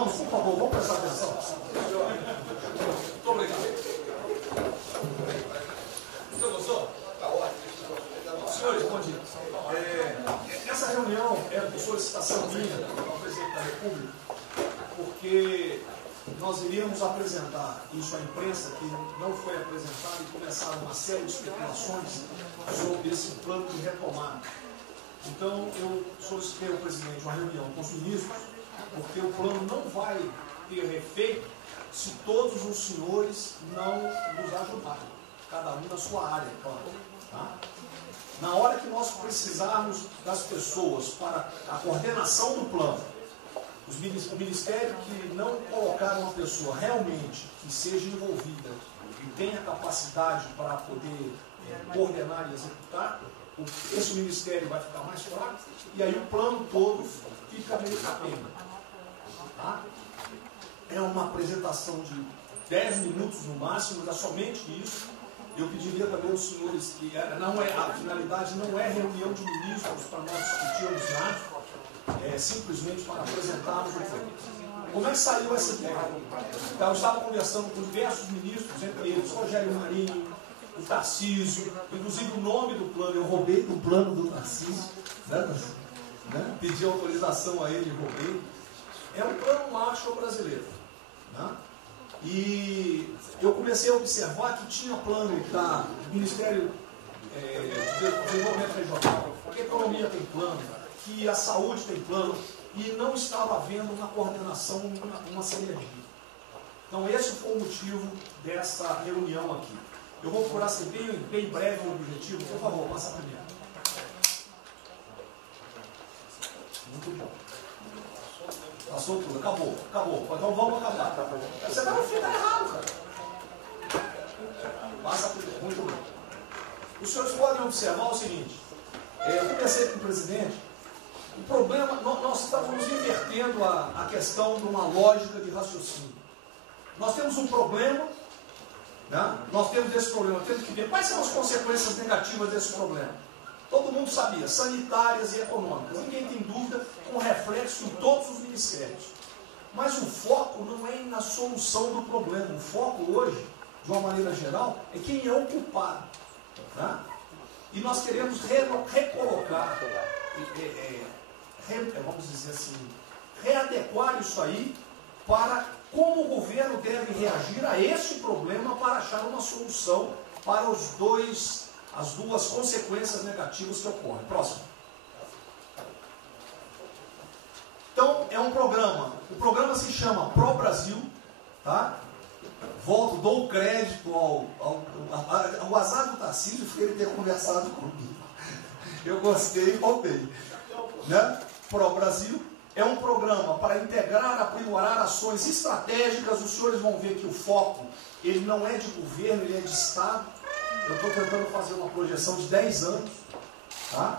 Vamos, por favor, vamos prestar atenção. Muito obrigado. Você gostou? Está ótimo. Senhores, bom dia. Essa reunião é por solicitação minha ao presidente da República, porque nós iríamos apresentar isso à imprensa, que não foi apresentado, e começaram uma série de especulações sobre esse plano de retomada. Então, eu solicitei ao presidente uma reunião com os ministros, porque o plano não vai ter efeito se todos os senhores não nos ajudarem, cada um na sua área, claro. Tá? Na hora que nós precisarmos das pessoas para a coordenação do plano, o Ministério que não colocar uma pessoa realmente que seja envolvida e tenha capacidade para poder coordenar e executar, esse Ministério vai ficar mais fraco e aí o plano todo fica meio capenga. Tá? É uma apresentação de 10 minutos no máximo, mas é somente isso. Eu pediria também aos senhores que a finalidade não é reunião de ministros para nós discutirmos nada, simplesmente para apresentarmos o plano. Como é que saiu essa ideia? Eu estava conversando com diversos ministros, entre eles Rogério Marinho, o Tarcísio, inclusive o nome do plano, eu roubei do plano do Tarcísio, né? Pedi autorização a ele e roubei. É um plano Marshall brasileiro. Né? E eu comecei a observar que tinha plano do Ministério de Desenvolvimento Regional, que a economia tem plano, que a saúde tem plano, e não estava havendo uma coordenação, uma sinergia. Então esse foi o motivo dessa reunião aqui. Eu vou procurar ser bem breve o objetivo. Por favor, passa primeiro. Muito bom. Passou tudo, acabou. Então vamos acabar. Você está no fim, tá errado, cara. Passa primeiro, muito bem. Os senhores podem observar o seguinte. Eu conversei com o presidente. O problema, nós estávamos invertendo a questão de uma lógica de raciocínio. Nós temos um problema, né? Nós temos esse problema, temos que ver quais são as consequências negativas desse problema. Todo mundo sabia, sanitárias e econômicas. Ninguém tem dúvida, com reflexo em todos os ministérios. Mas o foco não é na solução do problema. O foco hoje, de uma maneira geral, é quem é o culpado. Tá? E nós queremos recolocar, vamos dizer assim, readequar isso aí para como o governo deve reagir a este problema para achar uma solução para as duas consequências negativas que ocorrem. Próximo. Então, é um programa. O programa se chama Pro Brasil. Tá? Dou crédito ao azar do Tarcísio foi ele ter conversado comigo. Eu gostei e voltei. Né? Pro Brasil é um programa para integrar, aprimorar ações estratégicas. Os senhores vão ver que o foco ele não é de governo, ele é de Estado. Eu estou tentando fazer uma projeção de 10 anos. Tá?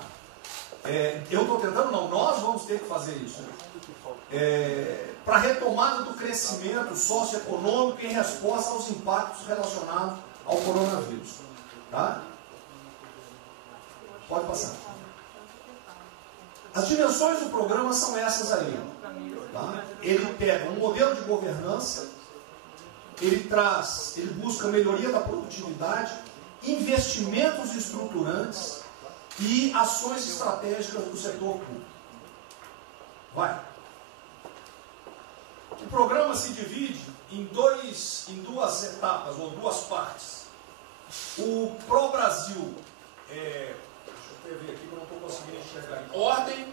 Eu estou tentando, não, nós vamos ter que fazer isso. Para a retomada do crescimento socioeconômico em resposta aos impactos relacionados ao coronavírus. Tá? Pode passar. As dimensões do programa são essas aí. Tá? Ele pega um modelo de governança, ele busca melhoria da produtividade, investimentos estruturantes e ações estratégicas do setor público. Vai. O programa se divide em duas etapas, ou duas partes. O Pro Brasil, deixa eu ver aqui que eu não estou conseguindo enxergar, Ordem,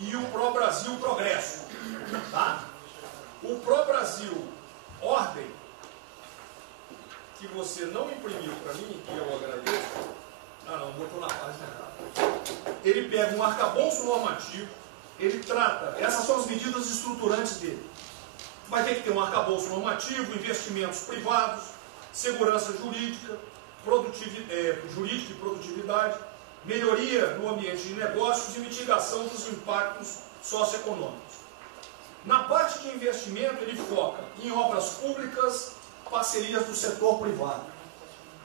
e o Pro Brasil Progresso. Tá? O Pro Brasil Ordem, que você não imprimiu para mim, que eu agradeço, não, botou na página errada. Ele pega um arcabouço normativo, ele trata, essas são as medidas estruturantes dele. Vai ter que ter um arcabouço normativo, investimentos privados, segurança jurídica, jurídica e produtividade, melhoria no ambiente de negócios e mitigação dos impactos socioeconômicos. Na parte de investimento, ele foca em obras públicas, parcerias do setor privado.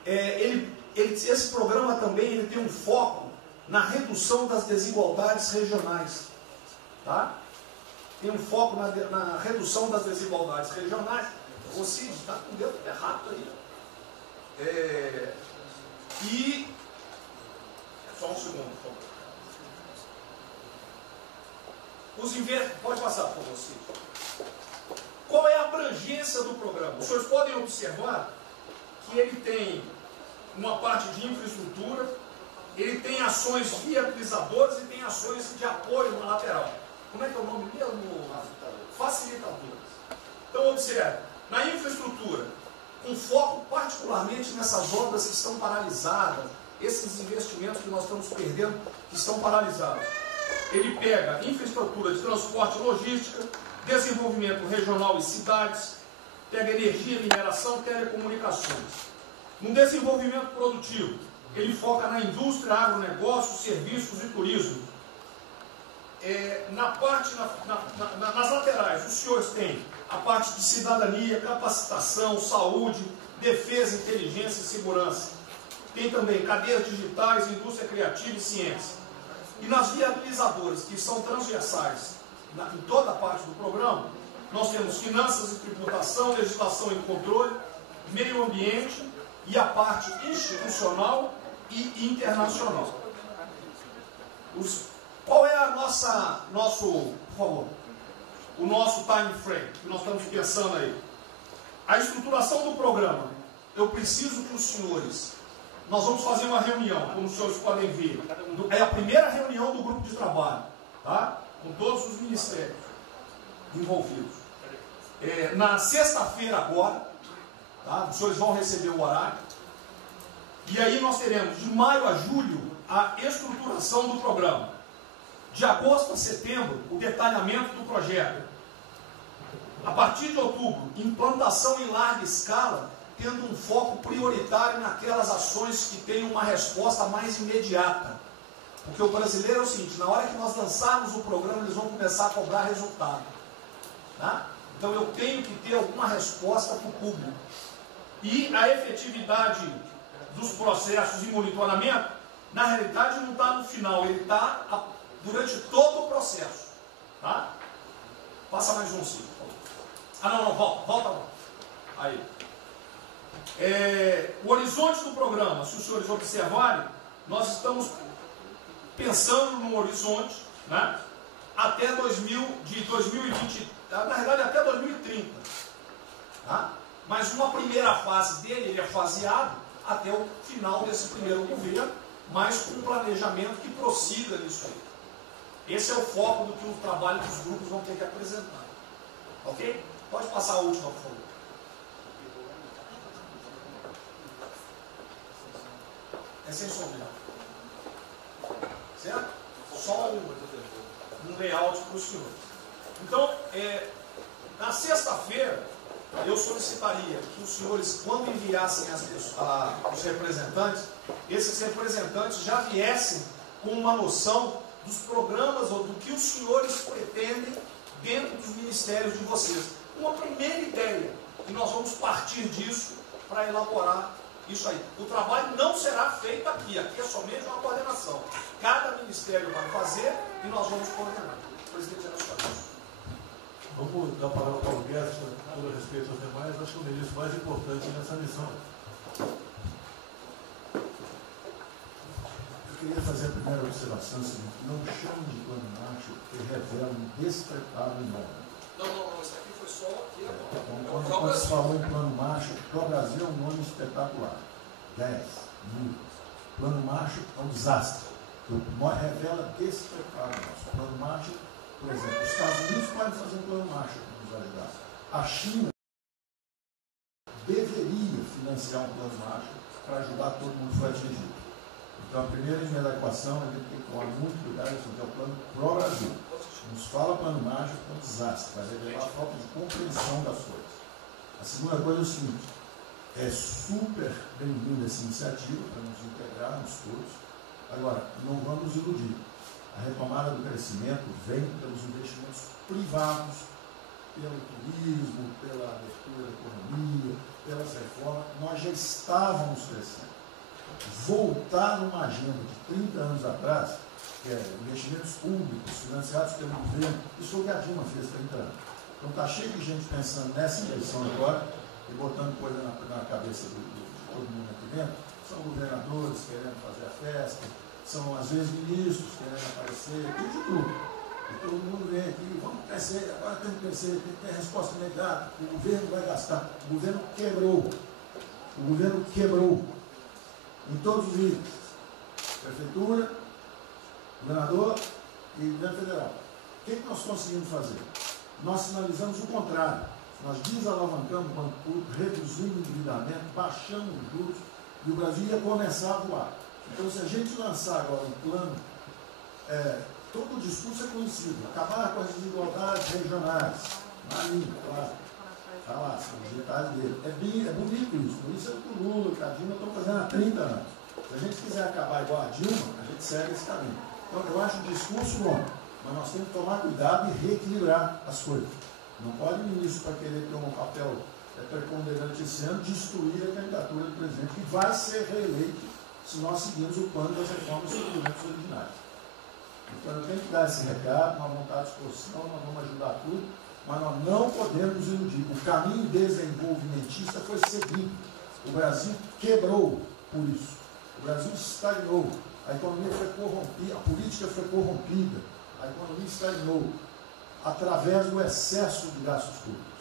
Esse programa também ele tem um foco na redução das desigualdades regionais. Tá? tem um foco na redução das desigualdades regionais. O Cid está com o dedo errado aí. E só um segundo, por favor. Pode passar, por favor, Cid. Qual é a abrangência do programa? Os senhores podem observar que ele tem uma parte de infraestrutura, ele tem ações viabilizadoras e tem ações de apoio na lateral. Como é que é o nome mesmo? Facilitadoras. Então, observe, na infraestrutura, com foco particularmente nessas obras que estão paralisadas, esses investimentos que nós estamos perdendo, que estão paralisados. Ele pega infraestrutura de transporte e logística, desenvolvimento regional e cidades, pega energia, mineração, telecomunicações. No desenvolvimento produtivo, ele foca na indústria, agronegócio, serviços e turismo. Nas laterais, os senhores têm a parte de cidadania, capacitação, saúde, defesa, inteligência e segurança. Tem também cadeias digitais, indústria criativa e ciência. E nas viabilizadoras, que são transversais em toda a parte do programa, nós temos finanças e tributação, legislação e controle, meio ambiente e a parte institucional e internacional. Qual é o nosso time frame que nós estamos pensando aí? A estruturação do programa. Eu preciso que os senhores, nós vamos fazer uma reunião, como os senhores podem ver. É a primeira reunião do grupo de trabalho, tá? Com todos os ministérios envolvidos. Na sexta-feira agora, tá? Os senhores vão receber o horário. E aí nós teremos de maio a julho a estruturação do programa. De agosto a setembro, o detalhamento do projeto. A partir de outubro, implantação em larga escala, tendo um foco prioritário naquelas ações que têm uma resposta mais imediata. Porque o brasileiro é o seguinte, na hora que nós lançarmos o programa, eles vão começar a cobrar resultado. Tá? Então eu tenho que ter alguma resposta para o público. E a efetividade dos processos de monitoramento, na realidade não está no final, ele está durante todo o processo. Tá? Passa mais um, sim. Volta. Aí. O horizonte do programa, se os senhores observarem, nós estamos pensando num horizonte, né, até 2020, na verdade até 2030. Tá? Mas uma primeira fase dele, ele é faseado até o final desse primeiro governo, mas com um planejamento que prossiga nisso aí. Esse é o foco do que o trabalho dos grupos vão ter que apresentar. Ok? Pode passar a última, por favor. É sem sombra. Certo? Só um layout para o senhor. Então, na sexta-feira, eu solicitaria que os senhores, quando enviassem os representantes, esses representantes já viessem com uma noção dos programas ou do que os senhores pretendem dentro dos ministérios de vocês. Uma primeira ideia, e nós vamos partir disso para elaborar isso aí. O trabalho não será feito aqui é somente uma coordenação. Cada ministério vai fazer e nós vamos coordenar. Presidente Ernesto. Vamos dar a palavra para o Guedes, com todo respeito aos demais, acho que o ministro mais importante nessa missão. Eu queria fazer a primeira observação seguinte: não chame de plano Marshall, que revela um despreparado enorme. Não, isso aqui foi só aqui agora. Quando se falou em plano Marshall, o Brasil é um nome espetacular. 10, 1000. Plano Marshall é um desastre. Revela despreparo nosso. Plano Marshall, por exemplo, os Estados Unidos podem fazer um plano Marshall para nos ajudar. A China deveria financiar um plano Marshall para ajudar todo mundo que foi atingido. Então, a primeira linha da equação, a gente tem que tomar muito cuidado, isso é o plano pro Brasil. Nos fala plano Marshall, é um desastre, vai revelar a falta de compreensão das coisas. A segunda coisa é o seguinte: é super bem-vinda essa iniciativa para nos integrarmos todos. Agora, não vamos nos iludir. A retomada do crescimento vem pelos investimentos privados, pelo turismo, pela abertura da economia, pelas reformas. Nós já estávamos crescendo. Voltar numa agenda de 30 anos atrás que é investimentos públicos financiados pelo governo. Isso foi o que a Dilma fez 30 anos. Então está cheio de gente pensando nessa eleição agora e botando coisa na cabeça de todo mundo aqui dentro. São governadores querendo fazer a festa, são às vezes ministros querendo aparecer, tudo. E todo mundo vem aqui, vamos crescer, agora temos que crescer, tem que ter resposta imediata, o governo vai gastar. O governo quebrou. O governo quebrou. Em todos os níveis. Prefeitura, governador e governo federal. O que nós conseguimos fazer? Nós sinalizamos o contrário. Nós desalavancamos o banco público, reduzimos o endividamento, baixamos os juros e o Brasil ia começar a voar. Então, se a gente lançar agora um plano, todo o discurso é conhecido, acabar com as desigualdades regionais, marinho, claro, está lá, são os detalhes dele. É bonito isso, por isso é que o Lula e a Dilma estão fazendo há 30 anos. Se a gente quiser acabar igual a Dilma, a gente segue esse caminho. Então, eu acho o discurso bom, mas nós temos que tomar cuidado e reequilibrar as coisas. Não pode o ministro, para querer ter um papel preponderante esse ano, destruir a candidatura do presidente, que vai ser reeleito se nós seguirmos o plano das reformas suplementos originárias. Então, eu tenho que dar esse recado, uma vontade de exposição, nós vamos ajudar tudo, mas nós não podemos nos iludir. O caminho desenvolvimentista foi seguido. O Brasil quebrou por isso. O Brasil estagnou. A economia foi corrompida, a política foi corrompida, a economia estagnou através do excesso de gastos públicos.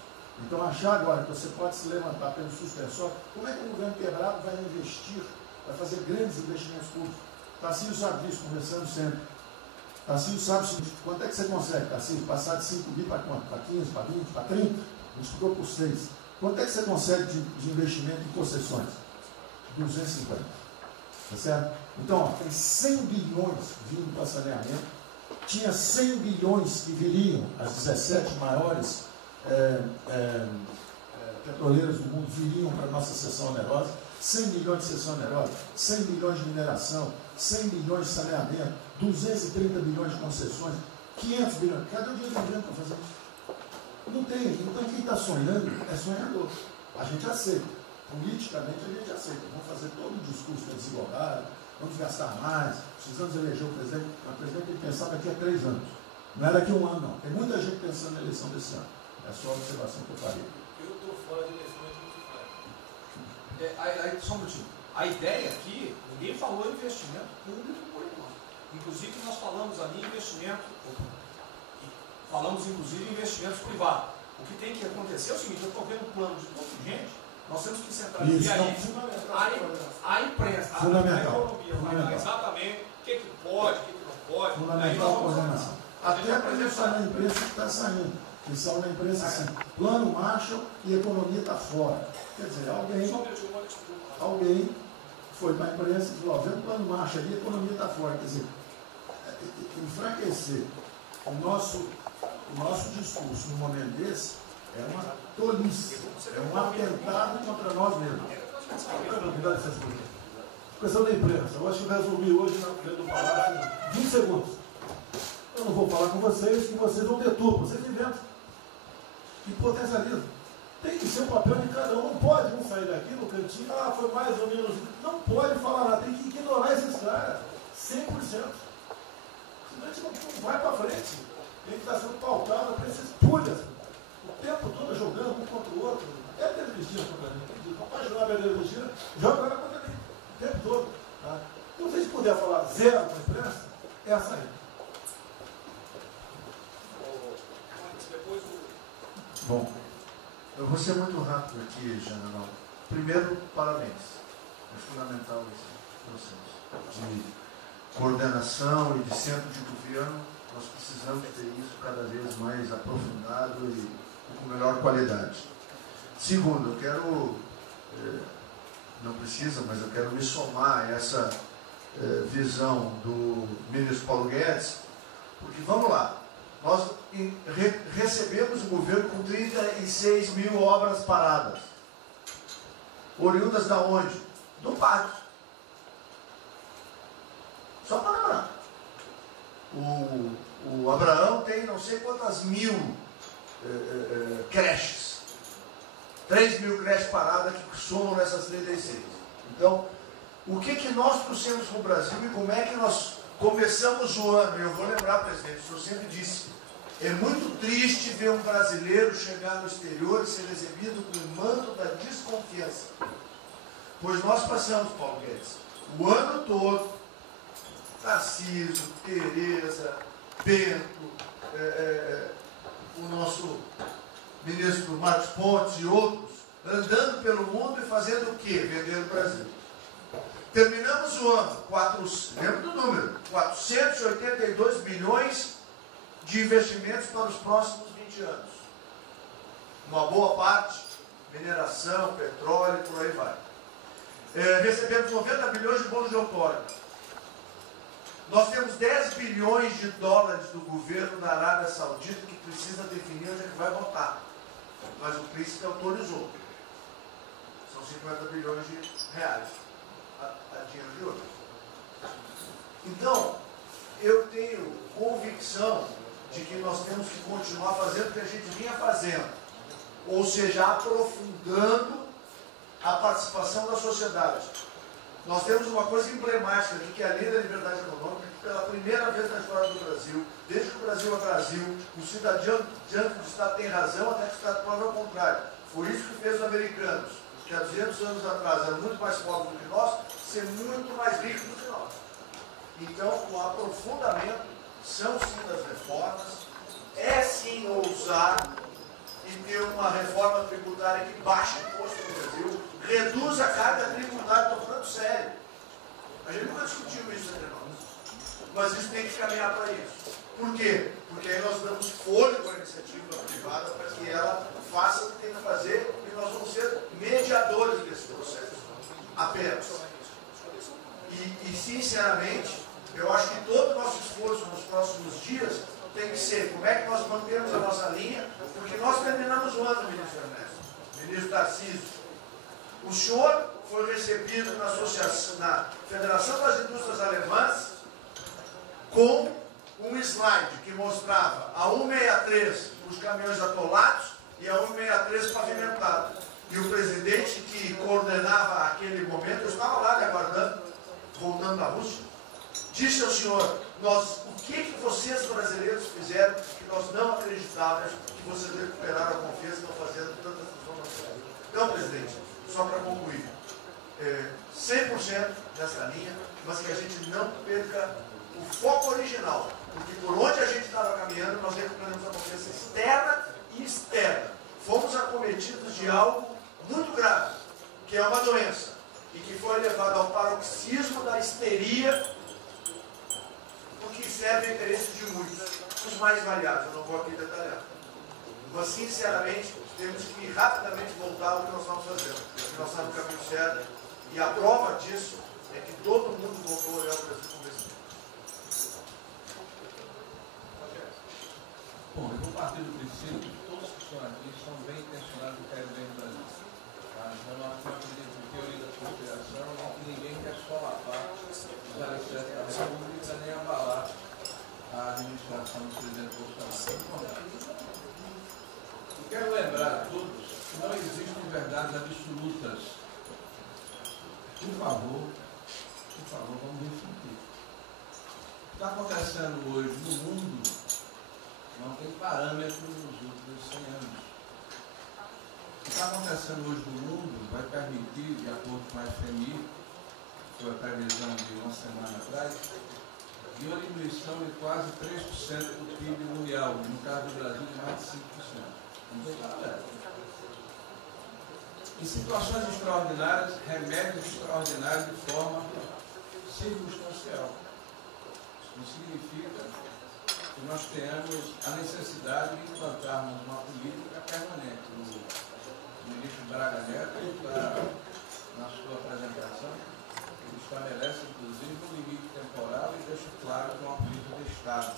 Então, achar agora que você pode se levantar pelo suspensório, como é que o governo quebrado vai investir, vai fazer grandes investimentos públicos? Tarcísio sabe disso, conversando sempre. Tarcísio sabe o seguinte: quanto é que você consegue, Tarcísio, passar de 5 bi para quanto? Para 15, para 20, para 30? Multiplicou por 6. Quanto é que você consegue de investimento em concessões? 250. Tá certo? Então, ó, tem 100 bilhões vindo para saneamento, tinha 100 bilhões que viriam, as 17 maiores petroleiras do mundo viriam para a nossa seção onerosa, 100 bilhões de seção onerosa, 100 bilhões de mineração, 100 bilhões de saneamento, 230 bilhões de concessões, 500 bilhões. Cadê o dinheiro do governo para fazer isso? Não tem. Então, quem está sonhando é sonhador. A gente aceita. Politicamente, a gente aceita. Vamos fazer todo o discurso da desigualdade, vamos gastar mais, precisamos eleger o presidente. Mas o presidente tem que pensar daqui a 3 anos. Não é daqui a 1 ano, não. Tem muita gente pensando na eleição desse ano. É só a observação que eu farei. Eu estou fora de eleições municipais. Só um minutinho. A ideia aqui, ninguém falou em investimento público por enquanto. Inclusive, nós falamos ali em investimento, falamos inclusive em investimentos privados. O que tem que acontecer é o seguinte: eu estou vendo um plano de tanta gente, nós temos que centralizar a imprensa, a economia, vai dar exatamente o que pode, o que não pode. Fundamental a coordenação. Até para isso na imprensa que está saindo. Que são na imprensa assim, plano Marshall e a economia está fora. Quer dizer, alguém foi para a imprensa e falou: vê o plano Marshall ali, a economia está fora. Quer dizer, enfraquecer o nosso discurso no momento desse é uma tolice, é um atentado contra nós mesmos. Questão da imprensa, eu acho que eu resumi hoje dentro do palácio 20 segundos. Eu não vou falar com vocês, que vocês vão ter turma, vocês inventam e potencializam. Tem que ser o papel de cada um, não pode um sair daqui no cantinho, foi mais ou menos. Não pode falar nada, tem que ignorar esses caras, 100%. Senão a gente não vai para frente. Tem que estar sendo pautado para esses pulhas, o tempo todo jogando um contra o outro. É a Cristina contra mim, não pode jogar a Cristina, joga ela contra mim, o tempo todo. Tá? Então, se a gente puder falar zero com a imprensa, é essa aí. Bom, eu vou ser muito rápido aqui, general. Primeiro, parabéns. É fundamental esse processo de coordenação e de centro de governo. Nós precisamos ter isso cada vez mais aprofundado e com melhor qualidade. Segundo, eu quero, não precisa, mas eu quero me somar a essa visão do ministro Paulo Guedes, porque vamos lá. Nós recebemos o governo com 36 mil obras paradas. Oriundas da onde? Do PAC. Só para lembrar. O Abraão tem não sei quantas mil creches. 3 mil creches paradas que somam nessas 36. Então, o que nós trouxemos para o Brasil e como é que nós começamos o ano, e eu vou lembrar, presidente, o senhor sempre disse, é muito triste ver um brasileiro chegar no exterior e ser recebido com o manto da desconfiança. Pois nós passamos, Paulo Guedes, o ano todo, Tarcísio, Tereza, Bento, o nosso ministro Marcos Pontes e outros, andando pelo mundo e fazendo o quê? Vendendo o Brasil. Terminamos o ano, lembra do número, 482 bilhões de investimentos para os próximos 20 anos. Uma boa parte, mineração, petróleo, por aí vai. Recebemos 90 bilhões de bônus de outorga. Nós temos 10 bilhões de dólares do governo da Arábia Saudita que precisa definir onde é que vai votar. Mas o príncipe autorizou. São 50 bilhões de reais. A dinheiro de hoje. Então, eu tenho convicção de que nós temos que continuar fazendo o que a gente vinha fazendo. Ou seja, aprofundando a participação da sociedade. Nós temos uma coisa emblemática aqui, que é a Lei da Liberdade Econômica, que pela primeira vez na história do Brasil, desde que o Brasil é Brasil, o cidadão diante do Estado tem razão, até que o Estado prova ao contrário. Foi isso que fez os americanos, que há 200 anos atrás eram muito mais pobres do que nós, ser muito mais ricos do que nós. Então, o aprofundamento são sim das reformas, é sim ousar e ter uma reforma tributária que baixe o imposto no Brasil, reduz a carga tributária, estou falando sério. A gente nunca discutiu isso entre nós, mas isso tem que caminhar para isso. Por quê? Porque aí nós damos fôlego à iniciativa privada para que ela faça o que tem que fazer e nós vamos ser mediadores desse processo. Apenas. E sinceramente, eu acho que todo o nosso esforço nos próximos dias tem que ser como é que nós mantemos a nossa linha, porque nós terminamos o ano, ministro Ernesto, ministro Tarcísio. O senhor foi recebido na Federação das Indústrias Alemãs com um slide que mostrava a 163 os caminhões atolados e a 163 pavimentado. E o presidente que coordenava aquele momento, eu estava lá me aguardando, voltando da Rússia, disse ao senhor, o que vocês brasileiros fizeram que nós não acreditávamos que vocês recuperaram a confiança e estão fazendo tantas transformações. Então, presidente, só para concluir, 100% nessa linha, mas que a gente não perca o foco original, porque por onde a gente estava caminhando, nós recuperamos a confiança externa e externa. Fomos acometidos de algo muito grave, que é uma doença, e que foi levado ao paroxismo da histeria, porque serve ao interesse de muitos, os mais variados, eu não vou aqui detalhar. Mas, sinceramente, temos que rapidamente voltar ao que nós estamos fazendo, porque nós estamos no caminho certo, e a prova disso é que todo mundo voltou a olhar o Brasil como esse. Bom, eu vou partir do princípio que todos que estão aqui são bem intencionados e querem bem no Brasil. Eu não acredito em teoria da conspiração, que ninguém quer solapar os alicerces da República nem abalar a administração do presidente Bolsonaro. Eu quero lembrar a todos que não existem verdades absolutas. Por favor, vamos refletir. O que está acontecendo hoje no mundo não tem parâmetro nos últimos 100 anos. O que está acontecendo hoje no mundo vai permitir, de acordo com a FMI, que foi a previsão de uma semana atrás, de uma diminuição de quase 3% do PIB mundial, no caso do Brasil, de mais de 5%. Não tem parâmetro. Em situações extraordinárias, remédios extraordinários de forma circunstancial. Isso não significa que nós tenhamos a necessidade de implantarmos uma política permanente. O ministro Braga Neto, na sua apresentação, ele estabelece, inclusive, um limite temporal e deixa claro que é uma política de Estado.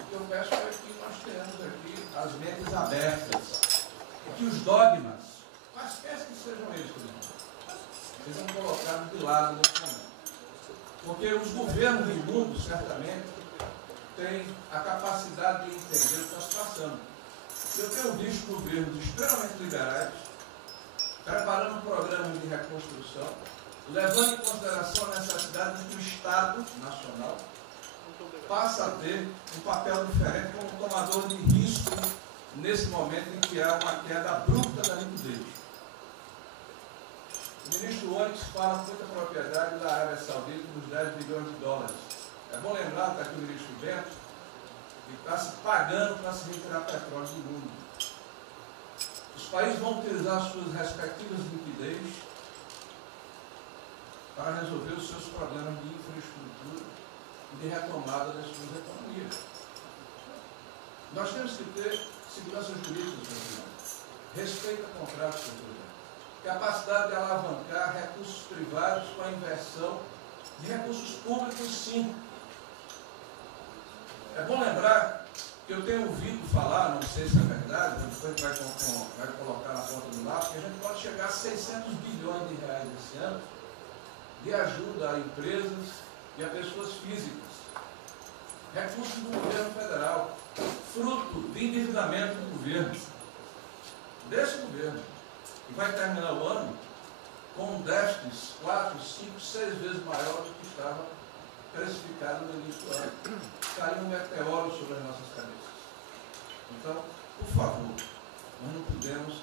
O que eu peço é que nós tenhamos aqui as mentes abertas, que os dogmas, quaisquer que sejam eles, sejam colocados de lado nesse momento. Porque os governos do mundo, certamente, têm a capacidade de entender o que está se passando. Eu tenho visto governos extremamente liberais preparando programas de reconstrução, levando em consideração a necessidade de que o Estado Estado Nacional passa a ter um papel diferente como tomador de risco nesse momento em que há uma queda abrupta da liquidez. O ministro Onyx fala com muita propriedade da Arábia Saudita dos 10 bilhões de dólares. É bom lembrar, está aqui o ministro Bento, que está se pagando para se retirar petróleo do mundo. Os países vão utilizar suas respectivas liquidez para resolver os seus problemas de infraestrutura e de retomada das suas economias. Nós temos que ter segurança jurídica, respeito a contratos, capacidade de alavancar recursos privados com a inversão de recursos públicos, sim. É bom lembrar que eu tenho ouvido falar, não sei se é verdade, depois vai colocar na ponta do lápis, que a gente pode chegar a 600 bilhões de reais esse ano de ajuda a empresas e a pessoas físicas. Recursos do governo federal, fruto de endividamento do governo, desse governo, que vai terminar o ano com um déficit 4, 5, 6 vezes maior do que estava precificado no início do ano. Caiu um meteoro sobre as nossas cabeças. Então, por favor, nós não podemos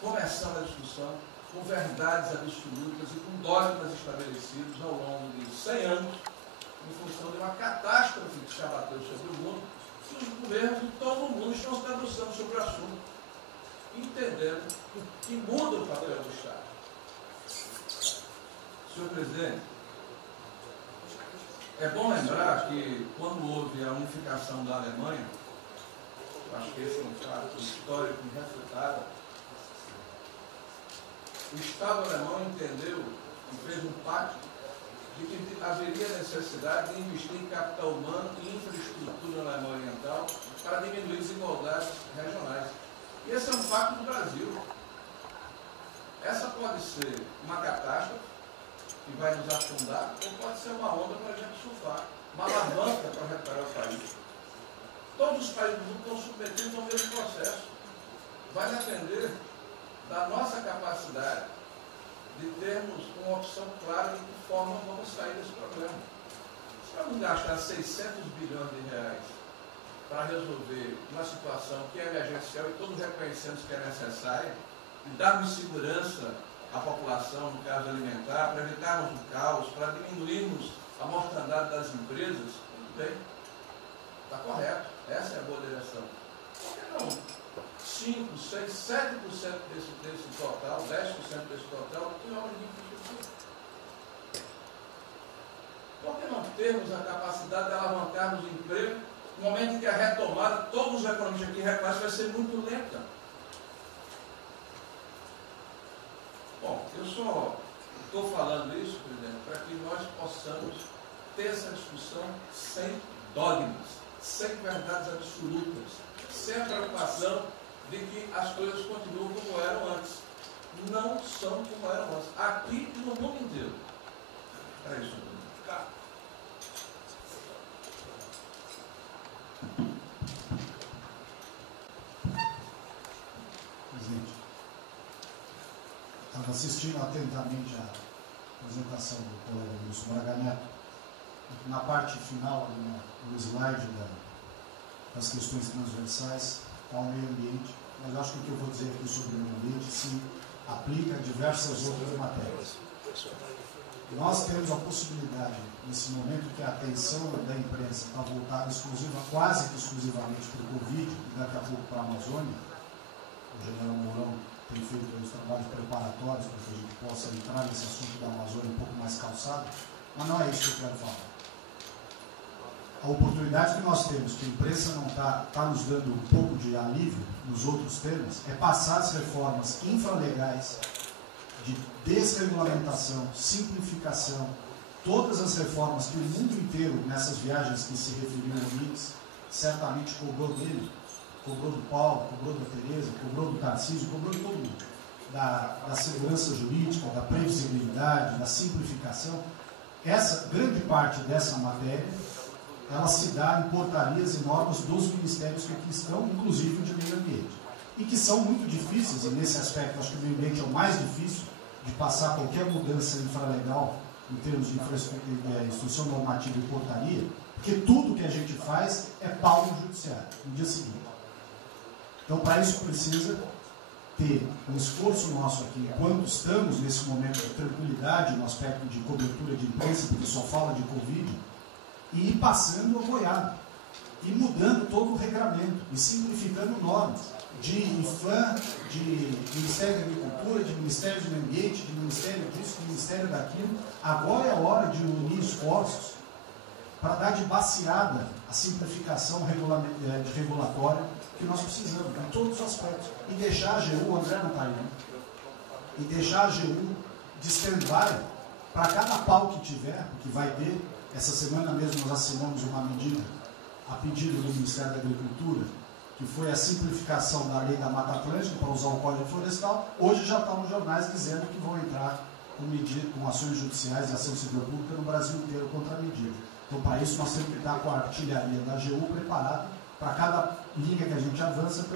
começar a discussão com verdades absolutas e com dogmas estabelecidos ao longo de 100 anos, em função de uma catástrofe que se abateu sobre o mundo, que os governos de todo o mundo estão se debruçando sobre o assunto, entendendo que muda o papel do Estado. Senhor presidente, é bom lembrar que quando houve a unificação da Alemanha, acho que esse é um fato histórico irrefutável, o Estado alemão entendeu e fez um pacto de que haveria necessidade de investir em capital humano e infraestrutura na Alemanha Oriental para diminuir desigualdades regionais. E esse é um pacto do Brasil. Essa pode ser uma catástrofe que vai nos afundar, ou pode ser uma onda para a gente surfar, uma alavanca para reparar o país. Todos os países do mundo estão submetidos ao mesmo processo. Vai depender da nossa capacidade de termos uma opção clara de que forma vamos sair desse problema. Se vamos gastar 600 bilhões de reais para resolver uma situação que é emergencial e todos reconhecemos que é necessária, e darmos segurança à população, no caso alimentar, para evitarmos o caos, para diminuirmos a mortandade das empresas, tudo bem, está correto, essa é a boa direção. Por que não 5, 6, 7% desse total, 10% desse total, que não é infraestrutura? Por que não termos a capacidade de alavancarmos o emprego no momento em que a retomada, todos os economistas aqui reconhecem, vai ser muito lenta? Bom, eu só estou falando isso, presidente, para que nós possamos ter essa discussão sem dogmas, sem verdades absolutas, sem a preocupação de que as coisas continuam como eram antes. Não são como eram antes. Aqui e no mundo inteiro. É isso. Presidente, estava assistindo atentamente a apresentação do colega Wilson Braga Neto. Na parte final, no slide das questões transversais, ao meio ambiente, mas acho que o que eu vou dizer aqui sobre o meio ambiente se aplica a diversas outras matérias. Nós temos a possibilidade, nesse momento que a atenção da imprensa está voltada quase que exclusivamente para o Covid e daqui a pouco para a Amazônia, o general Mourão tem feito os trabalhos preparatórios para que a gente possa entrar nesse assunto da Amazônia um pouco mais calçado, mas não é isso que eu quero falar. A oportunidade que nós temos, que a imprensa não está nos dando um pouco de alívio nos outros temas, é passar as reformas infralegais de desregulamentação, simplificação, todas as reformas que o mundo inteiro, nessas viagens que se referiu ao Mix, certamente cobrou dele, cobrou do Paulo, cobrou da Tereza, cobrou do Tarcísio, cobrou de todo mundo. Da segurança jurídica, da previsibilidade, da simplificação. Essa grande parte dessa matéria, ela se dá em portarias e normas dos ministérios que aqui estão, inclusive o de meio ambiente. E que são muito difíceis, e nesse aspecto acho que o meio ambiente é o mais difícil de passar qualquer mudança infralegal em termos de instrução normativa e portaria, porque tudo que a gente faz é pau no judiciário, no dia seguinte. Então, para isso precisa ter um esforço nosso aqui, enquanto estamos nesse momento de tranquilidade, no aspecto de cobertura de imprensa, porque só fala de Covid, e ir passando a boiada, e mudando todo o regramento, e simplificando normas, de IFAM, de Ministério da Agricultura, de Ministério do Meio Ambiente, de Ministério disso, de Ministério daquilo. Agora é a hora de unir esforços para dar de baseada a simplificação regulatória que nós precisamos, em todos os aspectos. E deixar a AGU, o André não está aí, né? E deixar a AGU de stand-by para cada pau que tiver, porque vai ter. Essa semana mesmo nós assinamos uma medida a pedido do Ministério da Agricultura, que foi a simplificação da lei da Mata Atlântica para usar o Código Florestal. Hoje já está nos jornais dizendo que vão entrar com ações judiciais e ação civil pública no Brasil inteiro contra a medida. Então, para isso, nós temos que estar com a artilharia da AGU preparada para cada linha que a gente avança.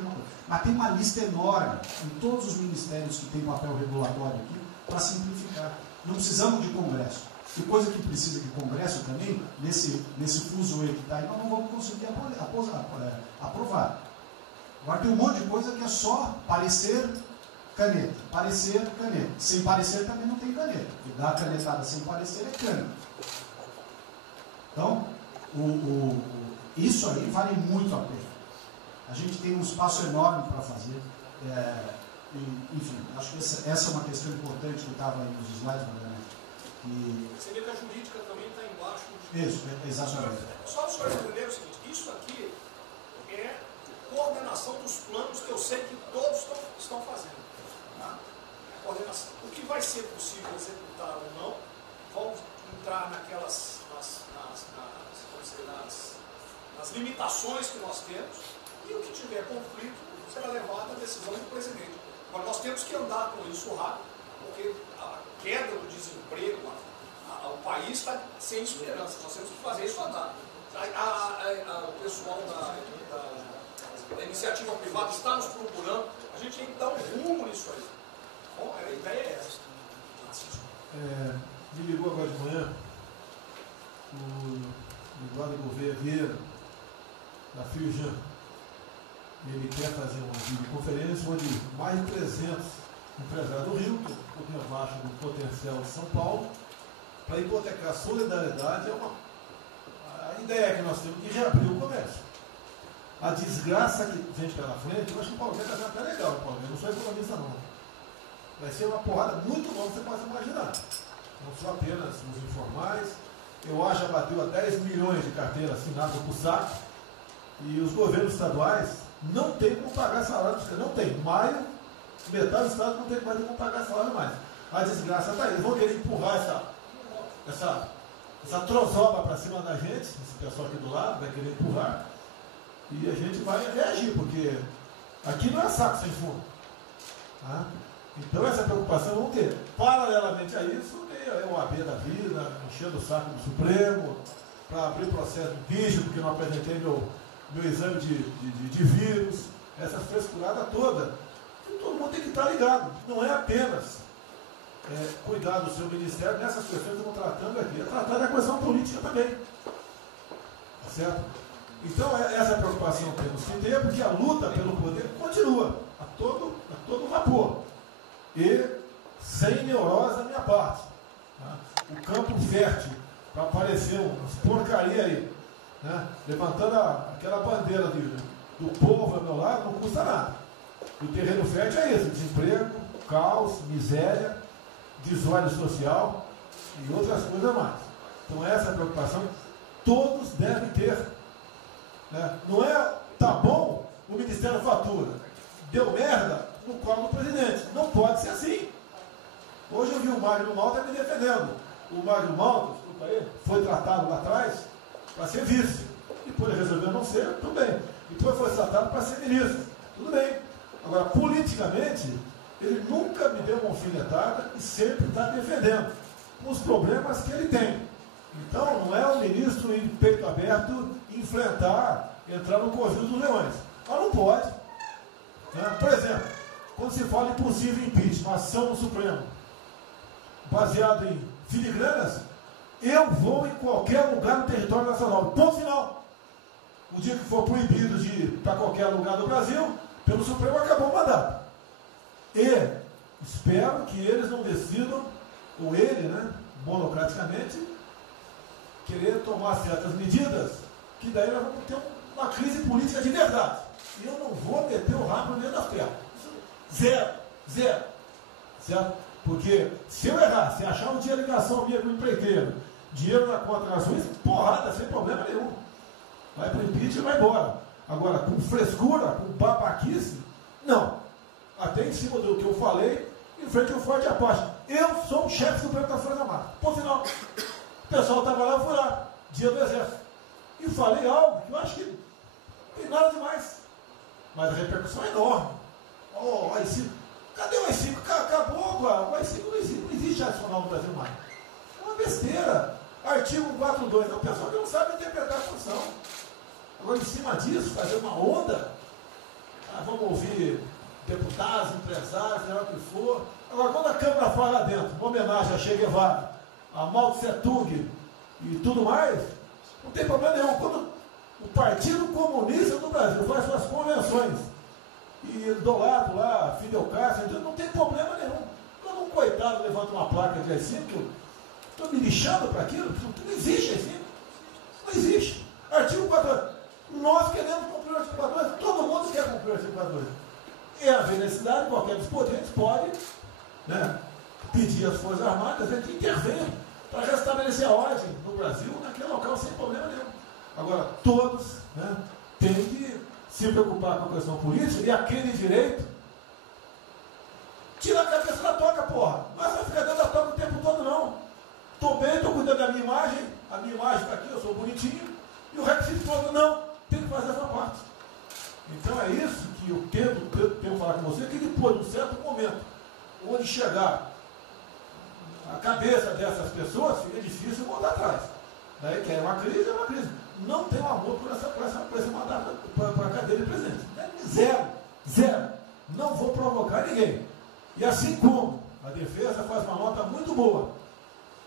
Mas tem uma lista enorme em todos os ministérios que têm papel regulatório aqui para simplificar. Não precisamos de Congresso. E coisa que precisa de Congresso também, nesse fuso aí que está aí, nós não vamos conseguir aprovar. Agora tem um monte de coisa que é só parecer, caneta. Parecer, caneta. Sem parecer também não tem caneta. E dar canetada sem parecer é caneta. Então, isso aí vale muito a pena. A gente tem um espaço enorme para fazer. Enfim, acho que essa é uma questão importante que estava aí nos slides, né? Você vê que a jurídica também está embaixo. Isso, exatamente. Só para o senhor entender o seguinte, isso aqui é coordenação dos planos que eu sei que todos estão fazendo. Tá? Coordenação. O que vai ser possível executar ou não, vão entrar naquelas nas limitações que nós temos, e o que tiver conflito será levado à decisão do presidente. Agora, nós temos que andar com isso rápido, porque a queda do desemprego, o país está sem esperança, nós temos que fazer isso andar. O pessoal da iniciativa privada está nos procurando, a gente tem que dar um rumo nisso aí. Bom, a ideia é essa. Me ligou agora de manhã o Eduardo Gouveia Vieira, da Firjan. Ele quer fazer uma videoconferência onde mais de 300 empresários do Rio, um pouquinho abaixo do potencial de São Paulo, para hipotecar a solidariedade. A ideia é que nós temos que reabrir o comércio. A desgraça que vem pela frente, eu acho que o Paulo está até legal, Paulo. Eu não sou economista, não. Vai ser uma porrada muito longa, você pode imaginar. Não só apenas os informais. Eu acho que bateu a 10 milhões de carteiras assinadas por saco. E os governos estaduais não têm como pagar salário. Não tem. Maio, metade do estado não tem mais como pagar salário mais. A desgraça está aí. Eles vão querer empurrar essa trozoba para cima da gente. Esse pessoal aqui do lado vai querer empurrar. E a gente vai reagir, porque aqui não é saco sem fundo. Tá? Então essa preocupação vamos ter. Paralelamente a isso, tem o AB da vida, enchendo o saco do Supremo, para abrir processo de bicho, porque não apresentei meu exame de vírus, essa frescurada toda. E todo mundo tem que estar ligado. Não é apenas cuidar do seu ministério nessas questões que estamos tratando aqui, é tratar da questão política também. Tá certo? Então essa preocupação temos que ter, porque a luta pelo poder continua a todo vapor. E sem neurose da minha parte. Tá? O campo fértil para aparecer umas porcaria aí, né? Levantando aquela bandeira do povo ao meu lado, não custa nada. O terreno fértil é isso: desemprego, caos, miséria, desordem social e outras coisas mais. Então essa preocupação todos devem ter. Né? Não é, tá bom, o Ministério fatura, deu merda no colo do presidente. Não pode ser assim. Hoje eu vi o Magno Malta me defendendo. O Magno Malta, desculpa aí, foi tratado lá atrás para ser vice. Depois ele resolveu não ser, tudo bem. Depois foi tratado para ser ministro, tudo bem. Agora, politicamente, ele nunca me deu uma alfinetada e sempre está defendendo os problemas que ele tem. Então, não é o ministro em peito aberto enfrentar, entrar no covil dos leões. Mas não pode. Né? Por exemplo, quando se fala em possível impeachment, ação no Supremo, baseado em filigranas, eu vou em qualquer lugar no território nacional. Ponto final. O dia que for proibido de ir para qualquer lugar do Brasil, pelo Supremo acabou o mandato. E espero que eles não decidam, ou ele, né, monocraticamente, querer tomar certas medidas, que daí nós vamos ter uma crise política de verdade. E eu não vou meter o rabo dentro das pernas. Zero. Certo? Porque se eu errar, se achar um dia ligação minha com o empreiteiro, dinheiro na conta na Suíça, porrada, sem problema nenhum. Vai para o impeachment e vai embora. Agora, com frescura, com babaquice, não. Até em cima do que eu falei, em frente ao Forte Apache. Eu sou o chefe supremo das Forças Armadas. Por final, o pessoal estava lá, eu fui lá, dia do Exército. E falei algo que eu acho que não tem nada demais. Mas a repercussão é enorme. Oh, o AI-5. Cadê o AI-5? Acabou agora. O AI-5 não existe adicional no Brasil mais. É uma besteira. Artigo 142. É o pessoal que não sabe interpretar a função. Agora, em cima disso, fazer uma onda. Vamos ouvir deputados, empresários, seja o que for. Agora, quando a Câmara fala lá dentro, uma homenagem a Che Guevara, a Mao Tse Tung e tudo mais, não tem problema nenhum. Quando o Partido Comunista do Brasil faz suas convenções e do lado lá, Fidel Castro, não tem problema nenhum. Quando um coitado levanta uma placa de AI-5, eu estou me lixando para aquilo, não existe AI-5. Não existe. Artigo 42. Nós queremos cumprir o artigo 42, todo mundo quer cumprir o artigo 42. E haver necessidade, qualquer dos poderes pode, né, pedir às Forças Armadas, a gente intervém para restabelecer a ordem no Brasil, naquele local, sem problema nenhum. Agora, todos, né, têm que se preocupar com a questão política e aquele direito, tira a cabeça da toca, porra. Não vai ficar dentro da toca o tempo todo, não. Estou bem, estou cuidando da minha imagem, a minha imagem está aqui, eu sou bonitinho, e o requisito todo, não, tem que fazer essa parte. Então é isso que eu tenho falar com você, que depois de um certo momento, onde chegar a cabeça dessas pessoas, fica difícil voltar atrás. Daí que é uma crise, é uma crise. Não tem amor por esse mandato para a cadeira de presidente. Zero. Não vou provocar ninguém. E assim como a defesa faz uma nota muito boa,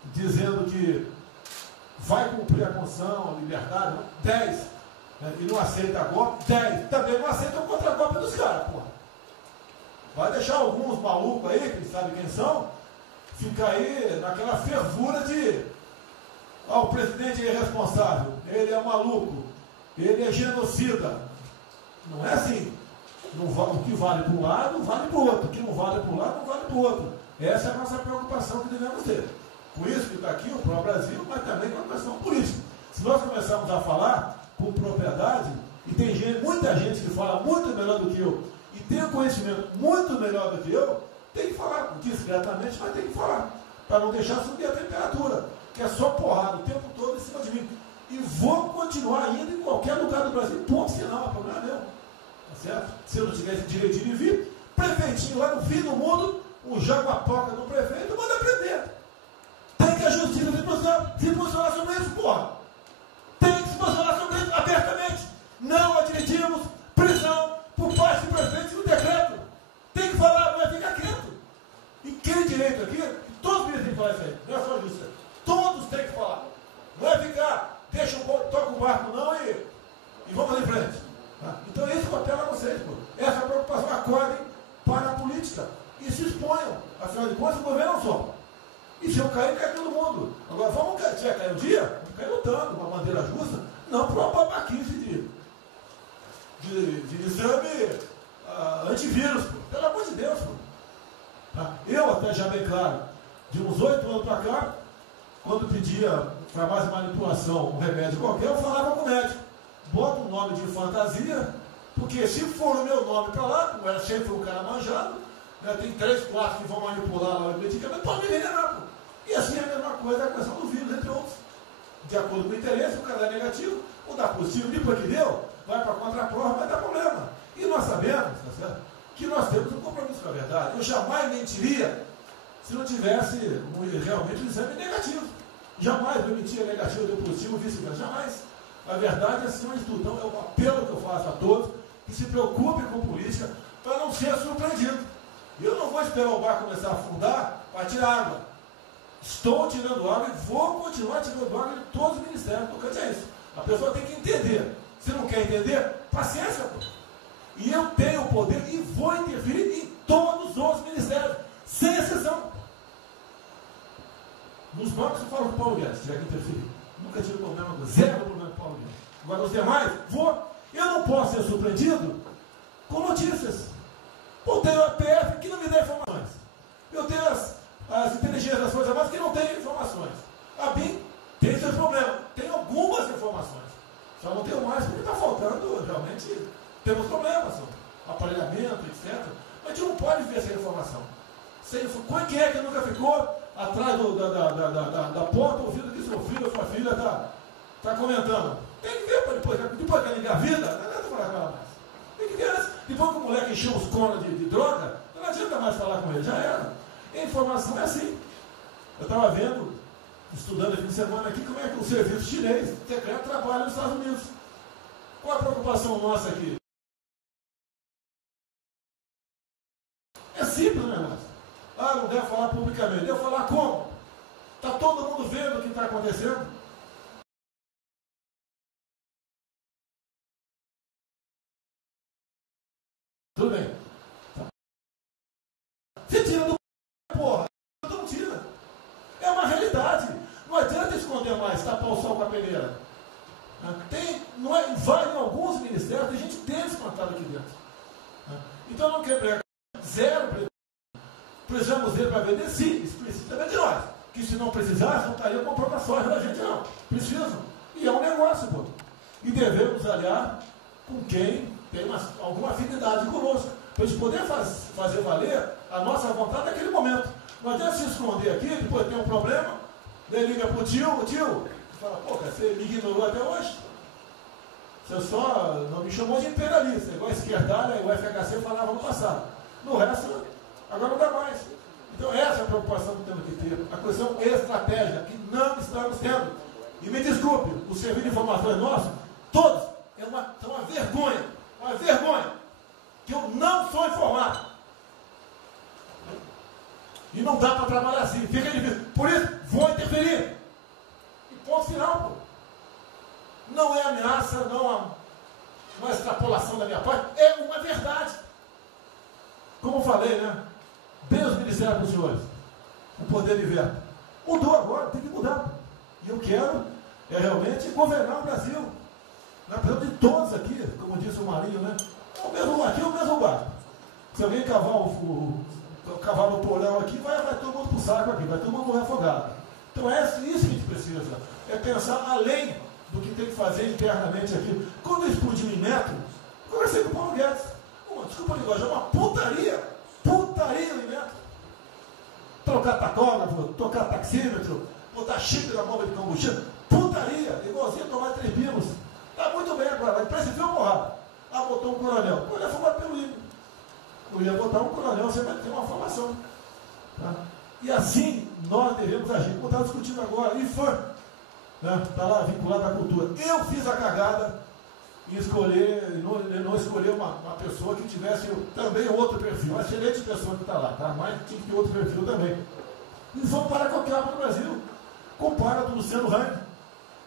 dizendo que vai cumprir a Constituição, a liberdade, 10, e não aceita golpe, 10, também não aceita o contra-golpe dos caras, porra. Vai deixar alguns malucos aí, que sabe quem são, ficar aí naquela fervura de o presidente é irresponsável, ele é maluco, ele é genocida. Não é assim. O que vale para um lado, vale para o outro. O que não vale para um lado, não vale para o outro. Essa é a nossa preocupação que devemos ter. Por isso que está aqui o pró-Brasil, mas também com a questão política. Se nós começarmos a falar com propriedade, e tem muita gente que fala muito melhor do que eu, e tem um conhecimento muito melhor do que eu, tem que falar discretamente, mas tem que falar, para não deixar subir a temperatura, que é só porrada o tempo todo em cima de mim. E vou continuar indo em qualquer lugar do Brasil, ponto final, não é problema meu. Tá certo? Se eu não tivesse direito de vir, prefeitinho lá no fim do mundo, um jaguapoca do prefeito, manda prender. Tem que a justiça se posicionar sobre isso, porra. Tem que se posicionar sobre isso abertamente. Não admitimos prisão por parte do prefeito no decreto. Tem que falar, não é ficar quieto. E quem direito aqui, todos têm que falar isso aí, não é só a justiça. Todos têm que falar. Não é ficar, toca o barco não e vamos em frente. Tá? Então esse papel é vocês, pô. Essa preocupação, acordem para a política e se exponham. Afinal de contas, o governo não só. E se eu cair, cai todo mundo. Agora, vamos cair um dia? Vamos cair lutando, uma bandeira justa, não para uma babaquice de exame antivírus, pô. Pelo amor de Deus, pô. Tá? Eu, até já bem claro, de uns 8 anos para cá, quando pedia farmácia de manipulação, um remédio qualquer, eu falava com o médico. Bota um nome de fantasia, porque se for o meu nome para lá, como era sempre um cara manjado, né, tem 3, 4 que vão manipular lá o medicamento, pode me envenenar, pô. E assim é a mesma coisa a questão do vírus, entre outros. De acordo com o interesse, o cara dá negativo, ou dá positivo, depois que deu, vai para a contraprova, vai dar problema. E nós sabemos, tá certo, que nós temos um compromisso com a verdade. Eu jamais mentiria se não tivesse realmente um exame negativo. Jamais eu mentia negativo, deu positivo, vice-versa, jamais. A verdade é acima de tudo. Então é um apelo que eu faço a todos que se preocupem com política para não ser surpreendido. Eu não vou esperar o barco começar a afundar para tirar água. Estou tirando água e vou continuar tirando água de todos os ministérios. Porque é isso. A pessoa tem que entender. Se não quer entender, paciência, pô. E eu tenho o poder e vou interferir em todos os ministérios, sem exceção. Nos bancos eu falo com o Paulo Guedes, se tiver que interferir. Nunca tive problema, zero problema com o Paulo Guedes. Agora os demais, eu não posso ser surpreendido com notícias. Eu tenho a PF que não me dá informações. Eu tenho as inteligências das Forças Armadas que não têm informações. A BIM tem seus problemas, tem algumas informações. Só não tenho mais porque está faltando, realmente, temos problemas, aparelhamento, etc. Mas a gente não pode ver essa informação. Quem é que nunca ficou atrás da porta ouvindo que seu filho ou sua filha está comentando? Tem que ver, depois que ela engravida, não adianta falar com ela mais. Tem que ver antes. Depois que o moleque encheu os conos de droga, não adianta mais falar com ele, já era. A informação é assim. Eu estava vendo, estudando aqui de semana aqui, como é que o serviço chinês secreto trabalha nos Estados Unidos. Qual a preocupação nossa aqui? É simples o negócio. Não deve falar publicamente. Deve falar como? Está todo mundo vendo o que está acontecendo? Tudo bem. Você tira do porra. Não tira. É uma realidade. Não adianta esconder mais, tapar o sol com a peneira. Vai em alguns ministérios, tem gente descontada aqui dentro. Então não quer pregar. Zero. Precisamos dele para vender? Sim, isso precisa também de nós. Que se não precisasse, não estaria comprando a soja da gente, não. Precisam. E é um negócio, pô. E devemos aliar com quem tem alguma afinidade conosco. Para a gente poder fazer valer a nossa vontade naquele momento. Não adianta se esconder aqui, depois tem um problema, ele liga para o tio, fala, pô, cara, você me ignorou até hoje? Você só não me chamou de imperialista, igual a esquerdalha e o FHC falava no passado. No resto, agora não dá mais. Então essa é a preocupação que temos que ter. A questão estratégica, que não estamos tendo. E me desculpe, o serviço de informações nosso, todos, são uma vergonha. Uma vergonha. Que eu não sou informado. E não dá para trabalhar assim. Fica difícil. Por isso, vou interferir. E ponto final, pô. Não é ameaça, não é extrapolação da minha parte. É uma verdade. Como eu falei, né? Bem os ministérios dos senhores. O poder de veto. Mudou agora, tem que mudar. E eu quero realmente governar o Brasil. Nós precisamos de todos aqui, como disse o Marinho, né? Aqui é o mesmo barco. Se alguém cavar no porão aqui, vai todo mundo para o saco aqui, vai todo mundo morrer afogado. Então é isso que a gente precisa. É pensar além do que tem que fazer internamente aqui. Quando explodiu em Metro, conversei com o Paulo Guedes. Desculpa a linguagem, é uma putaria. Putaria em Metro. Trocar tacógrafo, trocar taxímetro, botar chip na bomba de combustível. Putaria, igualzinho tomar 3 pinos. Está muito bem agora, mas parece que viu porrada. Botou um coronel. O coronel foi batido pelo hino. Eu ia botar um coronel, você vai ter uma formação. Tá? E assim nós devemos agir. Como estava discutindo agora, IFAM, está lá vinculado à cultura. Eu fiz a cagada em escolher, não escolher uma pessoa que tivesse também outro perfil. Uma excelente pessoa que está lá, tá? Mas tinha que ter outro perfil também. E vamos parar com o cabo no Brasil. Compara com o Luciano Hang.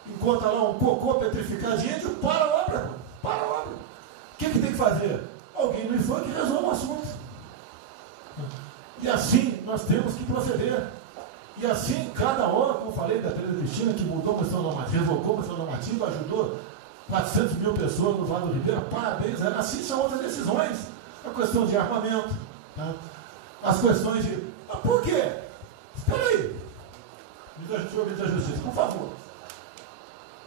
Encontra lá um cocô petrificado de índio, para a obra. Para a obra. O que tem que fazer? Alguém no IFAM que resolva o assunto. E assim nós temos que proceder. E assim, cada hora, como eu falei da Tereza Cristina, que mudou a questão normativa, revocou a questão normativa, ajudou 400 mil pessoas no Vale do Ribeira, parabéns. Assim são outras decisões. A questão de armamento, tá? As questões de... Mas por quê? Espera aí. Senhor ministro da Justiça, por favor.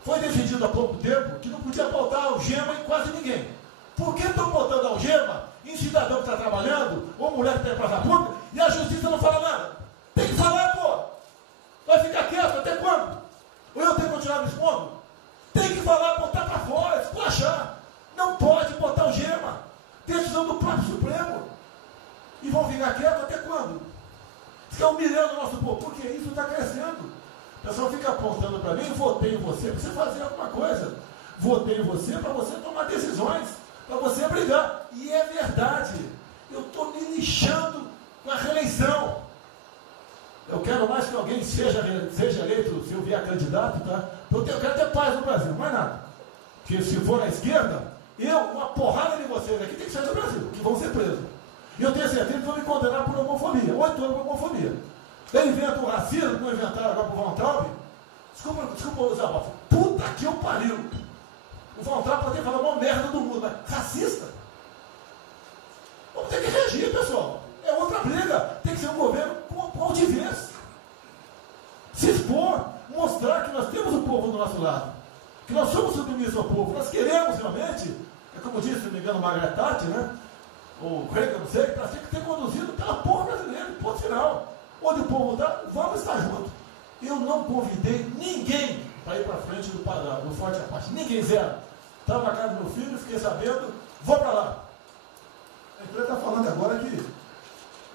Foi decidido há pouco tempo que não podia botar algema em quase ninguém. Por que estão botando algema em cidadão que está trabalhando, ou mulher que tem praça pública, e a justiça não fala nada? Tem que falar, pô! Vai ficar quieto até quando? Ou eu tenho que continuar me expondo? Tem que falar, botar para fora, esculachar. Não pode botar algema. Decisão do próprio Supremo. E vão ficar quietos até quando? Estão humilhando o nosso povo, porque isso está crescendo. O pessoal fica apontando para mim, votei em você para você fazer alguma coisa. Votei em você para você tomar decisões, para você brigar. E é verdade. Eu estou me lixando com a reeleição. Eu quero mais que alguém seja eleito, se eu vier candidato, tá? Eu quero ter paz no Brasil, mais nada. Porque se for na esquerda, uma porrada de vocês aqui tem que sair do Brasil, que vão ser presos. E eu tenho certeza que vão me condenar por homofobia, 8 anos por homofobia. Eu invento o racismo, como inventaram agora para o Von Traub. Desculpa usar a puta que eu pariu. O Von Traub pode falar uma merda do mundo, mas racista? Vamos ter que reagir, pessoal. É outra briga. Tem que ser um governo com altivez. Se expor, mostrar que nós temos o povo do nosso lado. Que nós somos submissos ao povo. Nós queremos realmente, é como disse, se não me engano, Margaret Thatcher, né? Ou Reagan, não sei, para ser conduzido pela povo brasileiro, ponto final. Onde o povo está, vamos estar juntos. Eu não convidei ninguém para ir para frente do Forte Apache. Ninguém, zero. Estava na casa do meu filho, fiquei sabendo, vou para lá. A empresa está falando agora que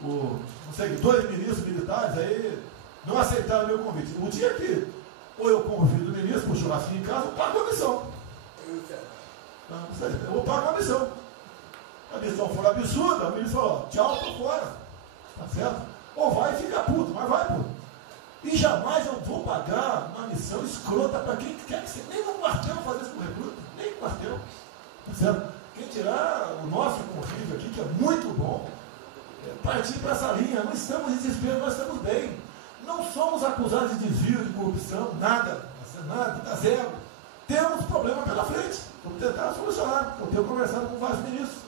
não sei, 2 ministros militares aí não aceitaram meu convite. O dia que ou eu convido o ministro para o churrasquinho em casa, eu pago a missão. Eu vou pagar a missão. A missão for absurda, o ministro falou, tchau, estou fora. Tá certo? Ou vai e fica puto, mas vai, puto. E jamais eu vou pagar uma missão escrota para quem quer que seja. Nem no quartel fazer isso com recruta, nem no quartel. Tá certo? Quem tirar o nosso convívio aqui, que é muito bom, partir para essa linha. Não estamos em desespero, nós estamos bem. Não somos acusados de desvio, de corrupção, nada, tá zero. Temos problema pela frente. Vamos tentar solucionar. Eu tenho conversado com vários ministros.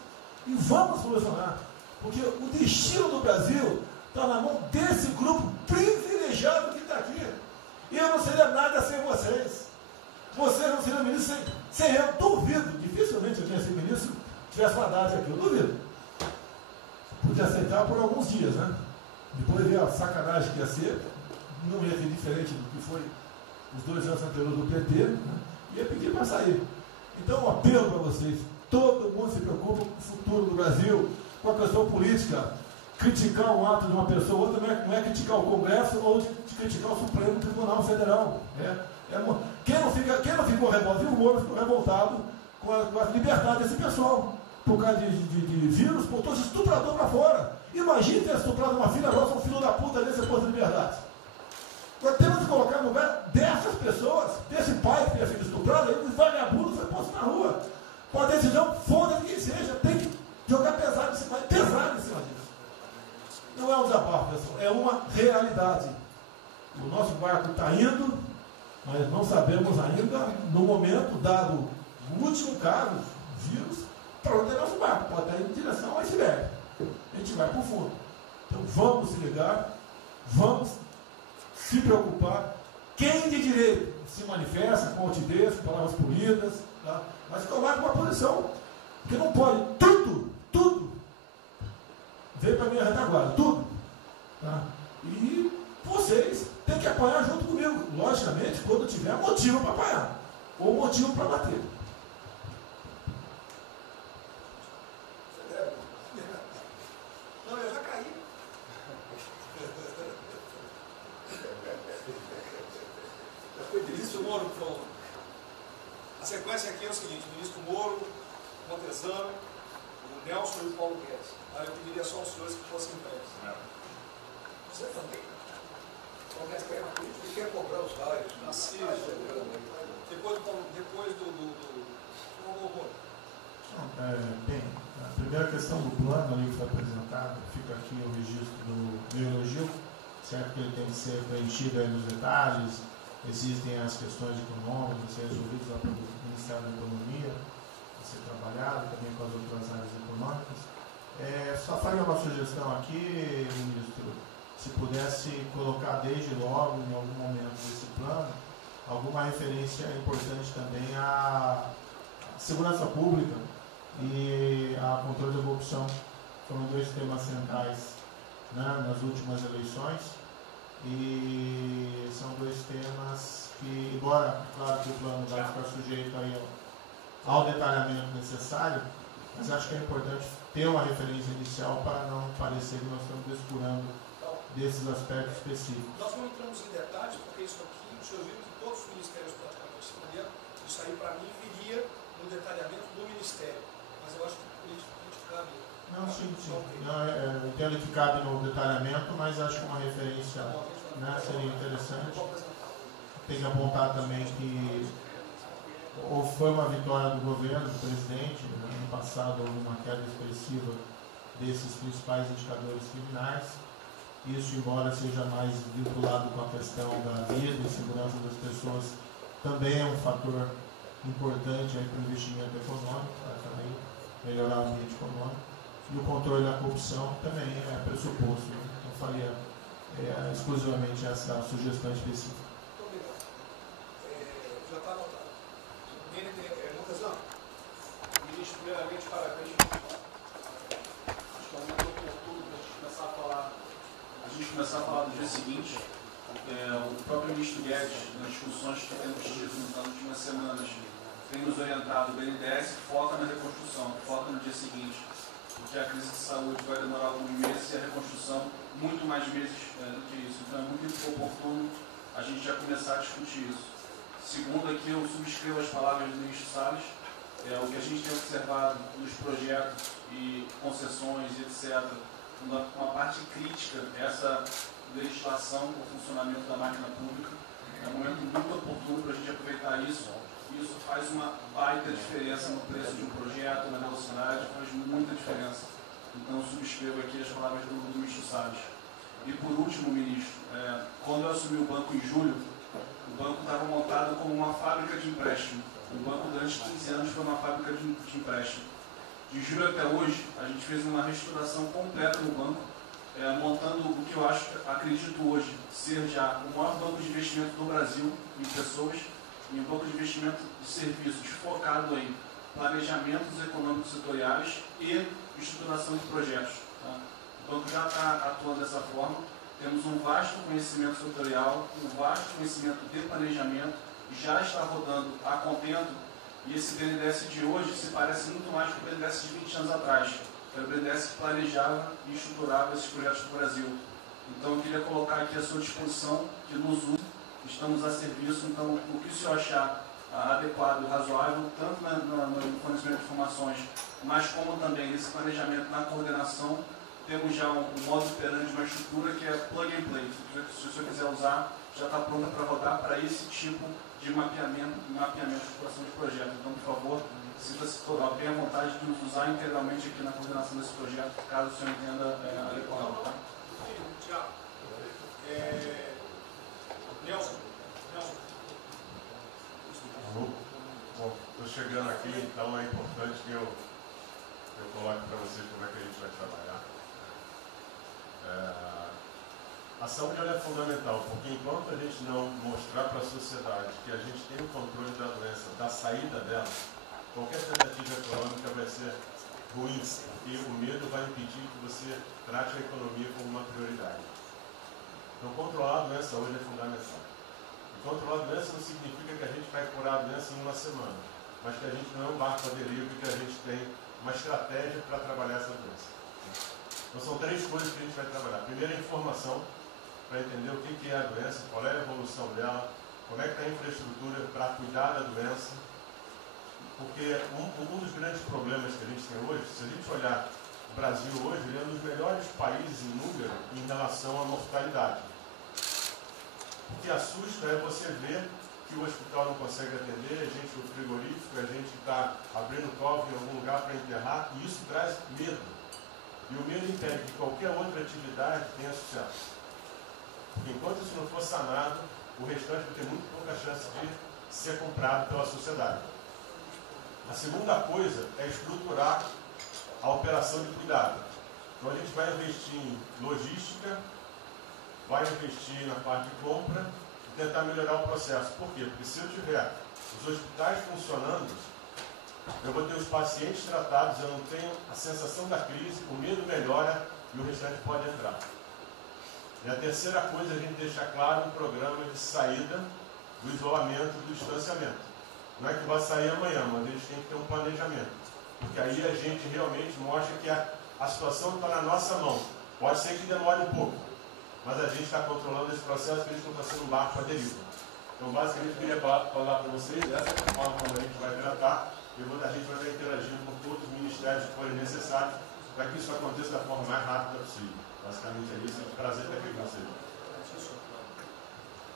E vamos solucionar. Porque o destino do Brasil está na mão desse grupo privilegiado que está aqui. E eu não seria nada sem vocês. Vocês não seriam ministros sem eu. Duvido. Dificilmente eu tinha sido ministro tivesse uma data aqui. Eu duvido. Podia aceitar por alguns dias, né? Depois ver a sacanagem que ia ser. Não ia ser diferente do que foi os 2 anos anteriores do PT. Né? Ia pedir para sair. Então, um apelo para vocês. Todo mundo se preocupa com o futuro do Brasil, com a questão política. Criticar um ato de uma pessoa ou outra não é criticar o Congresso ou de criticar o Supremo Tribunal Federal. Quem não ficou revoltado, o Moro ficou revoltado com a liberdade desse pessoal. Por causa de vírus, botou esse estuprador para fora. Imagine ter estuprado uma filha nossa, um filho da puta desse posto de liberdade. Nós temos que colocar no lugar dessas pessoas, desse pai que tenha sido estuprado, aí os vagabundos foi posto na rua. Com a decisão, foda-se quem seja, tem que jogar pesado em cima disso. Não é um desabafo, pessoal, é uma realidade. O nosso barco está indo, mas não sabemos ainda, no momento, dado o último caso, vírus, para onde é nosso barco. Pode estar indo em direção ao iceberg. A gente vai para o fundo. Então vamos se ligar, vamos se preocupar. Quem de direito se manifesta com altivez, com palavras polidas, tá? Mas tomar uma posição. Porque não pode tudo veio para a minha retaguarda, tudo. Tá? E vocês têm que apoiar junto comigo, logicamente, quando tiver motivo para apoiar, ou motivo para bater. Não, eu já caí. O ministro Moro, a sequência aqui é o seguinte: o ministro Moro, Montezano, o Nelson e o Paulo Guedes. Aí eu pediria só aos senhores que fossem breves. Você também. Começa a ganhar na política e quer cobrar os raios. Assim, depois do bem, a primeira questão do plano ali que foi apresentado, fica aqui o registro do meu elogio, certo que ele tem que ser preenchido aí nos detalhes, existem as questões econômicas a ser resolvidas lá pelo Ministério da Economia, a ser trabalhado também com as outras áreas econômicas. Só faria uma sugestão aqui, ministro, se pudesse colocar desde logo, em algum momento desse plano, alguma referência importante também à segurança pública e a controle da corrupção. Foram 2 temas centrais, né, nas últimas eleições, e são 2 temas que, embora, claro que o plano vai ficar sujeito aí ao detalhamento necessário, mas acho que é importante ter uma referência inicial para não parecer que nós estamos descurando desses aspectos específicos. Nós não entramos em detalhes, porque isso aqui, os senhores viram que todos os ministérios praticamente responderam. Isso aí, para mim, viria no detalhamento do ministério. Mas eu acho que politicamente cabe Não, sim. Não, eu entendo que cabe no detalhamento, mas acho que uma referência, né, seria interessante. Tem que apontar também que foi uma vitória do governo, do presidente. No ano passado houve uma queda expressiva desses principais indicadores criminais. Isso, embora seja mais vinculado com a questão da vida e segurança das pessoas, também é um fator importante para o investimento econômico, para também melhorar o ambiente econômico. E o controle da corrupção também é pressuposto. Né? Então, faria exclusivamente essa sugestão específica. Já está anotado. Lucas, não. Ministro, primeiramente, parabéns. Acho que é muito oportuno para a gente começar a falar do dia seguinte. O próprio ministro Guedes, nas discussões que temos tido nas últimas semanas, tem nos orientado. O BNDES foca na reconstrução, foca no dia seguinte, porque a crise de saúde vai demorar alguns meses e a reconstrução muito mais meses do que isso. Então é muito oportuno a gente já começar a discutir isso. Segundo, aqui eu subscrevo as palavras do ministro Salles. O que a gente tem observado nos projetos e concessões, etc., uma parte crítica, essa legislação para o funcionamento da máquina pública. É um momento muito oportuno para a gente aproveitar isso. Isso faz uma baita diferença no preço de um projeto, na velocidade, faz muita diferença. Então, subscrevo aqui as palavras do ministro Salles. E, por último, ministro, quando eu assumi o banco em julho, o banco estava montado como uma fábrica de empréstimo. O banco, durante 15 anos, foi uma fábrica de empréstimo. De julho até hoje, a gente fez uma reestruturação completa no banco, montando o que eu acredito hoje ser já o maior banco de investimento do Brasil em pessoas e um banco de investimento de serviços focado em planejamentos econômicos setoriais e estruturação de projetos. Tá? O banco já está atuando dessa forma. Temos um vasto conhecimento setorial, um vasto conhecimento de planejamento, já está rodando a contento, e esse BNDES de hoje se parece muito mais com o BNDES de 20 anos atrás, que era o BNDES que planejava e estruturava esses projetos no Brasil. Então eu queria colocar aqui à sua disposição, que nos use, estamos a serviço. Então o que o senhor achar adequado e razoável, tanto no fornecimento de informações, mas como também nesse planejamento, na coordenação, temos já um modo operante, uma estrutura que é plug and play. Se o senhor quiser usar, já está pronta para rodar para esse tipo de mapeamento e estruturação de projeto. Então, por favor, sinta-se bem à vontade de nos usar integralmente aqui na coordenação desse projeto, caso o senhor entenda adequado. Tá? Tiago. Nelson. Bom, estou chegando aqui, então é importante que eu coloque para vocês como é que a gente vai trabalhar. A saúde é fundamental, porque enquanto a gente não mostrar para a sociedade que a gente tem o controle da doença, da saída dela, qualquer tentativa econômica vai ser ruim, porque o medo vai impedir que você trate a economia como uma prioridade. Então, controlar a doença hoje é fundamental. E controlar a doença não significa que a gente vai curar a doença em uma semana, mas que a gente não é um barco a deriva e que a gente tem uma estratégia para trabalhar essa doença. Então, são 3 coisas que a gente vai trabalhar. Primeiro, a informação, para entender o que é a doença, qual é a evolução dela, como é que está a infraestrutura para cuidar da doença. Porque um dos grandes problemas que a gente tem hoje, se a gente olhar o Brasil hoje, ele é um dos melhores países em número em relação à mortalidade. O que assusta é você ver que o hospital não consegue atender, a gente no frigorífico, a gente está abrindo cofre em algum lugar para enterrar, e isso traz medo. E o medo impede que qualquer outra atividade tenha sucesso. Porque enquanto isso não for sanado, o restante vai ter muito pouca chance de ser comprado pela sociedade. A segunda coisa é estruturar a operação de cuidado. Então a gente vai investir em logística, vai investir na parte de compra e tentar melhorar o processo. Por quê? Porque se eu tiver os hospitais funcionando, eu vou ter os pacientes tratados, eu não tenho a sensação da crise, o medo melhora e o restante pode entrar. E a terceira coisa é a gente deixar claro um programa de saída do isolamento, do distanciamento. Não é que vai sair amanhã, mas a gente tem que ter um planejamento. Porque aí a gente realmente mostra que a situação está na nossa mão. Pode ser que demore um pouco, mas a gente está controlando esse processo, que a gente não está sendo um barco à deriva. Então, basicamente, eu queria falar para vocês, essa é a forma como a gente vai tratar. A gente vai estar interagindo com todos os ministérios que forem necessários para que isso aconteça da forma mais rápida possível. Basicamente é isso. É um prazer ter aqui com vocês.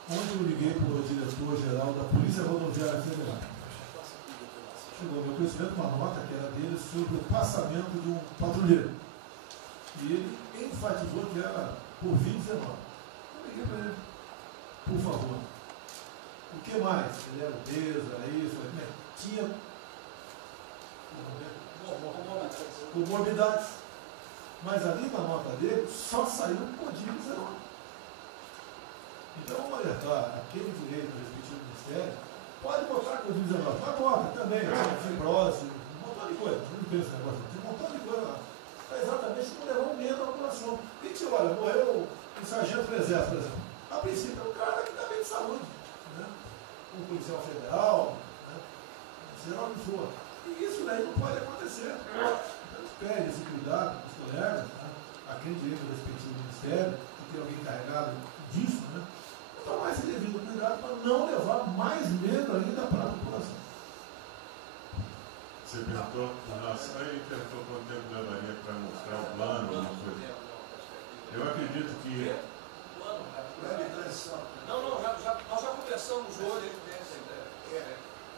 Ontem eu liguei para o diretor-geral da Polícia Rodoviária Federal. Chegou ao meu conhecimento uma nota que era dele sobre o passamento de um patrulheiro. E ele enfatizou que era por 2019. Eu liguei para ele, por favor. O que mais? Ele era obeso, era isso, tinha comorbidades. Mas ali na nota dele só saiu por 19. Então vamos alertar aquele direito do respectivo ministério, pode botar Covid-19, mas bota também, fibrose, um montão de coisa, não pensa esse negócio, tem um montão de coisa lá. É exatamente como levar um medo à população. E que olha, morreu um sargento do exército, por exemplo. A princípio é um cara que está bem de saúde, né? Um policial federal, né? Seja lá o que for. E isso daí não pode acontecer. Então pede esse cuidado com os colegas, né? Aquele direito do respectivo ministério, que tem alguém encarregado disso, né? Tomar esse devido cuidado para não levar mais medo ainda para a população. Você perguntou em relação aí, perguntou quanto tempo levaria para mostrar o plano, alguma coisa. Eu acredito que. Não, nós já conversamos hoje.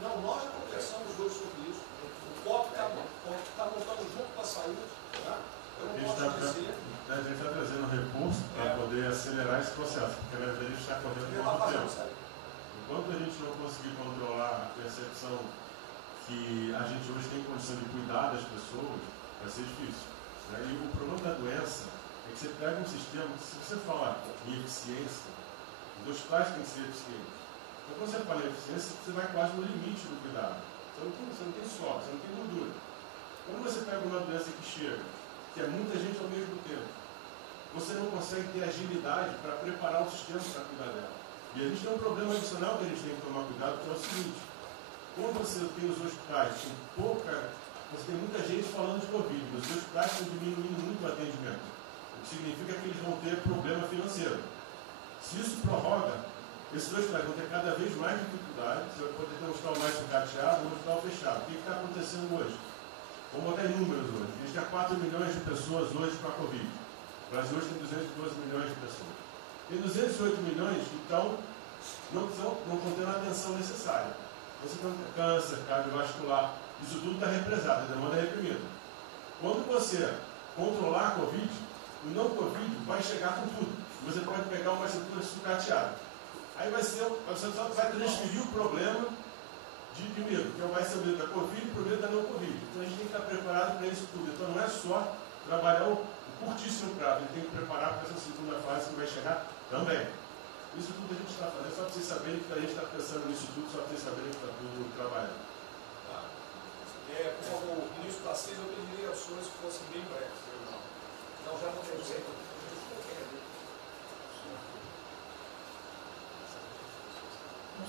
Não, nós já conversamos hoje sobre isso. O COP está montando junto com a saúde. Tá? Eu não posso dizer. A gente está trazendo recurso para poder acelerar esse processo, porque na verdade a gente está correndo muito tempo. Enquanto a gente não conseguir controlar a percepção que a gente hoje tem condição de cuidar das pessoas, vai ser difícil. Né? E o problema da doença é que você pega um sistema, se você falar em eficiência, os hospitais têm que ser eficientes. Então quando você fala em eficiência, você vai quase no limite do cuidado. Você não tem sono, você não tem gordura. Quando você pega uma doença que chega, que é muita gente ao mesmo tempo, você não consegue ter agilidade para preparar o sistema para cuidar dela. E a gente tem um problema adicional que a gente tem que tomar cuidado, que é o seguinte: quando você tem os hospitais com você tem muita gente falando de Covid, mas os hospitais estão diminuindo muito o atendimento, o que significa que eles vão ter problema financeiro. Se isso prorroga, esses hospitais vão ter cada vez mais dificuldade. Você vai poder ter um hospital mais sucateado, um hospital fechado. O que está acontecendo hoje? Vamos botar em números hoje. A gente tem 4 milhões de pessoas hoje com a Covid. O Brasil hoje tem 212 milhões de pessoas. Tem 208 milhões que não estão tendo a atenção necessária. Você tem câncer, cardiovascular, isso tudo está represado, a demanda é reprimida. Quando você controlar a Covid, o não Covid vai chegar com tudo. Você pode pegar uma estrutura sucateada. Aí você só vai transferir o problema de medo, que vai ser o medo da Covid e o medo da não Covid. Então a gente tem que estar preparado para isso tudo. Então não é só trabalhar o curtíssimo prazo, a gente tem que preparar para essa segunda fase que vai chegar também. Isso tudo a gente está fazendo, só para vocês saberem que a gente está pensando nisso tudo, só para vocês saberem que está tudo trabalhando. Como o ministro Tarcísio, eu pediria aos senhores que fossem bem breves. Não, já não tem jeito.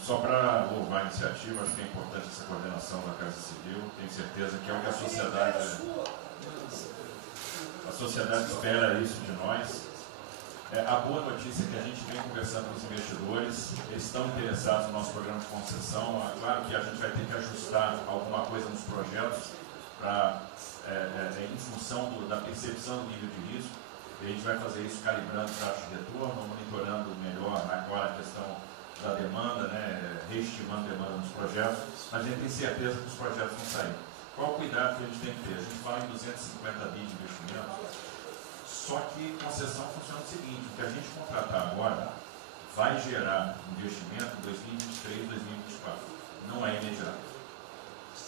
Só para louvar a iniciativa, acho que é importante essa coordenação da Casa Civil. Tenho certeza que é o que a sociedade espera isso de nós. A boa notícia é que a gente vem conversando com os investidores, eles estão interessados no nosso programa de concessão. Claro que a gente vai ter que ajustar alguma coisa nos projetos em função da percepção do nível de risco. E a gente vai fazer isso calibrando taxa de retorno, monitorando melhor agora a questão da demanda, né, reestimando a demanda nos projetos, mas a gente tem certeza que os projetos vão sair. Qual o cuidado que a gente tem que ter? A gente fala em 250 bi de investimento, só que concessão funciona o seguinte: o que a gente contratar agora vai gerar investimento em 2023, 2024, não é imediato.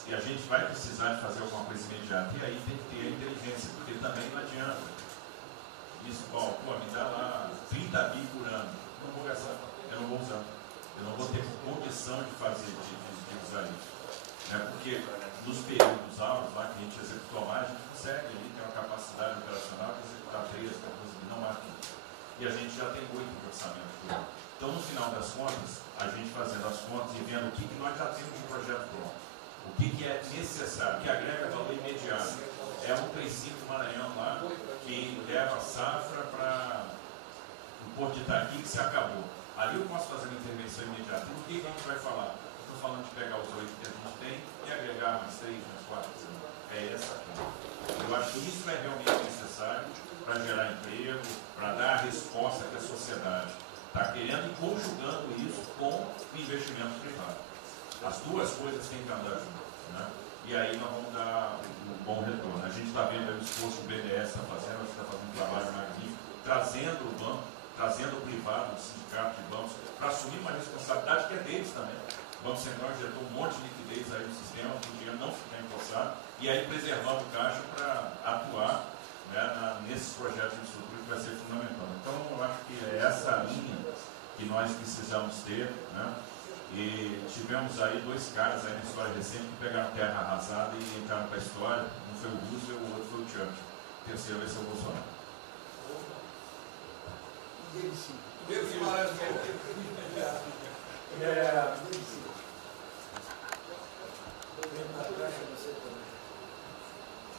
E a gente vai precisar de fazer alguma coisa imediata, e aí tem que ter a inteligência, porque também não adianta. Isso, me dá lá 30 bi por ano, não vou gastar, eu não vou usar. Eu não vou ter condição de fazer, de usar isso. Né? Porque nos períodos altos lá que a gente executou mais, a gente consegue ali ter uma capacidade operacional de executar 13, 14 mil, não mais. E a gente já tem 8 de orçamento. Então, no final das contas, a gente fazendo as contas e vendo o que nós já temos de projeto pronto, o que é necessário, que agrega valor imediato. É um 35 Maranhão lá, que leva a safra para o Porto de Itaqui, que se acabou. Ali eu posso fazer uma intervenção imediata. E o que a gente vai falar? Estou falando de pegar os 8 que a gente tem e agregar mais 3, mais 4. É essa aqui. Eu acho que isso é realmente gerar emprego, para dar a resposta que a sociedade está querendo e conjugando isso com investimento privado. As duas coisas têm que andar juntas, né? E aí nós vamos dar um bom retorno. A gente está vendo aí o esforço que o BNDES está fazendo, está fazendo um trabalho magnífico, trazendo o banco, trazendo o privado, o sindicato de bancos, para assumir uma responsabilidade que é deles também. O Banco Central injetou um monte de liquidez aí no sistema, para o dinheiro não ficar empossado, e aí preservando o caixa para atuar, né, nesses projetos de infraestrutura que vai ser fundamental. Então, eu acho que é essa linha que nós precisamos ter, né? E tivemos aí dois caras aí na história recente que pegaram terra arrasada e entraram para a história. Um foi o Roosevelt, o outro foi o Churchill. O terceiro vai ser o Bolsonaro.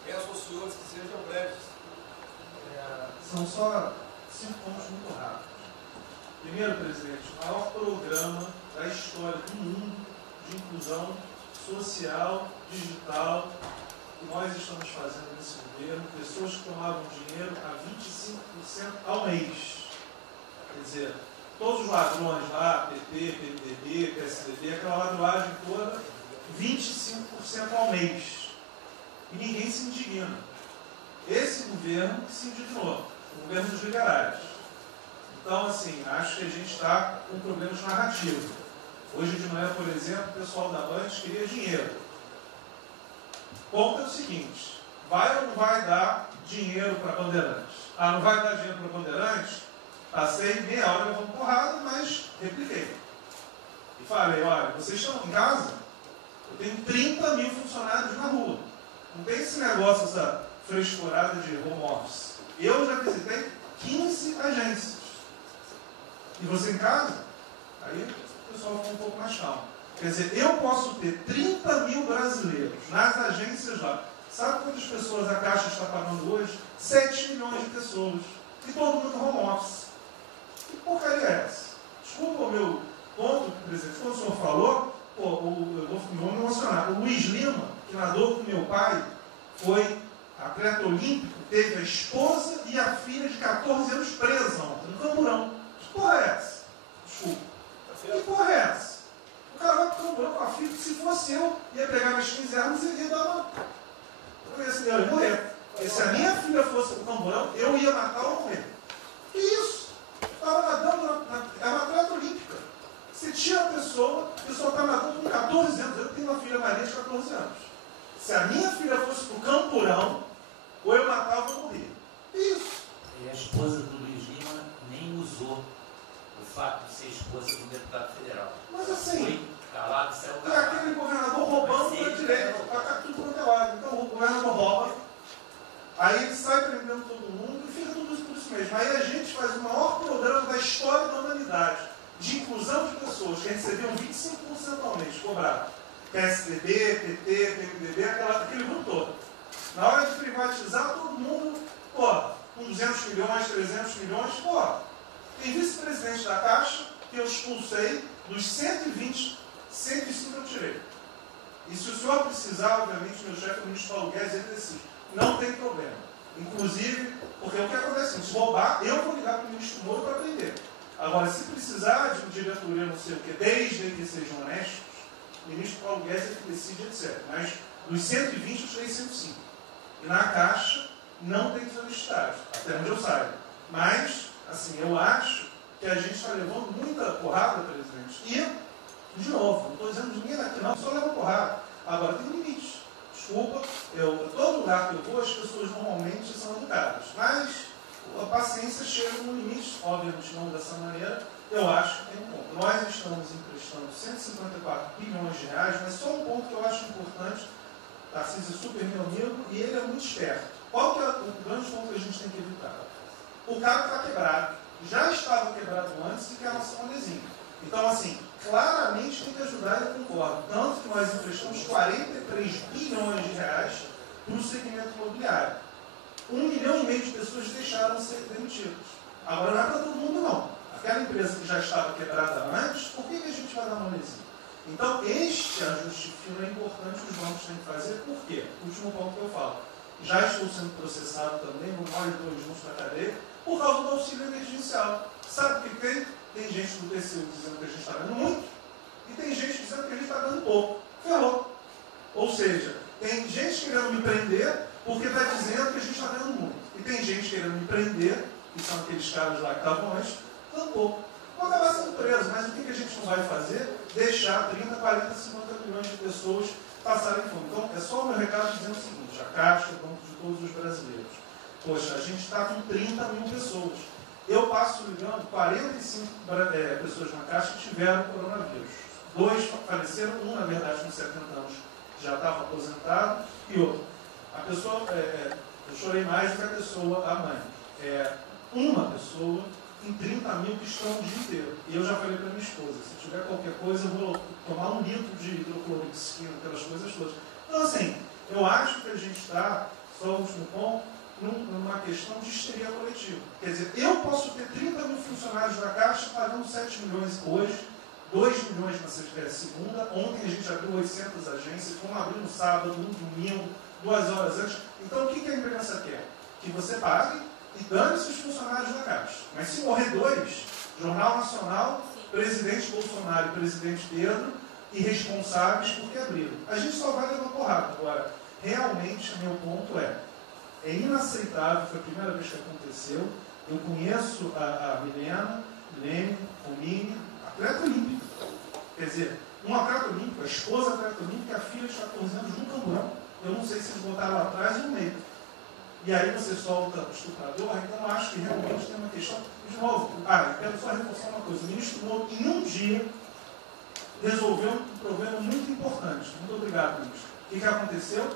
Peço aos senhores que sejam breves. São só 5 pontos muito rápidos. Primeiro, presidente, o maior programa da história do mundo de inclusão social, digital, que nós estamos fazendo nesse governo, pessoas que tomavam dinheiro a 25% ao mês. Quer dizer, todos os ladrões lá, PT, PMDB, PSDB, aquela ladroagem toda, 25% ao mês. E ninguém se indigna. Esse governo se indignou, o governo dos liberais. Então, assim, acho que a gente está com problemas narrativos. Hoje de manhã, por exemplo, o pessoal da Band queria dinheiro. O ponto é o seguinte: vai ou não vai dar dinheiro para Bandeirantes? Ah, não vai dar dinheiro para Bandeirantes? Passei meia hora levando porrada, mas repliquei. E falei, olha, vocês estão em casa? Eu tenho 30 mil funcionários na rua. Não tem esse negócio, essa frescurada de home office. Eu já visitei 15 agências. E você em casa? Aí o pessoal ficou um pouco mais calmo. Quer dizer, eu posso ter 30 mil brasileiros nas agências lá. Sabe quantas pessoas a Caixa está pagando hoje? 7 milhões de pessoas. E todo mundo home office. Que porcaria é essa? Desculpa o meu ponto, presidente. Quando o senhor falou, eu vou me emocionar. O Luiz Lima, que nadou com meu pai, foi atleta olímpico, teve a esposa e a filha de 14 anos presa ontem, no Camburão. Que porra é essa? Desculpa. Que porra é essa? O cara vai pro Camburão com a filha, que se fosse eu, ia pegar minhas 15 armas e ia dar uma... Eu ia morrer. Porque se a minha filha fosse pro Camburão, eu ia matar ou morrer. Que isso? Estava nadando, é uma atleta olímpica. Você tira a pessoa está nadando com 14 anos. Eu tenho uma filha Maria de 14 anos. Se a minha filha fosse pro Camburão, ou eu matava ou morria. Isso. E a esposa do Luiz Lima nem usou o fato de ser esposa do deputado federal. Mas assim, foi calado, saiu é calado. aquele governador roubando para a direita, está tudo quanto é lado. Então o governador rouba, aí ele sai prendendo todo mundo e fica tudo isso por isso mesmo. Aí a gente faz o maior programa da história da humanidade de inclusão de pessoas que recebiam 25% ao mês, cobrado. PSDB, PT, PMDB, aquele grupo todo. Na hora de privatizar, todo mundo, com 200 milhões, 300 milhões, tem vice-presidente da Caixa que eu expulsei, dos 120, 105 eu tirei. E se o senhor precisar, obviamente, meu chefe, o ministro Paulo Guedes, ele decide. Não tem problema. Inclusive, porque o que acontece? Se roubar, eu vou ligar para o ministro Moro para prender. Agora, se precisar de um diretoria, não sei o quê, desde que sejam honestos, o ministro Paulo Guedes é que decide, etc. Mas dos 120, eu tirei 105. E na Caixa, não tem que fazer estágio, até onde eu saiba. Mas, assim, eu acho que a gente está levando muita porrada, presidente. E, de novo, não estou dizendo ninguém daqui não, só leva porrada. Agora, tem limites. Desculpa, todo lugar que eu vou, as pessoas normalmente são educadas. Mas a paciência chega no limite, obviamente não dessa maneira, eu acho que tem um ponto. Nós estamos emprestando 154 bilhões de reais, mas só um ponto que eu acho importante. Tarcísio é super meu amigo e ele é muito esperto. Qual que é o grande ponto que a gente tem que evitar? O carro está quebrado. Já estava quebrado antes e quer lançar um lesinho. Então, assim, claramente tem que ajudar e eu concordo. Tanto que nós emprestamos 43 bilhões de reais para o segmento imobiliário. 1,5 milhão de pessoas deixaram de ser demitidas. Agora não é para todo mundo, não. Aquela empresa que já estava quebrada antes, por que a gente vai dar uma lesinha? Então, este ajuste fino é importante que os bancos têm que fazer. Por quê? Último ponto que eu falo. já estou sendo processado também, vou mais 2 juntos na cadeia, por causa do auxílio emergencial. Sabe o que tem? Tem gente do TCU dizendo que a gente está ganhando muito, e tem gente dizendo que a gente está ganhando pouco. Ferrou. Ou seja, tem gente querendo me prender porque está dizendo que a gente está ganhando muito. E tem gente querendo me prender, que são aqueles caras lá que estavam antes, ganhando pouco. Vou acabar sendo preso, mas o que a gente não vai fazer? Deixar 30, 40, 50 milhões de pessoas passarem fome. Então, é só o meu recado dizendo o seguinte: a Caixa é banco de todos os brasileiros. Poxa, a gente está com 30 mil pessoas. Eu passo ligando 45 pessoas na Caixa que tiveram coronavírus. 2 faleceram, um, na verdade, com 70 anos já estava aposentado, e outro. A pessoa, eu chorei mais do que a pessoa, a mãe. Uma pessoa em 30 mil que estão o dia inteiro. E eu já falei para minha esposa, se tiver qualquer coisa, eu vou tomar 1 litro de hidrocloroquina, aquelas coisas todas. Então, assim, eu acho que a gente está, só o último ponto, numa questão de histeria coletiva. Quer dizer, eu posso ter 30 mil funcionários da Caixa pagando 7 milhões hoje, 2 milhões na segunda, ontem a gente abriu 800 agências, vamos abrir no sábado, no domingo, 2 horas antes. Então, o que a imprensa quer? Que você pague e dane-se os funcionários da Caixa. Mas se morrer 2, Jornal Nacional, presidente Bolsonaro e presidente Pedro, irresponsáveis porque abriram. A gente só vai levar porrada. Agora, realmente, meu ponto é inaceitável, foi a primeira vez que aconteceu. Eu conheço a Milena, Romine, atleta olímpica. Quer dizer, um atleta olímpico, a esposa atleta olímpica, a filha de 14 anos de um camburão. Eu não sei se eles botaram lá atrás ou no meio. E aí você solta o estuprador, então eu acho que realmente tem uma questão. De novo, eu quero só reforçar uma coisa. O ministro Moro, em um dia, resolveu um problema muito importante. Muito obrigado, ministro. O que aconteceu?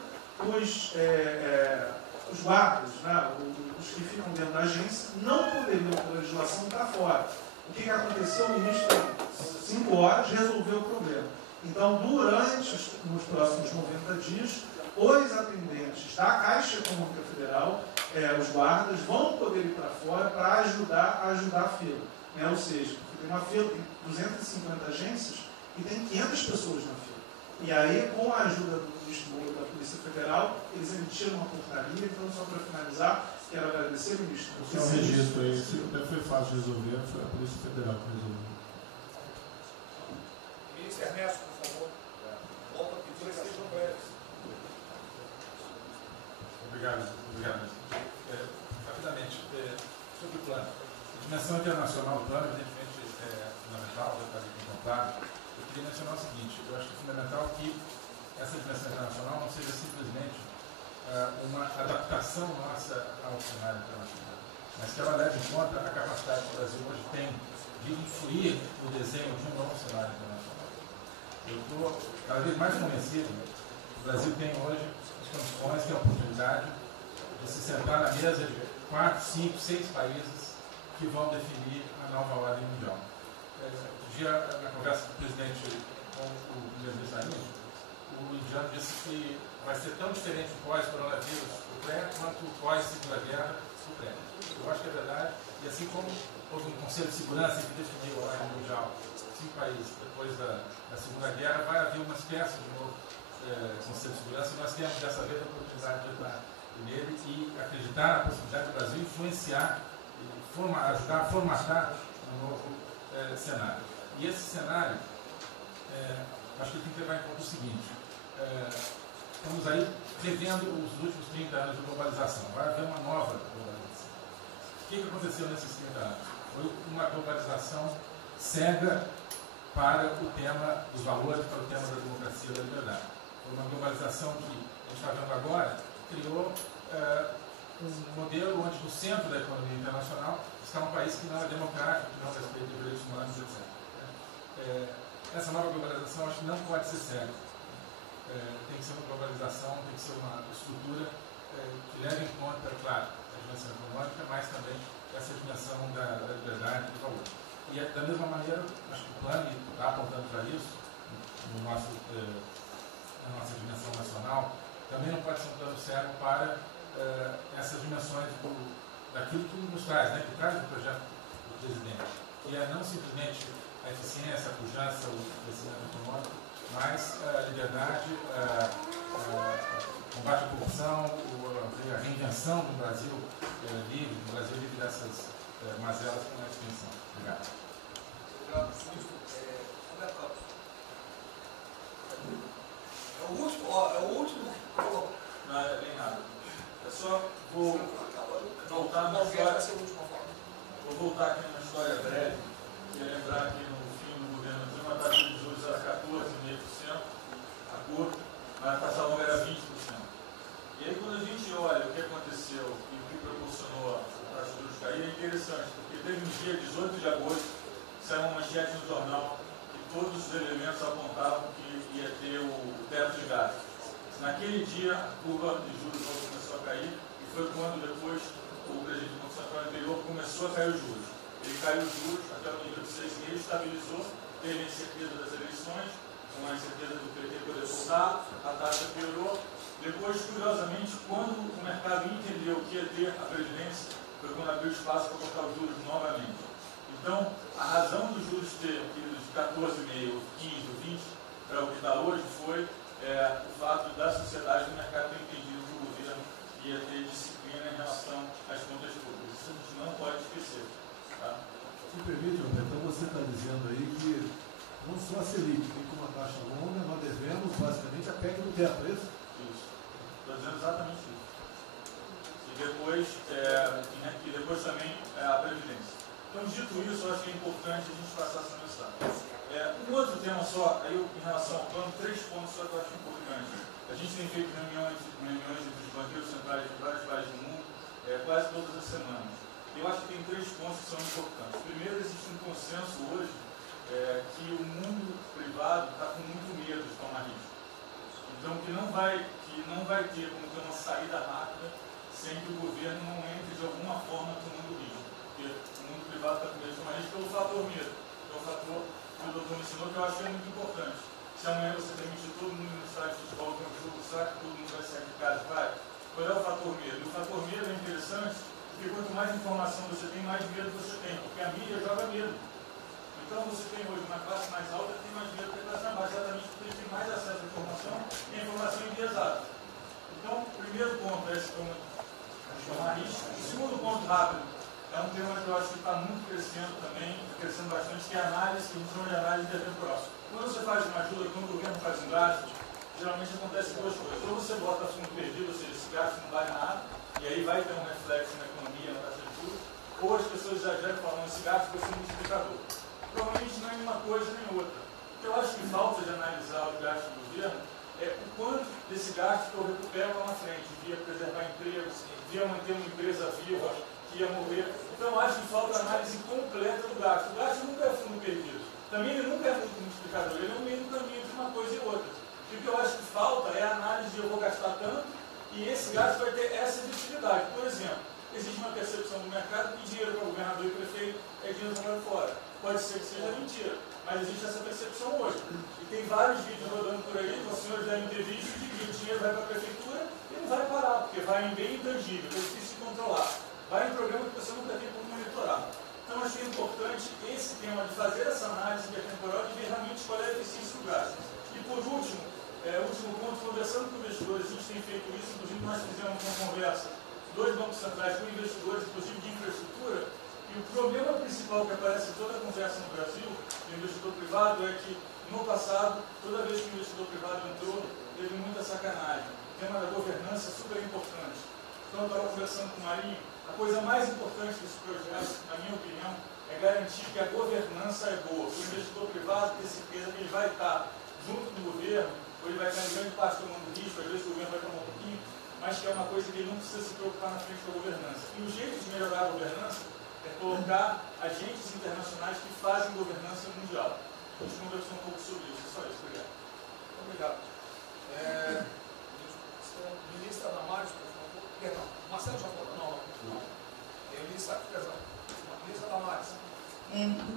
Os guardas, né, os que ficam dentro da agência, não poderiam, pela legislação, estar fora. O que aconteceu? O ministro, em 5 horas, resolveu o problema. Então, nos próximos 90 dias, os atendentes da Caixa Econômica Federal, os guardas, vão poder ir para fora para ajudar a fila. Né? Ou seja, tem uma fila, tem 250 agências e tem 500 pessoas na fila. E aí, com a ajuda do ministro Moro da Polícia Federal, eles emitiram uma portaria. Então, só para finalizar, quero agradecer, ministro. É um registro aí, até foi fácil de resolver, foi a Polícia Federal que resolveu. Ministro Ernesto, por favor. Volta a pedir que sejam breves. Obrigado. Rapidamente, sobre o plano. A dimensão internacional do plano, evidentemente, é fundamental, já está aqui contemplado. Eu queria mencionar o seguinte: eu acho que é fundamental que essa dimensão internacional não seja simplesmente uma adaptação nossa ao cenário internacional, mas que ela leve em conta a capacidade que o Brasil hoje tem de influir no desenho de um novo cenário internacional. Eu estou cada vez mais convencido que o Brasil tem hoje as condições, tem a oportunidade de se sentar na mesa de 4, 5, 6 países que vão definir a nova ordem mundial. Um dia, na conversa do presidente com o primeiro-ministro, o indiano disse que vai ser tão diferente o pós-coronavírus, o pré, quanto o pós-segunda guerra, o pré. Eu acho que é verdade. E assim como houve um Conselho de Segurança que definiu a ordem mundial, 5 países depois da Segunda Guerra, vai haver uma espécie de novo Conselho de Segurança, e nós temos dessa vez a oportunidade de entrar nele e acreditar na possibilidade do Brasil influenciar, ajudar a formatar um novo cenário. E esse cenário, acho que tem que levar em conta o seguinte: estamos aí revendo os últimos 30 anos de globalização. Vai haver uma nova globalização. O que aconteceu nesses 30 anos? Foi uma globalização cega para o tema dos valores, para o tema da democracia e da liberdade. Foi uma globalização que a gente está vendo agora, criou um modelo onde no centro da economia internacional está um país que não é democrático, que não respeita os direitos humanos, etc. Essa nova globalização acho que não pode ser cega. Tem que ser uma globalização, tem que ser uma estrutura que leve em conta, claro, a dimensão econômica, mas também essa dimensão da liberdade e do valor. E da mesma maneira, acho que o plano está apontando para isso, na nossa dimensão nacional, também não pode ser um plano cego para essas dimensões daquilo que nos traz, né, que traz o projeto do presidente, que é não simplesmente a eficiência, a pujança, o crescimento econômico, mas a liberdade, o combate à corrupção, o reinvenção do Brasil livre, do Brasil livre dessas mazelas como a extinção. Obrigado. Obrigado, ministro. Roberto Campos. É o último, Não, é bem rápido. Eu só vou voltar numa história. Vou voltar aqui numa história breve, e lembrar que no fim do governo Dilma a taxa de juros era 14,5%, a curta, mas a taxa longa era 20%. E aí quando a gente olha o que aconteceu e o que proporcionou a taxa de juros cair, é interessante, porque teve um dia, 18 de agosto, saiu uma manchete no jornal e todos os elementos apontavam que ia ter o teto de gastos. Naquele dia, a curva de juros começou a cair e foi quando depois o presidente do Banco Central anterior começou a cair os juros. Ele caiu os juros até o nível de 6,5, estabilizou, teve a incerteza das eleições, com a incerteza do PT poder voltar, a taxa piorou. Depois, curiosamente, quando o mercado entendeu que ia ter a Previdência, foi quando abriu espaço para colocar os juros novamente. Então, a razão dos juros ter ido de 14,5, 15, 20 para o que está hoje foi o fato da sociedade do mercado ter entendido que o governo ia ter disciplina em relação às contas públicas. Isso a gente não pode esquecer. Tá? Se permite, Roberto, então você está dizendo aí que não só a Selic tem como uma taxa longa, nós devemos basicamente a PEC do teto, é isso? Isso. Estou dizendo exatamente isso. E depois também a Previdência. Então, dito isso, eu acho que é importante a gente passar essa mensagem. Um outro tema só, aí em relação ao plano, 3 pontos só que eu acho importantes. A gente tem feito reuniões entre os banqueiros centrais de vários países do mundo, quase todas as semanas. Eu acho que tem 3 pontos que são importantes. Primeiro, existe um consenso hoje que o mundo privado está com muito medo de tomar risco. Então, que não vai ter como ter uma saída rápida sem que o governo não entre de alguma forma tomando risco. Porque o mundo privado está com medo de tomar risco pelo fator medo. Que é o fator que o doutor mencionou, que eu acho que é muito importante. Se amanhã você permitir todo mundo no estádio de futebol ter um jogo, será que todo mundo vai sair de casa e vai? Qual é o fator medo? E o fator medo é interessante porque quanto mais informação você tem, mais medo você tem. Porque a mídia joga medo. Então você tem hoje uma classe mais alta que tem mais medo que a classe mais baixa, exatamente porque ele tem mais acesso à informação e a informação enviesada. Então, o primeiro ponto é esse tema de tomar risco. O segundo ponto rápido é um tema que eu acho que está muito crescendo também, crescendo bastante, que é a análise, que a gente chama de análise intertemporal. Quando você faz uma ajuda, quando o governo faz um gasto, geralmente acontece 2 coisas. Ou você bota fundo perdido, ou seja, esse gasto não vale nada, e aí vai ter um reflexo na economia, na taxa de juros, ou as pessoas exageram falando esse gasto vai ser um multiplicador. Provavelmente não é nenhuma coisa nem outra. O que eu acho que falta de analisar os gastos do governo é o quanto desse gasto que eu recupero lá na frente, via preservar empregos, via manter uma empresa viva, que ia morrer. Então eu acho que falta a análise completa do gasto. O gasto nunca é fundo perdido. Também ele nunca é muito multiplicador, ele é um meio do caminho de uma coisa e outra. E o que eu acho que falta é a análise de eu vou gastar tanto e esse gasto vai ter essa efetividade. Por exemplo, existe uma percepção do mercado que dinheiro para governador e prefeito é dinheiro jogado fora. Pode ser que seja mentira, mas existe essa percepção hoje. E tem vários vídeos rodando por aí, os senhores devem ter visto, de que o dinheiro vai para a prefeitura e não vai parar, porque vai em bem intangível, que é difícil de controlar. Vai em programa que você nunca tem como monitorar. Então, acho que é importante esse tema de fazer essa análise intertemporal e ver realmente qual é a eficiência do gasto. E, por último, último ponto, conversando com investidores, a gente tem feito isso, inclusive nós fizemos uma conversa, 2 bancos centrais com investidores, inclusive de infraestrutura, e o problema principal que aparece em toda a conversa no Brasil, do investidor privado, é que, no passado, toda vez que o investidor privado entrou, teve muita sacanagem. O tema da governança é super importante. Então, eu estava conversando com o Marinho, a coisa mais importante desse projeto, na minha opinião, é garantir que a governança é boa. O investidor privado ter certeza que ele vai estar junto com o governo, ou ele vai estar em grande parte tomando risco, às vezes o governo vai tomar um pouquinho, mas que é uma coisa que ele não precisa se preocupar na frente da governança. E o jeito de melhorar a governança é colocar agentes internacionais que fazem governança mundial. A gente conversou um pouco sobre isso. É só isso. Obrigado. Obrigado. Ministra Damares, por favor. Perdão. Marcelo já falou? Não. Ministra Damares.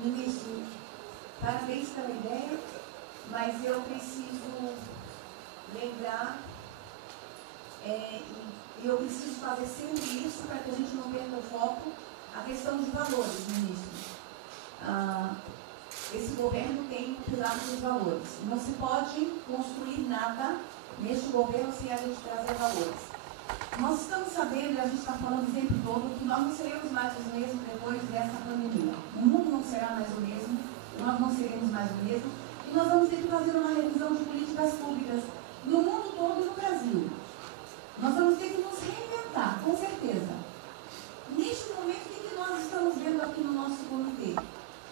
Ministro, parabéns pela ideia, mas eu preciso lembrar e eu preciso fazer sempre isso para que a gente não perca o foco, a questão de valores, ministro. Esse governo tem cuidado dos valores. Não se pode construir nada neste governo sem a gente trazer valores. Nós estamos sabendo, e a gente está falando o tempo todo, que nós não seremos mais os mesmos depois dessa pandemia. O mundo não será mais o mesmo, nós não seremos mais o mesmo, e nós vamos ter que fazer uma revisão de políticas públicas no mundo todo e no Brasil. Nós vamos ter que nos reinventar, com certeza. Neste momento, o que nós estamos vendo aqui no nosso comitê?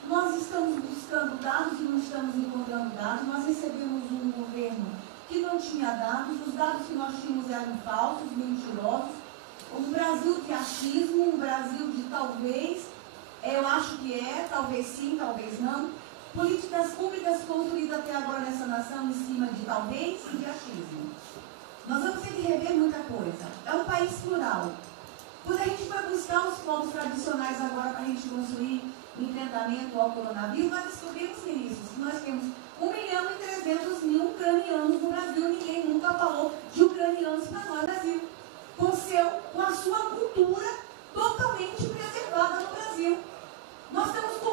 Nós estamos buscando dados e não estamos encontrando dados. Nós recebemos um governo que não tinha dados, os dados que nós tínhamos eram falsos, mentirosos. Um Brasil de achismo, um Brasil de talvez, eu acho que é, talvez sim, talvez não. Políticas públicas construídas até agora nessa nação em cima de talvez e de achismo. Nós vamos ter que rever muita coisa. É um país plural. Quando a gente foi buscar os povos tradicionais agora para a gente construir o enfrentamento ao coronavírus, nós descobrimos, ministros, que nós temos 1.300.000 ucranianos no Brasil. Ninguém nunca falou de ucranianos para nós no Brasil. Com a sua cultura totalmente preservada no Brasil. Nós estamos com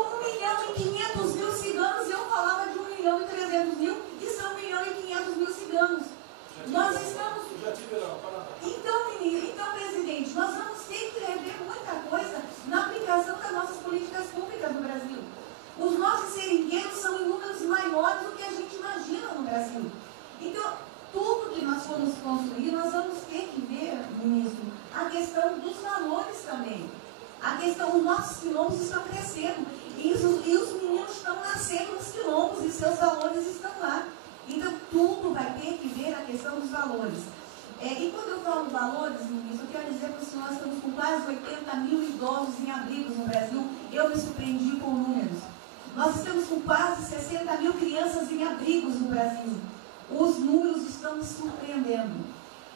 1.500.000 ciganos, e eu falava de 1.300.000, e são 1.500.000 ciganos. Nós estamos... Então, presidente, nós vamos ter que rever muita coisa na aplicação das nossas políticas públicas no Brasil. Os nossos seringueiros são em números maiores do que a gente imagina no Brasil. Então, tudo que nós formos construir, nós vamos ter que ver, ministro, a questão dos valores também. A questão, os nossos quilombos estão crescendo, e os meninos estão nascendo nos quilombos, e seus valores estão lá. Então, tudo vai ter que ver a questão dos valores. E quando eu falo valores, ministro, eu quero dizer para o senhor, nós estamos com quase 80.000 idosos em abrigos no Brasil. Eu me surpreendi com números. Nós estamos com quase 60.000 crianças em abrigos no Brasil. Os números estão me surpreendendo.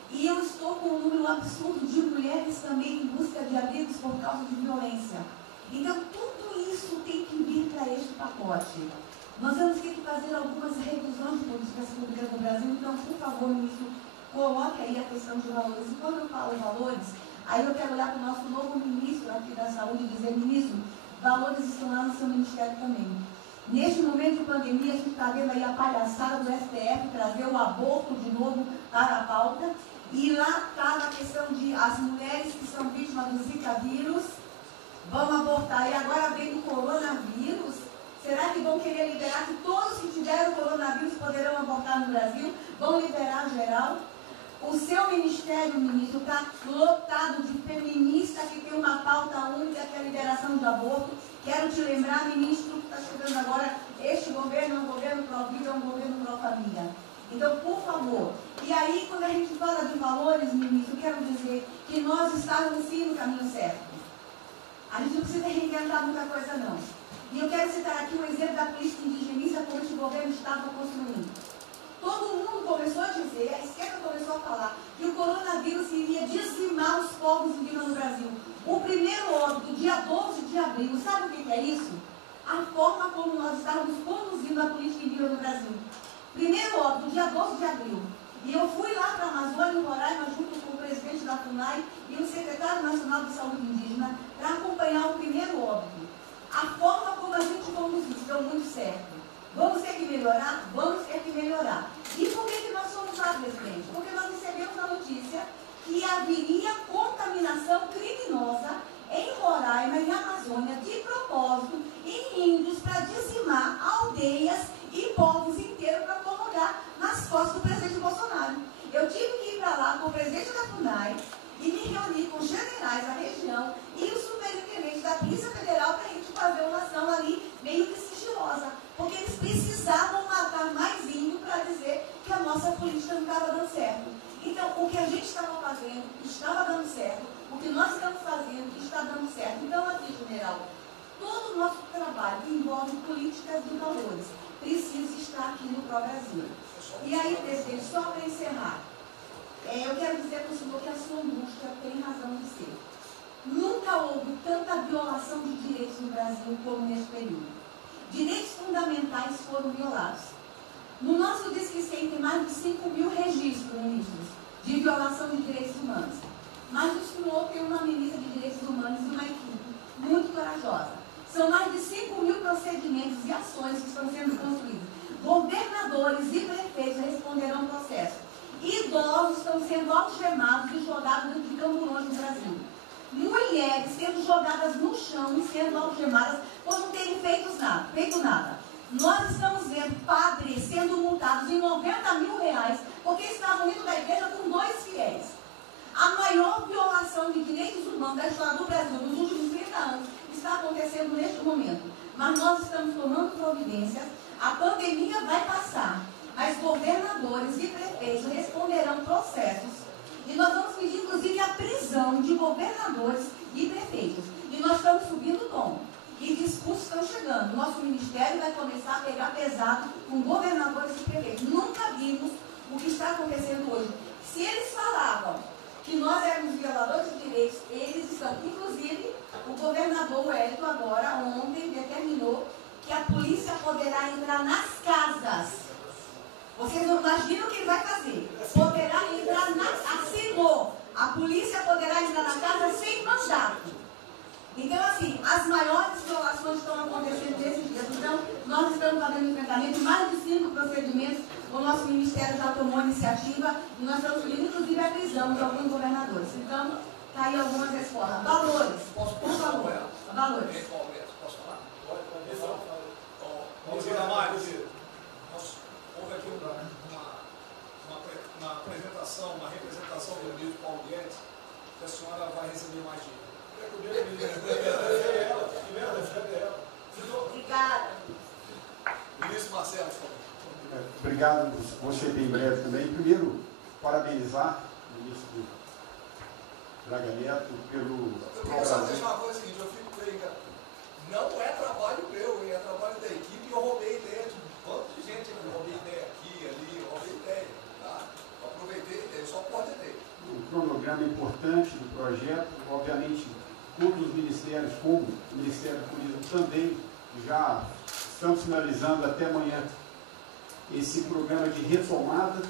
E eu estou com um número absurdo de mulheres também em busca de abrigos por causa de violência. Então, tudo isso tem que vir para este pacote. Nós vamos ter que fazer algumas revisões de políticas públicas no Brasil. Então, por favor, ministro, coloque aí a questão de valores. E quando eu falo valores, aí eu quero olhar para o nosso novo ministro aqui da Saúde e dizer, ministro, valores estão lá no seu ministério também. Neste momento de pandemia, a gente está vendo aí a palhaçada do STF trazer o aborto de novo para a pauta. E lá está a questão de as mulheres que são vítimas do Zika vírus vão abortar. E agora vem o coronavírus. Será que vão querer liberar que todos que tiveram coronavírus poderão abortar no Brasil? Vão liberar geral? O seu ministério, ministro, está lotado de feminista que tem uma pauta única, que é a liberação do aborto. Quero te lembrar, ministro, que está chegando agora, este governo é um governo pró-vida, é um governo pró-família. Então, por favor. E aí, quando a gente fala de valores, ministro, quero dizer que nós estamos sim no caminho certo. A gente não precisa reinventar muita coisa, não. E eu quero citar aqui um exemplo da política indigenista como este governo estava construindo. Todo mundo começou a dizer, a esquerda começou a falar, que o coronavírus iria dizimar os povos indígenas no Brasil. O primeiro óbito, dia 12 de abril, sabe o que é isso? A forma como nós estávamos conduzindo a política indígena no Brasil. Primeiro óbito, dia 12 de abril. E eu fui lá para a Amazônia, em Roraima, junto com o presidente da FUNAI e o secretário nacional de saúde indígena, para acompanhar o primeiro óbito. A forma como a gente conduziu deu muito certo. Vamos ter que melhorar? Vamos ter que melhorar. E por que nós fomos lá, presidente? Porque nós recebemos a notícia que haveria contaminação criminosa em Roraima e Amazônia, de propósito, em índios, para dizimar aldeias e povos inteiros para colocar nas costas do presidente Bolsonaro. Eu tive que ir para lá com o presidente da FUNAI e me reunir com os generais da região e o superintendente da Polícia Federal para a gente fazer uma ação ali meio que sigilosa, porque eles precisavam matar mais índio para dizer que a nossa política não estava dando certo. Então, o que a gente estava fazendo estava dando certo, o que nós estamos fazendo está dando certo. Então, aqui, general, todo o nosso trabalho que envolve políticas de valores precisa estar aqui no Pró-Brasil. E aí, presidente, só para encerrar, eu quero dizer para o senhor que a sua angústia tem razão de ser. Nunca houve tanta violação de direitos no Brasil como nesse período. Direitos fundamentais foram violados. No nosso Disque 100 tem mais de 5.000 registros, ministros, de violação de direitos humanos. Mas o senhor tem uma ministra de direitos humanos e uma equipe muito corajosa. São mais de 5.000 procedimentos e ações que estão sendo construídos. Governadores e prefeitos responderão ao processo. Idosos idosos estão sendo algemados e jogados dentro de camburões no Brasil. Mulheres sendo jogadas no chão e sendo algemadas por não terem feito nada. Nós estamos vendo padres sendo multados em R$90 mil porque estavam indo da igreja com 2 fiéis. A maior violação de direitos humanos da história do Brasil nos últimos 30 anos está acontecendo neste momento. Mas nós estamos tomando providências, a pandemia vai passar, mas governadores e prefeitos responderão processos. E nós vamos pedir, inclusive, a prisão de governadores e prefeitos. E nós estamos subindo o tom. E discursos estão chegando. Nosso ministério vai começar a pegar pesado com governadores e prefeitos. Nunca vimos o que está acontecendo hoje. Se eles falavam que nós éramos violadores de direitos, eles estão. Inclusive, o governador Wellington agora, ontem, determinou que a polícia poderá entrar nas casas. Vocês não imaginam o que ele vai fazer. Poderá entrar assinou. A polícia poderá entrar na casa sem mandato. Então, assim, as maiores violações estão acontecendo nesses dias. Então, nós estamos fazendo enfrentamento, mais de 5 procedimentos. O nosso ministério já tomou a iniciativa e nós estamos pedindo, inclusive, a prisão de alguns governadores. Então, está aí algumas respostas. Valores. Por favor. Valores. Posso falar? Houve aqui uma apresentação, uma representação do ministro Paulo Guedes, que a senhora vai receber mais dinheiro. Obrigada. Ministro Marcelo, por favor. Obrigado, vou ser bem breve também. Primeiro, parabenizar o ministro Braga Neto pelo... Eu queria só deixar uma coisa seguinte, eu fico bem, cara. Não é trabalho meu, é trabalho da equipe e eu roubei ideia de um monte de gente. Eu roubei ideia aqui, ali, eu roubei ideia. Tá? Eu aproveitei a ideia, só coordenei. Um cronograma importante do projeto, obviamente, todos os ministérios, como o Ministério do Turismo também, já estamos finalizando até amanhã esse programa de retomada.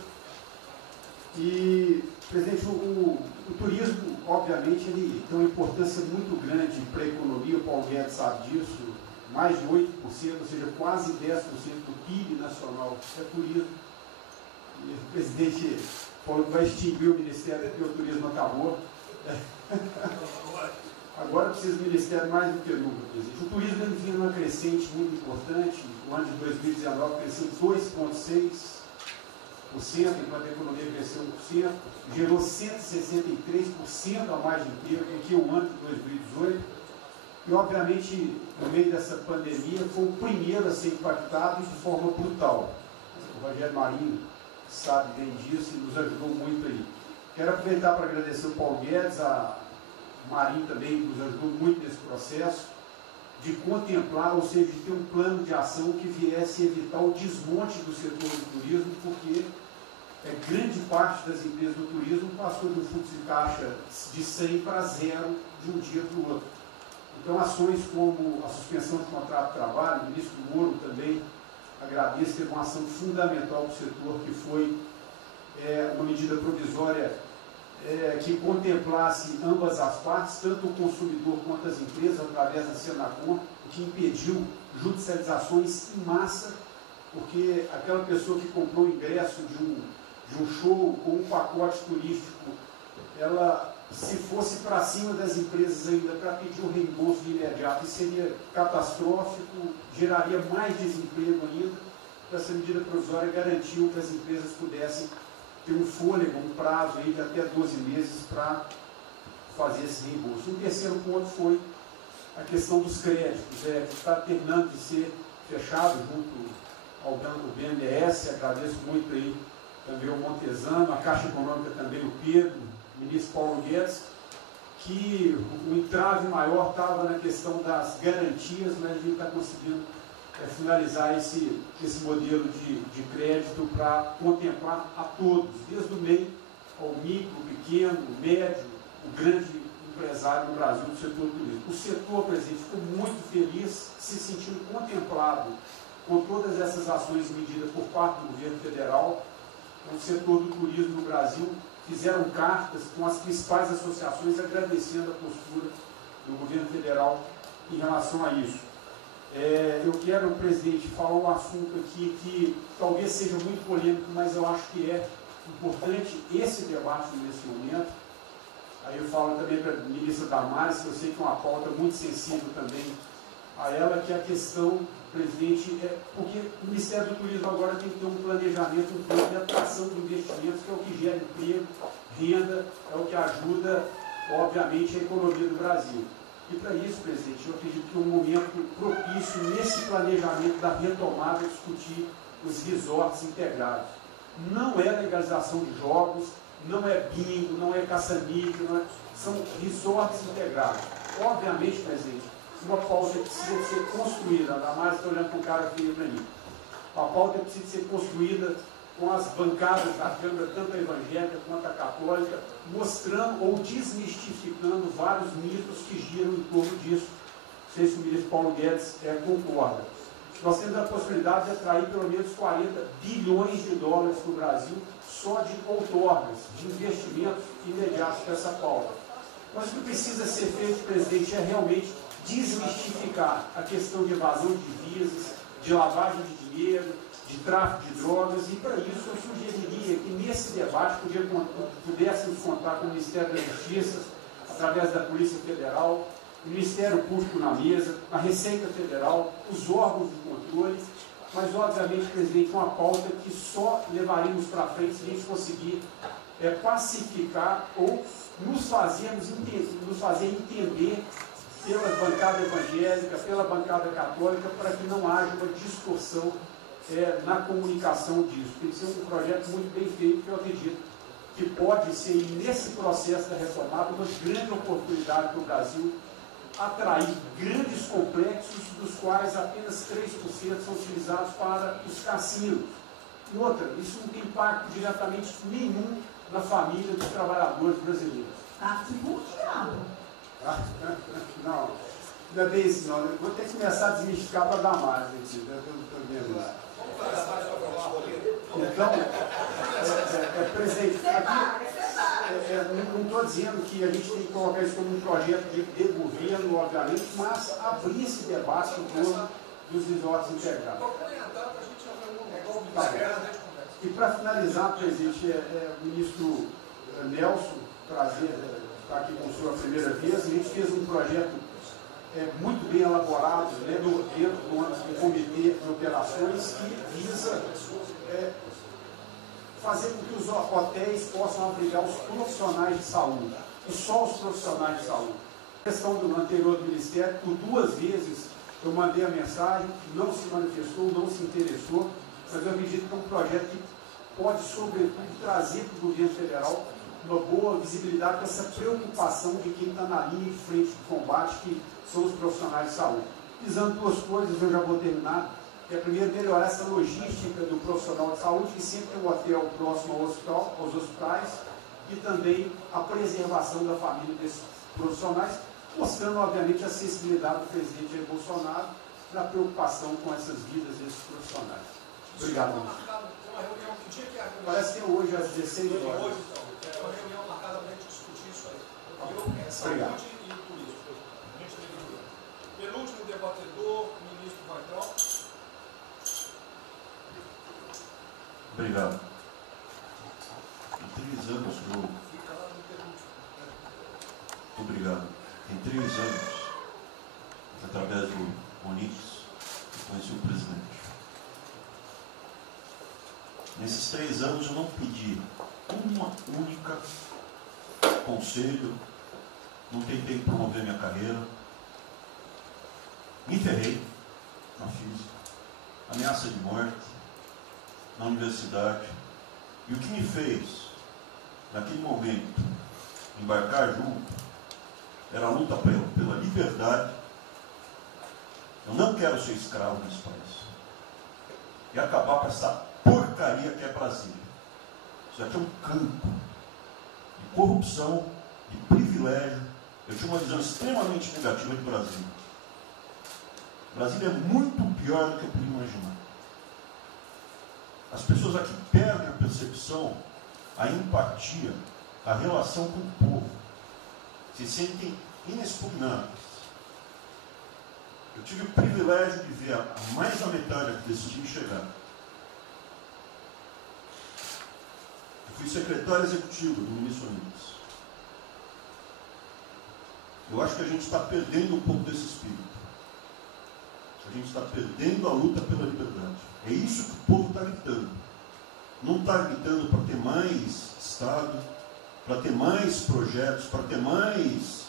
E, presidente, o turismo, obviamente, ele tem uma importância muito grande para a economia, o Paulo Guedes sabe disso, mais de 8%, ou seja, quase 10% do PIB nacional é turismo. E o presidente falou que vai extinguir o Ministério porque o turismo acabou. Agora precisa do Ministério mais do que nunca, presidente. O turismo ele vinha numa crescente muito importante. O ano de 2019 cresceu 2,6%, enquanto a economia cresceu 1%, gerou 163% a mais de emprego do que o ano de 2018. E, obviamente, no meio dessa pandemia, foi o primeiro a ser impactado de forma brutal. O Rogério Marinho sabe bem disso e nos ajudou muito aí. Quero aproveitar para agradecer o Paulo Guedes, a Marinho também nos ajudou muito nesse processo, de contemplar, ou seja, de ter um plano de ação que viesse evitar o desmonte do setor do turismo, porque grande parte das empresas do turismo passou de um fluxo de caixa de 100 para 0 de um dia para o outro. Então, ações como a suspensão de contrato de trabalho, o ministro Moro também agradeço, teve uma ação fundamental para o setor, que foi uma medida provisória que contemplasse ambas as partes, tanto o consumidor quanto as empresas, através da Senacom, que impediu judicializações em massa, porque aquela pessoa que comprou o ingresso de um show ou um pacote turístico, ela, se fosse para cima das empresas ainda para pedir o reembolso de imediato, isso seria catastrófico, geraria mais desemprego ainda. Essa medida provisória garantiu que as empresas pudessem ter um fôlego, um prazo aí de até 12 meses para fazer esse reembolso. Um terceiro ponto foi a questão dos créditos, que está terminando de ser fechado junto ao BNDES. Agradeço muito aí também o Montesano, a Caixa Econômica também, o Pedro, o ministro Paulo Guedes, que o entrave maior estava na questão das garantias, mas a gente está conseguindo finalizar esse modelo de crédito para contemplar a todos, desde o MEI ao micro, pequeno, médio, o grande empresário no Brasil do setor turístico. O setor, presidente, ficou muito feliz, se sentindo contemplado com todas essas ações medidas por parte do governo federal. O setor do turismo no Brasil fizeram cartas com as principais associações agradecendo a postura do governo federal em relação a isso. Eu quero, presidente, falar um assunto aqui que talvez seja muito polêmico, mas eu acho que importante esse debate nesse momento. Aí eu falo também para a ministra Damares, que eu sei que é uma pauta muito sensível também a ela, que é a questão, presidente, porque o Ministério do Turismo agora tem que ter um planejamento, um plano de atração de investimentos, que é o que gera emprego, renda, é o que ajuda, obviamente, a economia do Brasil. E para isso, presidente, eu acredito que é um momento propício nesse planejamento da retomada discutir os resorts integrados. Não é legalização de jogos, não é bingo, não é caça-níquel, são resorts integrados. Obviamente, presidente, uma pauta precisa ser construída, ainda mais estou olhando para um cara aqui para mim. A pauta precisa ser construída com as bancadas da Câmara, tanto a evangélica quanto a católica, mostrando ou desmistificando vários mitos que giram em torno disso. Não sei se o ministro Paulo Guedes concorda. Nós temos a possibilidade de atrair pelo menos 40 bilhões de dólares para o Brasil só de outorgas, de investimentos imediatos para essa pauta. Mas o que precisa ser feito, presidente, é realmente desmistificar a questão de evasão de divisas, de lavagem de dinheiro, de tráfico de drogas, e para isso eu sugeriria que nesse debate pudéssemos contar com o Ministério da Justiça, através da Polícia Federal, o Ministério Público na mesa, a Receita Federal, os órgãos de controle, mas obviamente, presidente, uma pauta que só levaríamos para frente se a gente conseguir pacificar ou nos fazer entender pela bancada evangélica, pela bancada católica, para que não haja uma distorção na comunicação disso. Tem que ser um projeto muito bem feito, que eu acredito que pode ser, nesse processo da retomada, uma grande oportunidade para o Brasil atrair grandes complexos, dos quais apenas 3% são utilizados para os cassinos. E outra, isso não tem impacto diretamente nenhum na família dos trabalhadores brasileiros. Não, não é bem isso não. Eu vou ter que começar a desmistificar para dar mais, gente. Então, presidente, aqui, não estou dizendo que a gente tem que colocar isso como um projeto de governo, obviamente, mas abrir esse debate em torno dos resorts integrados. Tá. E para finalizar, presidente, o ministro Nelson, prazer estar aqui com o senhor a primeira vez, a gente fez um projeto muito bem elaborado, dentro do comitê de operações, que visa fazer com que os hotéis possam abrigar os profissionais de saúde, e só os profissionais de saúde. A questão do anterior do Ministério, por 2 vezes eu mandei a mensagem, não se manifestou, não se interessou, mas eu acredito que é um projeto que pode, sobretudo, trazer para o governo federal uma boa visibilidade dessa preocupação de quem está na linha de frente de combate, que são os profissionais de saúde. Visando 2 coisas, eu já vou terminar. Que é, primeiro, melhorar essa logística do profissional de saúde, que sempre tem um hotel próximo ao hospital, aos hospitais, e também a preservação da família desses profissionais, mostrando, obviamente, a sensibilidade do presidente Jair Bolsonaro na preocupação com essas vidas desses profissionais. Obrigado. Parece que é hoje, às 16 horas. Hoje, então. É uma reunião marcada para a gente discutir isso aí. Obrigado. Saúde e turismo. Penúltimo debatedor, ministro Weintraub. Obrigado. Em 3 anos eu... Obrigado. Em 3 anos, através do Onix, eu conheci o presidente. Nesses 3 anos eu não pedi uma única conselho, não tentei promover minha carreira, me ferrei na física, ameaça de morte, na universidade, e o que me fez, naquele momento, embarcar junto, era a luta pela liberdade. Eu não quero ser escravo nesse país, e acabar com essa porcaria que é Brasília. Isso aqui é um campo de corrupção, de privilégio. Eu tinha uma visão extremamente negativa de Brasília. Brasília é muito pior do que eu podia imaginar. As pessoas aqui perdem a percepção, a empatia, a relação com o povo. Se sentem inexpugnáveis. Eu tive o privilégio de ver a mais da metade desse time chegar. Fui secretário executivo do ministro Nunes. Eu acho que a gente está perdendo um pouco desse espírito. A gente está perdendo a luta pela liberdade. É isso que o povo está gritando. Não está gritando para ter mais Estado, para ter mais projetos, para ter mais...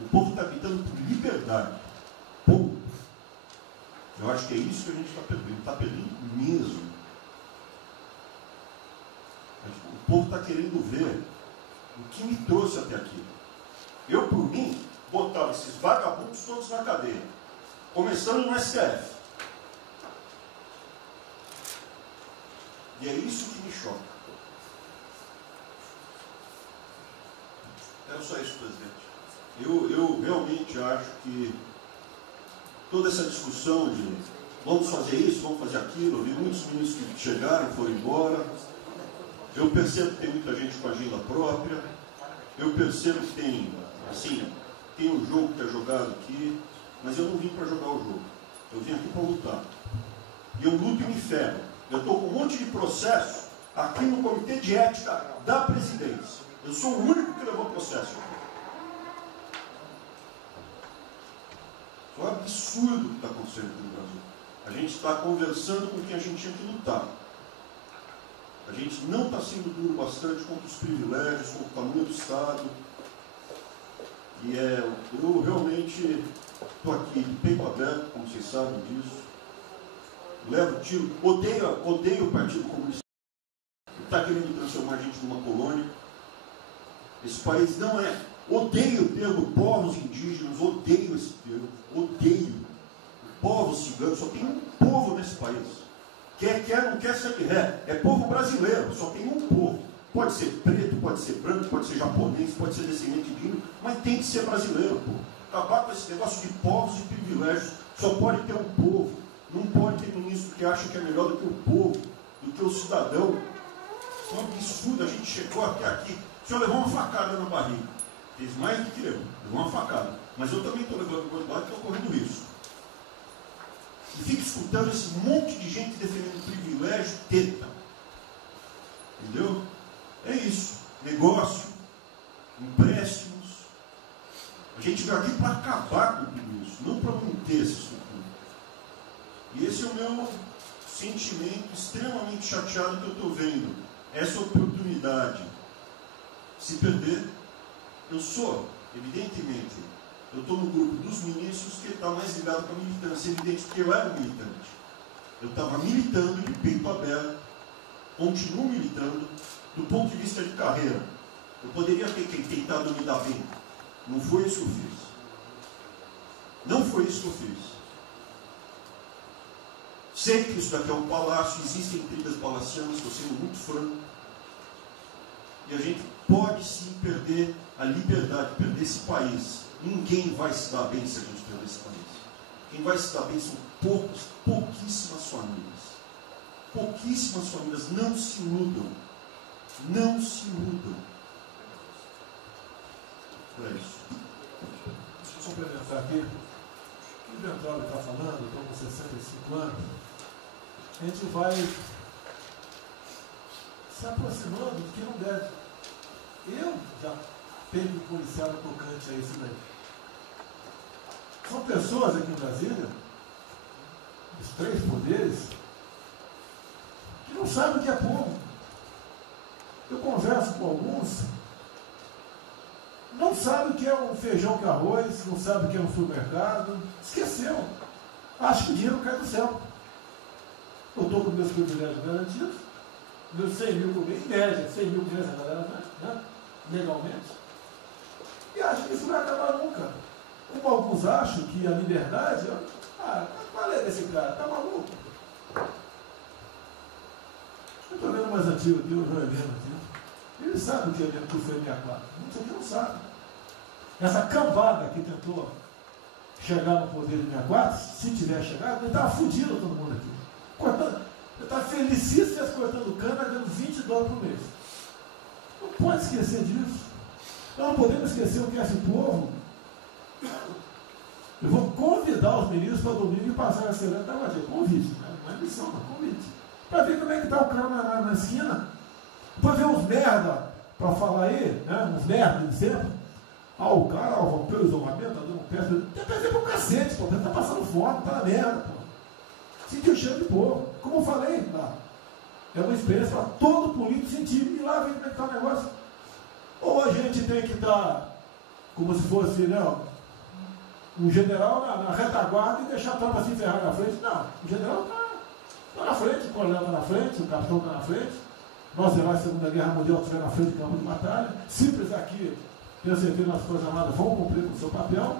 O povo está gritando por liberdade. Ponto. Eu acho que é isso que a gente está perdendo. Está perdendo mesmo. O povo está querendo ver o que me trouxe até aqui. Eu, por mim, botava esses vagabundos todos na cadeia. Começando no STF. E é isso que me choca. Era só isso, presidente. Eu realmente acho que toda essa discussão de vamos fazer isso, vamos fazer aquilo, eu vi muitos ministros que chegaram, foram embora. Eu percebo que tem muita gente com agenda própria. Eu percebo que tem, assim, tem um jogo que é jogado aqui, mas eu não vim para jogar o jogo. Eu vim aqui para lutar. E eu luto e me ferro. Eu estou com um monte de processo aqui no Comitê de Ética da Presidência. Eu sou o único que levou processo. É um absurdo o que está acontecendo aqui no Brasil. A gente está conversando com quem a gente tinha que lutar. A gente não está sendo duro bastante contra os privilégios, contra o tamanho do Estado. E eu realmente estou aqui de peito aberto, como vocês sabem disso. Levo tiro, odeio o Partido Comunista. Está querendo transformar a gente numa colônia. Esse país não é. Odeio o termo povos indígenas, odeio esse termo. Odeio. Povos ciganos, só tem um povo nesse país. Quer, não quer ser de ré. É povo brasileiro, só tem um povo. Pode ser preto, pode ser branco, pode ser japonês, pode ser descendente de índio, mas tem que ser brasileiro, pô. Acabar com esse negócio de povos e privilégios. Só pode ter um povo. Não pode ter ministro que acha que é melhor do que o povo, do que o cidadão. É um absurdo, a gente chegou até aqui. O senhor levou uma facada na barriga. Fez mais do que levou uma facada. Mas eu também estou levando cuidado e estou correndo risco. E fica escutando esse monte de gente defendendo privilégio, teta. Entendeu? É isso. Negócio, empréstimos. A gente veio aqui para acabar com tudo isso, não para manter essa estrutura. E esse é o meu sentimento extremamente chateado que eu estou vendo. Essa oportunidade se perder. Eu sou, evidentemente, eu estou no grupo dos ministros que está mais ligado com a militância, evidente, porque eu era militante. Eu estava militando de peito aberto, continuo militando, do ponto de vista de carreira. Eu poderia ter tentado me dar bem. Não foi isso que eu fiz. Não foi isso que eu fiz. Sei que isso daqui é um palácio, existem intrigas palacianas, estou sendo muito franco. E a gente pode sim perder a liberdade, perder esse país. Ninguém vai se dar bem se a gente perder esse país. Quem vai se dar bem são pouquíssimas famílias. Pouquíssimas famílias. Não se iludam. Não se iludam. É isso. Deixa eu complementar aqui. O que o Ventório está falando, estou com 65 anos, a gente vai se aproximando do que não deve. Eu já tenho me policiado tocante a isso daí. São pessoas aqui em Brasília, os três poderes, que não sabem o que é povo. Eu converso com alguns, não sabem o que é um feijão com arroz, não sabem o que é um supermercado, esqueceu. Acho que o dinheiro cai do céu. Eu estou com meus privilégios garantidos, meus 100 mil por mês, em média, 100 mil por mês a galera, né? Legalmente. E acho que isso não vai acabar nunca. Como alguns acham que a liberdade, qual é desse cara? Está maluco? Eu estou vendo mais antigo aqui, o João Heleno aqui. Ele sabe o que é mesmo que foi 64. Muitos aqui não sabem. Essa cambada que tentou chegar no poder de 64, se tiver chegado, ele estava fudido todo mundo aqui. Cortando, ele estava felicíssimo cortando cana, ganhando $20 por mês. Não pode esquecer disso. Nós não podemos esquecer o que é esse povo. Eu vou convidar os ministros para domingo e passar a semana da Convite, não é missão, não, convite. Para ver como é que está o cara na esquina. Depois vem uns merda para falar aí, né? Uns merda de sempre. O cara rompeu o isolamento, tá dando peça. Tem peça pro cacete, pô. Tá passando fome, tá na merda, pô. Sentiu o cheiro de povo. Como eu falei lá. É uma experiência para todo político sentir. E lá vem como é que tá o negócio. Ou a gente tem que estar como se fosse, né, um general na retaguarda e deixar a tropa se ferrar na frente. Não, o general está na frente, o coronel está na frente, o capitão está na frente. Nós, heróis da Segunda Guerra Mundial, estiver na frente do campo de batalha. Simples aqui, tenho certeza que nossas Forças Armadas vão cumprir com o seu papel,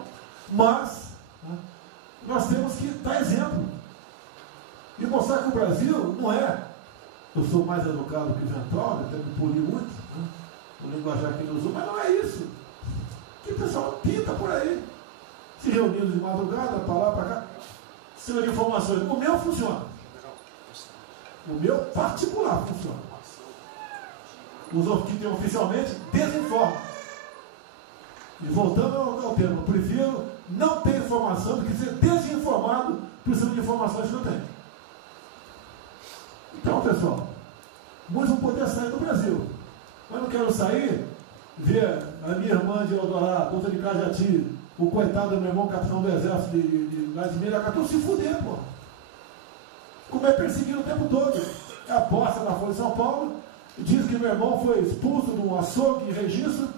mas, né, nós temos que dar exemplo. E mostrar que o Brasil não é. Eu sou mais educado que o Ventura, tenho que polir muito, né, o linguajar que ele usou, mas não é isso. Que o pessoal pinta por aí, se reunindo de madrugada, para lá, para cá, cima de informações. O meu funciona. O meu particular funciona. Os que tem oficialmente desinformam. E voltando ao termo, eu prefiro não ter informação do que ser desinformado por cima de informações que eu tenho. Então, pessoal, muitos vão poder sair do Brasil. Mas não quero sair, ver a minha irmã de Eldorado, outra de Cajati, o coitado do meu irmão capitão do exército de Miracatu, se fuder, pô. Como é perseguido o tempo todo. É a bosta na Folha de São Paulo, diz que meu irmão foi expulso de um açougue em registro,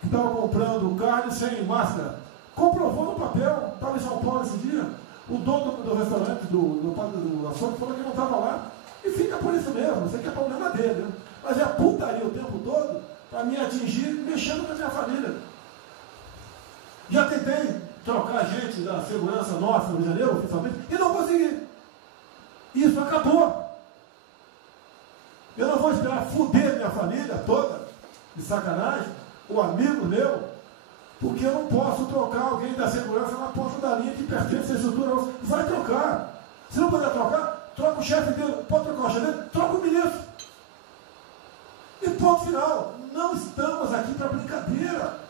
que estava comprando carne sem máscara. Comprovou no papel, estava em São Paulo esse dia. O dono do restaurante, do açougue, falou que não estava lá. E fica por isso mesmo, isso aqui é problema dele, né? Mas é putaria o tempo todo para me atingir, mexendo com a minha família. Já tentei trocar gente da segurança nossa no Rio de Janeiro, oficialmente, e não consegui. Isso acabou. Eu não vou esperar fuder minha família toda, de sacanagem, ou amigo meu, porque eu não posso trocar alguém da segurança na ponta da linha que pertence à estrutura. Vai trocar. Se não puder trocar, troca o chefe dele. Pode trocar o chefe dele? Troca o ministro. E ponto final. Não estamos aqui para brincadeira.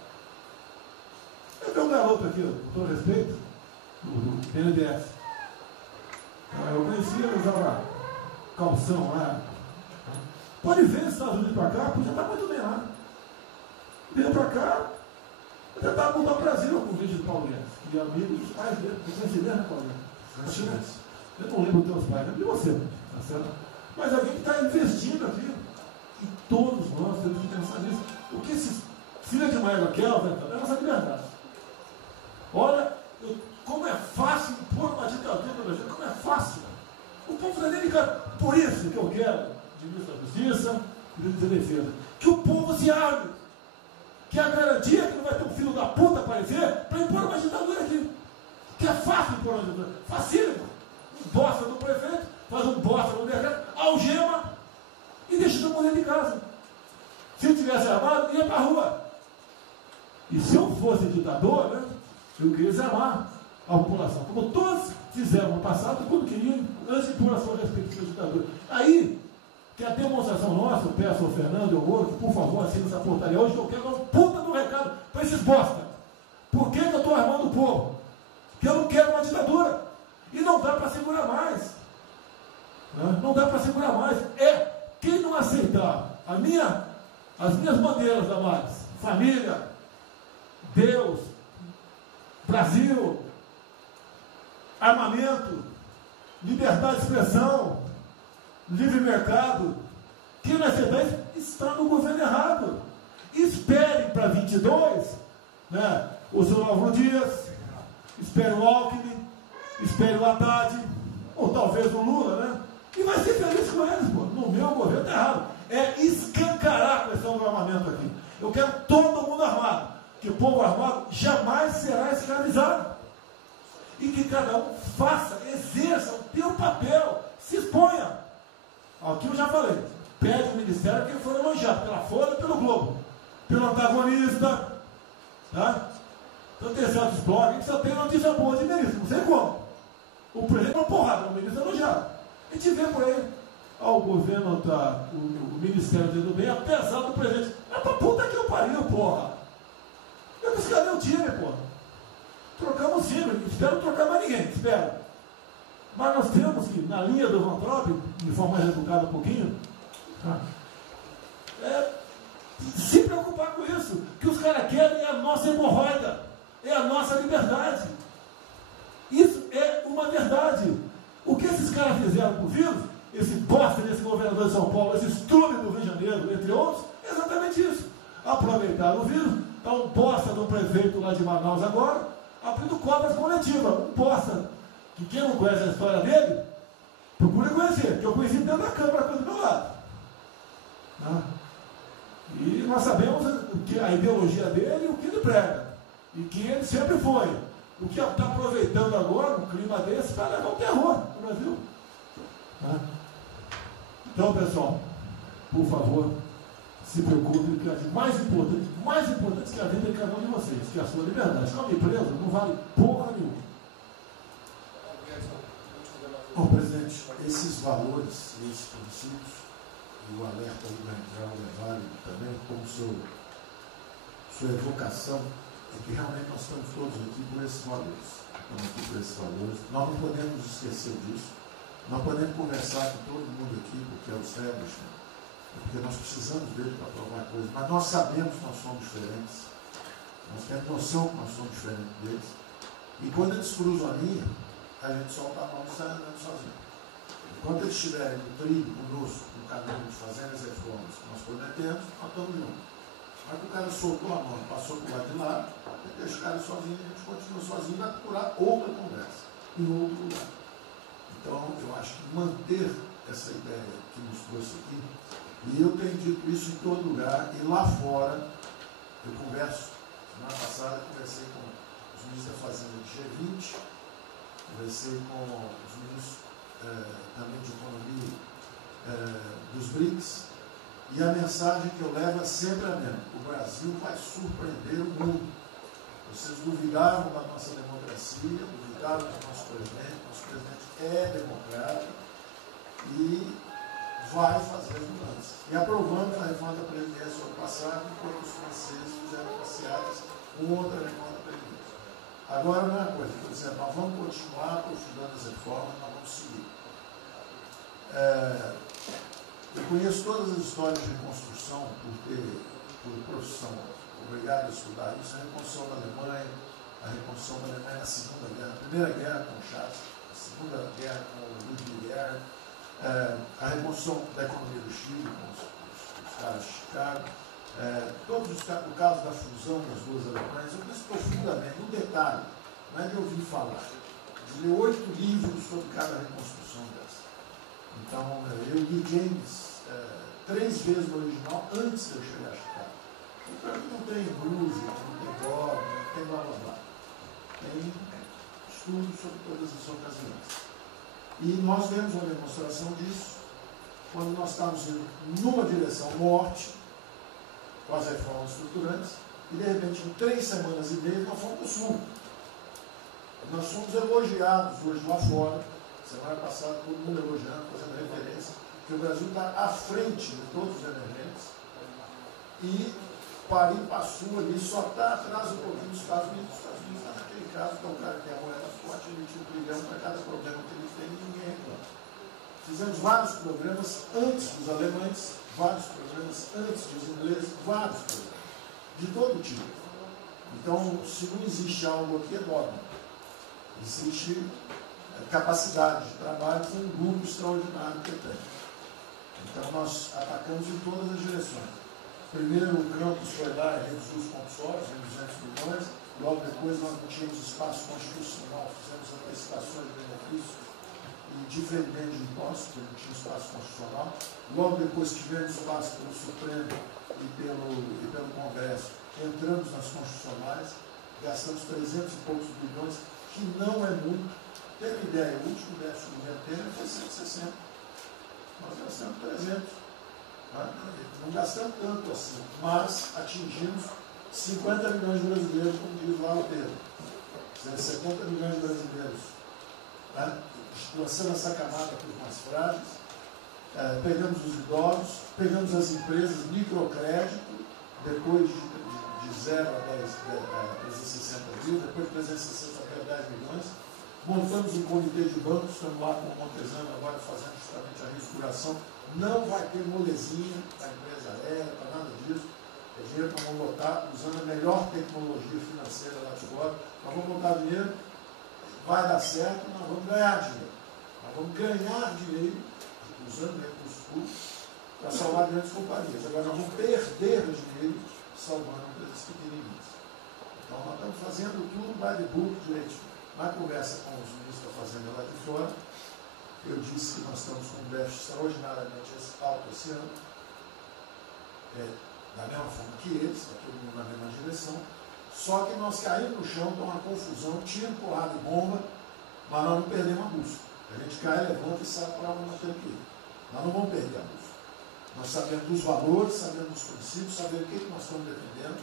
Eu tenho um garoto aqui, com todo respeito, do BNDES. Eu conhecia, ele usava calção lá. Pode ver os Estados Unidos para cá, podia estar muito bem lá. Veio para cá, eu tentava mudar o Brasil com o vídeo de Paulo Guedes. E amigos, pais dele, você né, Paulo Guedes? Eu não lembro dos teus pais, não de você, tá certo? Mas alguém que está investindo aqui. E todos nós temos que pensar nisso. O que esses filhos de Maia Kelvin, é a nossa liberdade. Olha, como é fácil impor uma ditadura no Brasil, como é fácil. O povo da delicado. Por isso que eu quero, de ministro da Justiça, ministro da Defesa, que o povo se abre. Que é a garantia que não vai ter um filho da puta aparecer para impor uma ditadura aqui. Que é fácil impor uma ditadura. Facílimo. Um bosta do prefeito, faz um bosta no mercado, algema e deixa todo mundo dentro de casa. Se eu tivesse armado, ia para a rua. E se eu fosse ditador, né, eu queria desarmar a população. Como todos fizeram no passado, quando queriam, antes de impor a sua respectiva ditadura. Aí, que a demonstração nossa, eu peço ao Fernando e ao outro, por favor, assine essa portaria hoje, que eu quero dar um puta do recado para esses bosta. Por que eu estou armando o povo? Porque eu não quero uma ditadura. E não dá para segurar mais. Né? Não dá para segurar mais. Quem não aceitar as minhas bandeiras, Damares, família, Deus, Brasil, armamento, liberdade de expressão, livre mercado, quem não aceitar isso está no governo errado. Espere para 22, né, o seu Álvaro Dias, espere o Alckmin, espere o Haddad, ou talvez o Lula, né? E vai ser feliz com eles, pô. No meu governo está errado. É escancarar a questão do armamento aqui. Eu quero todo mundo armado. Que o povo armado jamais será escravizado. E que cada um faça, exerça o teu papel, se exponha. Aqui eu já falei. Pede o ministério quem for elogiado, pela Folha e pelo Globo. Pelo antagonista. Tá? Então tem certos blogs que só tem notícia boa de ministro, não sei como. O presidente é uma porrada, o ministro é elogiado. A gente vê por aí, o governo, o Ministério do Bem, apesar do presidente. É pra puta que eu pariu, porra. Eu disse, cadê o time, porra? Trocamos o time, espero trocar mais ninguém, espero. Mas nós temos que, na linha do Van Trump, de forma mais educada um pouquinho, tá? se preocupar com isso. Que os caras querem é a nossa hemorroida, é a nossa liberdade. Isso é uma verdade. O que esses caras fizeram com o vírus, esse bosta desse governador de São Paulo, esse estúpido do Rio de Janeiro, entre outros, é exatamente isso. Aproveitaram o vírus, está um bosta do prefeito lá de Manaus agora, abrindo cobras coletivas. Um bosta, que quem não conhece a história dele, procure conhecer, que eu conheci dentro da Câmara do meu lado. E nós sabemos que a ideologia dele e o que ele prega. E que ele sempre foi. O que está aproveitando agora, um clima desse, para levar o terror no Brasil. Então, pessoal, por favor, se preocupem que é mais importante que a vida de cada um de vocês, que é a sua liberdade. Se não me preso, não vale porra nenhuma. Bom, presidente, esses valores, esses princípios, e o alerta do Grandão é válido também, como sua evocação, é que realmente nós estamos todos aqui por esses valores. Estamos aqui por esses valores. Nós não podemos esquecer disso. Nós podemos conversar com todo mundo aqui, porque é o establishment, porque nós precisamos dele para provar coisas, mas nós sabemos que nós somos diferentes. Nós temos noção que nós somos diferentes deles. E quando eles cruzam a linha, a gente solta a mão e sai andando sozinho. Enquanto eles estiverem no trilho conosco, no caminho de fazer as reformas que nós prometemos, nós estamos juntos. Mas que o cara soltou a mão, passou para o lado de lá, deixa o cara sozinho, a gente continua sozinho, vai procurar outra conversa, em outro lugar. Então, eu acho que manter essa ideia que nos trouxe aqui, e eu tenho dito isso em todo lugar, e lá fora, eu converso, semana passada eu conversei com os ministros da Fazenda de G20, conversei com os ministros também de Economia dos BRICS, e a mensagem que eu levo é sempre a mesma: o Brasil vai surpreender o mundo. Vocês duvidaram da nossa democracia, duvidaram do nosso presidente é democrático e vai fazer as mudanças. E aprovando a reforma da Previdência no ano passado, enquanto os franceses fizeram passeadas com outra reforma da Previdência. Agora, não é uma coisa, por exemplo, nós vamos continuar aprofundando as reformas, nós vamos seguir. Eu conheço todas as histórias de reconstrução por profissão, obrigado a estudar isso, a reconstrução da Alemanha, na Segunda Guerra, a Primeira Guerra com Chaves, a Segunda Guerra com o Ludwig Erhard, a reconstrução da economia do Chile com os caras de Chicago, todos os casos, o caso da fusão das duas Alemanhas, eu conheço profundamente, no detalhe, não é de ouvir falar, de ler 8 livros sobre cada reconstrução dessa. Então, eu li James 3 vezes no original antes de eu chegar a Chicago. Então, não tem blues, não tem dog, não tem blá blá blá. Tem estudos sobre todas as ocasiões. E nós vemos uma demonstração disso quando nós estávamos indo numa direção norte, com as reformas estruturantes, e de repente, em 3 semanas e meia, nós fomos para o sul. Nós fomos elogiados hoje lá fora, semana passada, todo mundo elogiando, fazendo referência, que o Brasil está à frente de todos os emergentes, e Paris passou ali, só está atrás um pouquinho dos Estados Unidos. Os Estados Unidos está naquele caso, que é um cara que tem a moeda forte, emitiu $1 trilhão para cada problema que ele tem, e ninguém reclama. Fizemos vários programas antes dos alemães, vários programas antes dos ingleses, vários programas, de todo tipo. Então, se não existe algo aqui, é dogma. Existe capacidade de trabalho, tem um grupo extraordinário que tem. Então, nós atacamos em todas as direções. Primeiro, o campus foi lá e reduziu os compulsórios em 200 milhões. Logo depois, nós não tínhamos espaço constitucional, fizemos antecipações de benefícios e diferimento de impostos, porque não tinha espaço constitucional. Logo depois, tivemos espaço pelo Supremo e pelo Congresso. Entramos nas constitucionais, gastamos 300 e poucos bilhões, que não é muito. Tem uma ideia, o último déficit do governo Temer foi 160. Nós gastamos 300. Não gastamos tanto assim, mas atingimos 50 milhões de brasileiros, como diz lá o Pedro. 70 milhões de brasileiros. Lançando essa camada para os mais frágeis. Pegamos os idosos, pegamos as empresas, microcrédito, depois de 0 a 360 mil, depois de 360 a 10 milhões. Montamos um comitê de bancos, estamos lá com o Montezano agora fazendo justamente a reestruturação Não vai ter molezinha para a empresa aérea, para nada disso. É dinheiro que nós vamos botar usando a melhor tecnologia financeira lá de fora. Nós vamos botar dinheiro, vai dar certo, nós vamos ganhar dinheiro. Nós vamos ganhar dinheiro usando recursos públicos para salvar grandes companhias. Agora nós vamos perder dinheiro salvando empresas pequenininhas. Então nós estamos fazendo tudo by the book direitinho. Na conversa com os ministros da Fazenda lá de fora, eu disse que nós estamos com um déficit extraordinariamente alto esse ano, da mesma forma que eles, está todo mundo na mesma direção, só que nós caímos no chão, então uma confusão, tiro, porrada e bomba, mas nós não perdemos a busca. A gente cai, levanta e sabe para onde nós temos que ir. Nós não vamos perder a busca. Nós sabemos dos valores, sabemos dos princípios, sabemos o que nós estamos defendendo.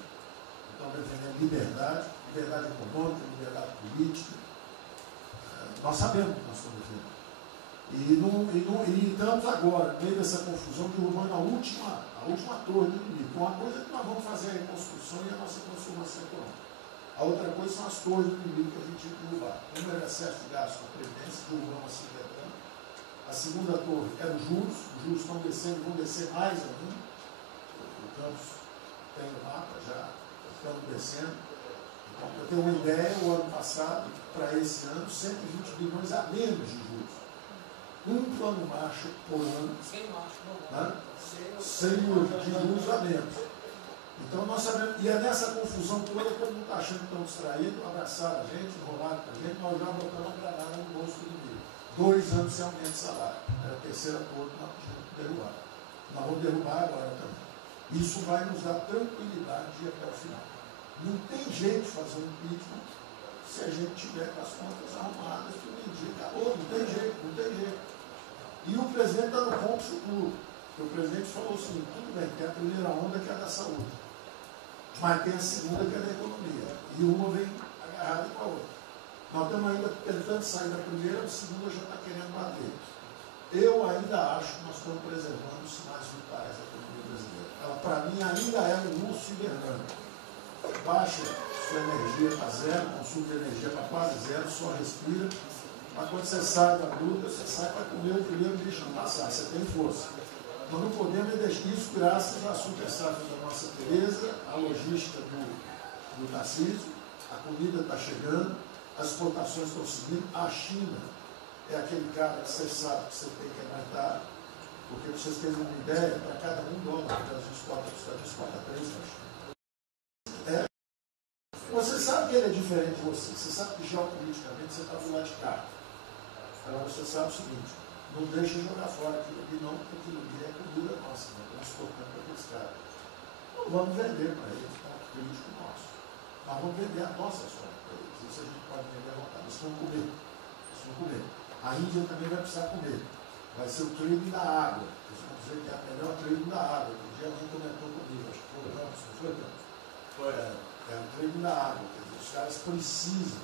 Estamos defendendo liberdade, liberdade econômica, liberdade política. Nós sabemos o que nós estamos defendendo. E estamos agora, no meio dessa confusão, derrubando a última torre do inimigo. Uma coisa é que nós vamos fazer a reconstrução e a nossa transformação econômica. A outra coisa são as torres do inimigo que a gente tinha que derrubar. Uma era excesso de gasto com a Previdência, derrubamos assim quebrando. A segunda torre era os juros estão descendo, vão descer mais ainda. O Campos tem o mapa já, estamos descendo. Então, para ter uma ideia, o ano passado, para esse ano, 120 bilhões a menos de juros. Um plano Marshall por ano, né? 100 de juros a menos. Então nós sabemos, e é nessa confusão toda, todo mundo está achando que estão distraídos, abraçaram a gente, enrolaram com a gente, nós já botamos a granada no bolso do inimigo. 2 anos sem aumento de salário. Era a terceira torre que nós tínhamos que derrubar. Nós vamos derrubar agora também. Isso vai nos dar tranquilidade de ir até o final. Não tem jeito de fazer um impeachment se a gente tiver com as contas arrumadas, tudo indica. Não tem jeito, não tem jeito. E o presidente está no ponto futuro. O presidente falou assim, tudo bem, tem a primeira onda que é a da saúde, mas tem a segunda que é da economia. E uma vem agarrada com a outra. Nós estamos ainda tentando sair da primeira, a segunda já está querendo bater. Eu ainda acho que nós estamos preservando os sinais vitais da economia brasileira. Ela, para mim, ainda é um urso hibernando. Baixa sua energia para zero, consumo de energia para quase zero, só respira. Mas quando você sai da luta, você sai para comer o primeiro bicho não passar, você tem força. Nós não podemos deixar isso graças à super safra da nossa Tereza, à logística do Tarcísio, a comida está chegando, as exportações estão subindo, a China é aquele cara que você sabe que você tem que aguentar, porque vocês terem uma ideia, para cada $1 que a gente exporta 3 na China. Você sabe que ele é diferente de você, você sabe que geopoliticamente você está do lado de cá. Então você sabe o seguinte, não deixa jogar fora aquilo ali não, porque aquilo ali é comida nossa, nós estamos exportando para aqueles caras. Não vamos vender para eles, ponto crítico nosso. Nós vamos vender a nossa soja para eles, isso a gente pode vender à vontade, eles vão comer. Eles vão comer. A Índia também vai precisar comer. Vai ser o trading da água. Eles vão dizer que é a melhor trading da água. Um dia alguém comentou comigo, acho que foi o Campos, não foi o Campos? Foi. É o trading da água. Quer dizer, os caras precisam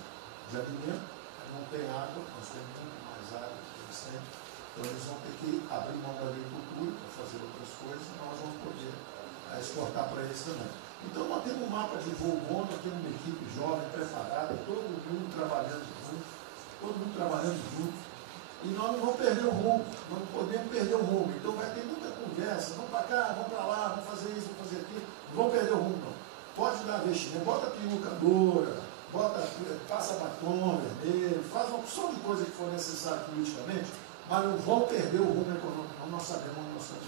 de alimento, não tem água, nós temos muito mais água que eles têm. Então eles vão ter que abrir mão da agricultura para fazer outras coisas e nós vamos poder exportar para eles também. Então nós temos um mapa de voo bom, nós temos uma equipe jovem, preparada, todo mundo trabalhando junto, e nós não vamos perder o rumo, não podemos perder o rumo. Então vai ter muita conversa, vamos para cá, vamos para lá, vamos fazer isso, vamos fazer aquilo, não vamos perder o rumo não. Pode dar vestimento, bota peruca loura, passa batom vermelho, faz uma opção de coisa que for necessária politicamente, mas não vão perder o rumo econômico, não, nós sabemos onde nós estamos.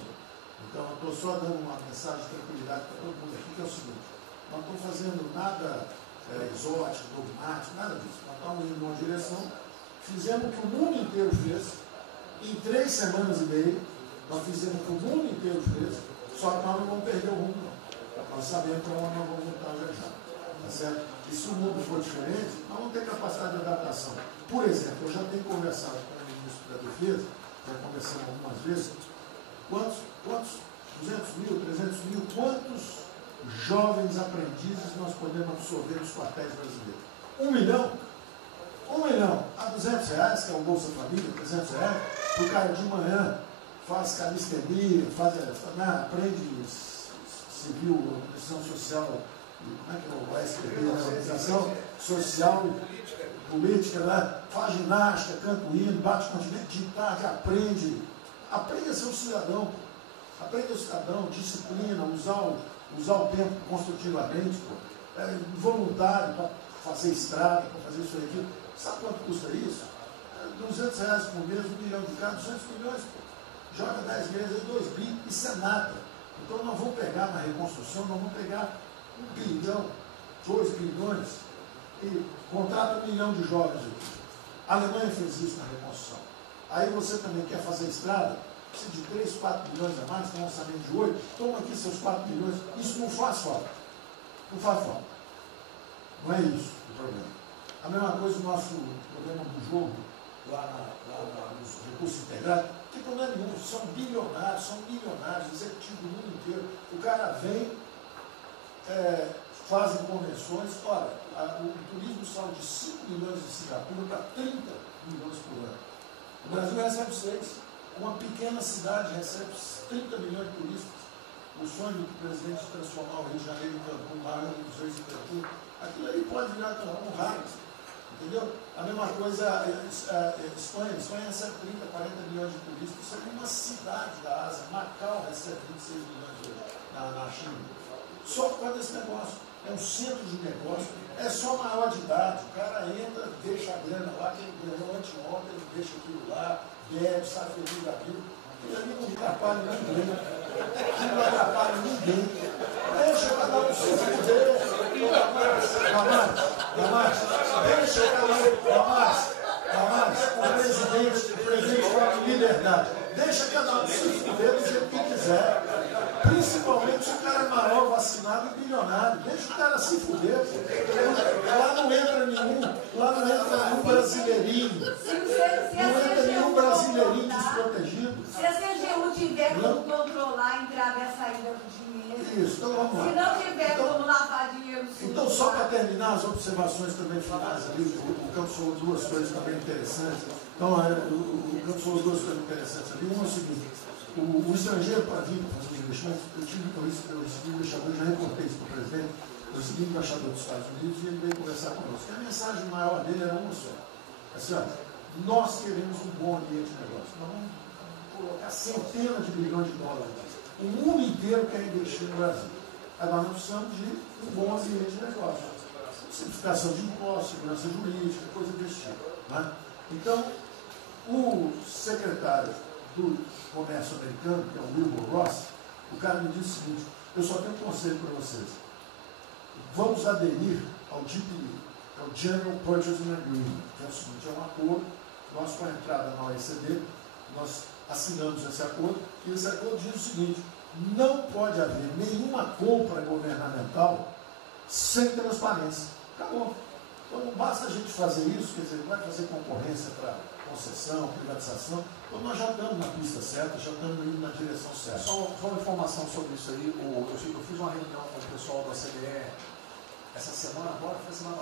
Então, eu estou só dando uma mensagem de tranquilidade para todo mundo aqui, que é o seguinte, nós não estamos fazendo nada exótico, dogmático, nada disso. Nós estamos indo numa direção, fizemos o que o mundo inteiro fez, em 3 semanas e meia, nós fizemos o que o mundo inteiro fez, só que nós não vamos perder o rumo, não. Nós sabemos para onde nós vamos voltar já já. Tá certo? E se o mundo for diferente, nós vamos ter capacidade de adaptação. Por exemplo, eu já tenho conversado com o ministro da Defesa, já conversamos algumas vezes, quantos 200 mil, 300 mil, quantos jovens aprendizes nós podemos absorver nos quartéis brasileiros? 1 milhão? 1 milhão a R$200, que é o Bolsa Família, R$300, o cara de manhã faz calistenia, aprende civil, decisão social, como é que é o SPB, organização social, política, né? Faz ginástica, canta o hino, bate continente, de tarde, aprende Aprenda a ser um cidadão. Aprenda a ser cidadão, disciplina, usar o tempo construtivamente, voluntário para fazer estrada, para fazer isso aqui. Sabe quanto custa isso? R$200 por mês, 1 milhão de carros, 200 milhões. Joga 10 meses, 2 bi, isso é nada. Então nós vamos pegar na reconstrução, nós vamos pegar 1 bilhão, 2 bilhões e contrata 1 milhão de jovens aqui. A Alemanha fez isso na reconstrução. Aí você também quer fazer estrada, precisa de 3, 4 milhões a mais, tem um orçamento de 8, toma aqui seus 4 milhões. Isso não faz falta. Não faz falta. Não é isso o problema. A mesma coisa o nosso problema do jogo, lá nos recursos integrados, que problema nenhum, são bilionários, são milionários, executivos do mundo inteiro. O cara vem, fazem convenções, olha, o turismo saiu de 5 milhões de Singapura para 30 milhões por ano. O Brasil recebe 6. Uma pequena cidade recebe 30 milhões de turistas. O sonho do presidente de transformar o Rio de Janeiro em Cancún, lá nos Reis de Cancún, aquilo ali pode virar um raio. Entendeu? A mesma coisa a Espanha. Espanha recebe 30, 40 milhões de turistas. Isso é uma cidade da Ásia. Macau recebe 26 milhões na China. Só por causa desse negócio. É um centro de negócio. É só maior de idade. O cara entra, deixa a grana lá, que ele ganhou anteontem, ele deixa aquilo lá, bebe, sai feliz da vida. Ele ali não atrapalha ninguém. Ele não atrapalha ninguém. Deixa cada um se fuder. Deixa o presidente fala de liberdade. Deixa cada um se fuder do jeito que quiser. Principalmente se o cara é maior, vacinado e bilionário. Deixa o cara se fuder. Lá não entra nenhum brasileirinho. Não entra nenhum brasileirinho desprotegido. Se a CGU tiver como controlar a entrada e a saída do dinheiro. Isso, então vamos lá. Se não tiver como lavar dinheiro. Então, só para terminar as observações também finais ali, o Campos falou duas coisas também interessantes. Então, o Campos falou duas coisas interessantes ali. Uma é o seguinte: o estrangeiro para vir fazer investimento, eu recebi o embaixador, já reportei isso para o presidente, eu recebi o embaixador dos Estados Unidos e ele veio conversar conosco. E a mensagem maior dele era uma só. Assim, olha, nós queremos um bom ambiente de negócio. Nós vamos colocar centenas de bilhões de dólares. O mundo inteiro quer investir no Brasil. Agora nós precisamos de um bom ambiente de negócio. Simplificação de impostos, segurança jurídica, coisa desse tipo. Né? Então, o secretário do Comércio Americano, que é o Wilbur Ross, o cara me disse o seguinte: eu só tenho um conselho para vocês. Vamos aderir ao GPA, que é o General Purchasing Agreement, que é o seguinte: é um acordo, nós com a entrada na OECD, nós assinamos esse acordo, e esse acordo diz o seguinte: não pode haver nenhuma compra governamental sem transparência. Acabou. Então não basta a gente fazer isso, quer dizer, não vai fazer concorrência para concessão, privatização. Então nós já estamos na pista certa, já estamos indo na direção certa. Só uma informação sobre isso aí. Eu fiz uma reunião com o pessoal da CBE essa semana, agora, foi semana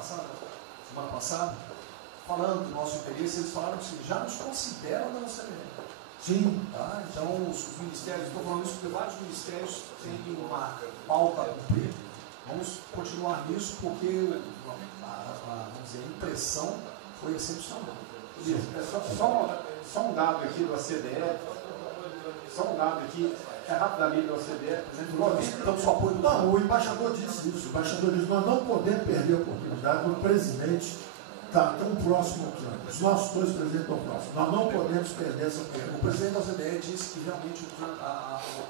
passada, falando do nosso interesse. Eles falaram que já nos consideram da CBE. Sim. Tá? Então, os ministérios, estou falando isso porque vários ministérios têm uma pauta a cumprir. Vamos continuar nisso porque vamos dizer, a impressão foi excepcional. Só um dado aqui do ACDE, rapidamente do ACDE, não, o embaixador disse isso. O embaixador disse: nós não podemos perder a oportunidade do presidente está tão próximo ao Trump. Os nossos dois presidentes estão próximos. Nós não podemos perder essa oportunidade. O presidente da OCDE disse que realmente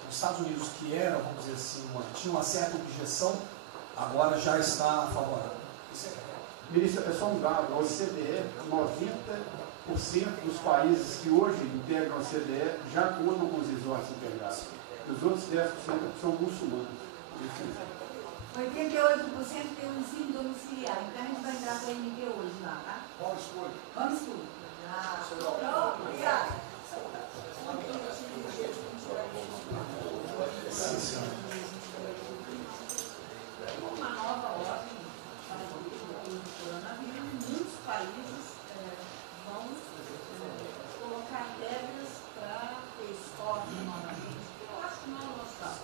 os Estados Unidos, que eram, vamos dizer assim, tinha uma certa objeção, agora já está favorável. Ministro, é só um dado: a OCDE, 90% dos países que hoje integram a OCDE já contam com os resorts integrados. Os outros 10% são muçulmanos. 88% tem um ensino domiciliar. Então a gente vai entrar para a MP hoje lá, tá? Vamos escolher. Vamos escolher. Pronto, obrigada. Uma nova ordem para o coronavírus. Muitos países vão colocar regras para ter estoque novamente. Eu acho que não é o nosso caso.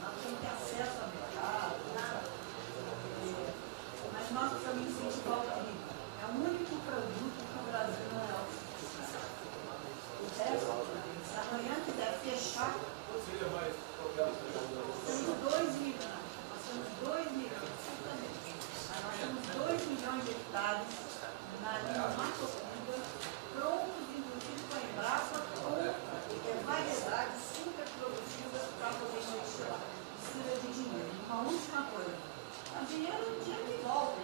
Nós temos que ter acesso ao mercado, mas nós precisamos incentivar o turismo. É o único produto que o Brasil não é autossuficiente. O resto, coisa. O dinheiro que volta,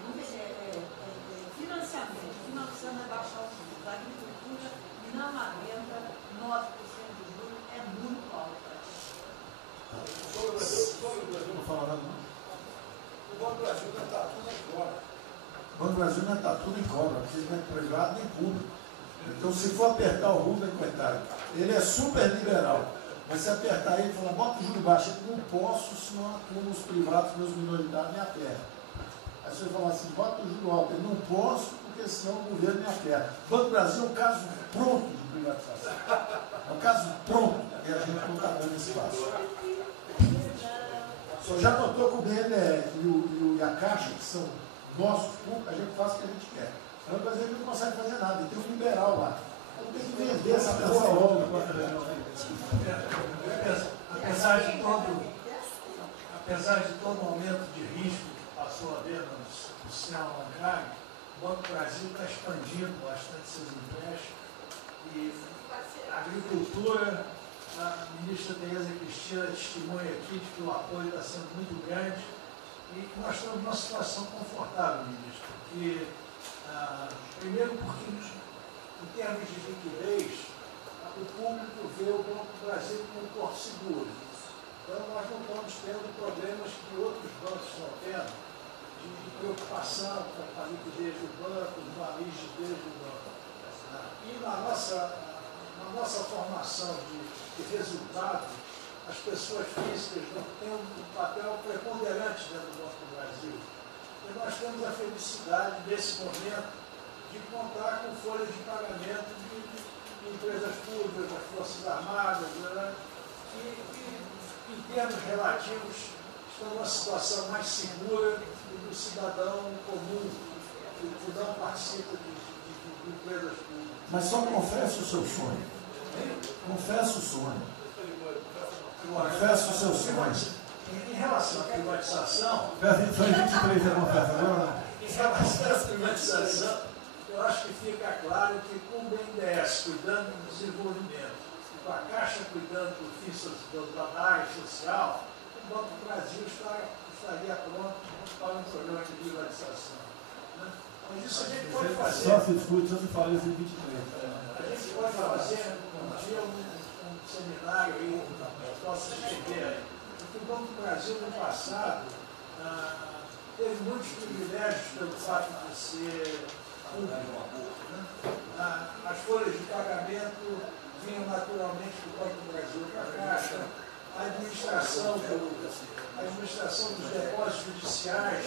financiamento, financiando é baixar o custo da agricultura, não aguenta 9% de juros, é muito alto. Sobre o Brasil, não fala nada, não. O Banco do Brasil não está tudo em cobra. O Banco do Brasil não está tudo em cobra, porque ele não é privado nem público. Então, se for apertar o Rubem, coitado, ele é super liberal. Mas se apertar ele e falar, bota o juro baixo, eu não posso, senão a turma, os privados, meus minoritários, me apertam. Aí você fala assim, bota o juro alto, eu não posso, porque senão o governo me aperta. O Banco do Brasil é um caso pronto de privatização. É um caso pronto, e a gente não está dando espaço. O senhor já notou que o BNDES e a Caixa, que são nossos públicos, a gente faz o que a gente quer. Mas a gente não consegue fazer nada, e tem um liberal lá. Então tem que vender essa porra logo. Apesar de todo o aumento de risco que passou a haver no sistema bancário, o Banco do Brasil está expandindo bastante seus empréstimos e a agricultura, a ministra Tereza Cristina testemunha aqui de que o apoio está sendo muito grande e nós estamos numa situação confortável, ministro, porque, primeiro porque em termos de liquidez, o público vê o Banco do Brasil como um porto seguro. Então, nós não estamos tendo problemas que outros bancos estão tendo, de preocupação com a liquidez do banco, com a rigidez do banco. E na nossa formação de resultado, as pessoas físicas não têm um papel preponderante dentro do Banco do Brasil. E nós temos a felicidade, nesse momento, de contar com folhas de pagamento de empresas públicas, das Forças Armadas, né, que em termos relativos, estão numa situação mais segura do cidadão comum, que não participa de empresas públicas. Mas só confesse o seu sonho. Confesse o sonho. Confesse o seu sonho. Em relação à privatização... Foi 23 a confessa, agora não. Em relação à privatização, eu acho que fica claro que com o BNDES cuidando do desenvolvimento, com a Caixa cuidando da área social, o Banco do Brasil estaria pronto para um programa de privatização. Né? Mas isso a gente pode fazer. Só se discute, só se fala isso em 23. A gente pode fazer um dia um seminário aí, que possa escrever aí. Porque o Banco do Brasil, no passado, teve muitos privilégios pelo fato de ser público. Né? As folhas de pagamento vinham naturalmente do Banco do Brasil para a Caixa, a administração dos depósitos judiciais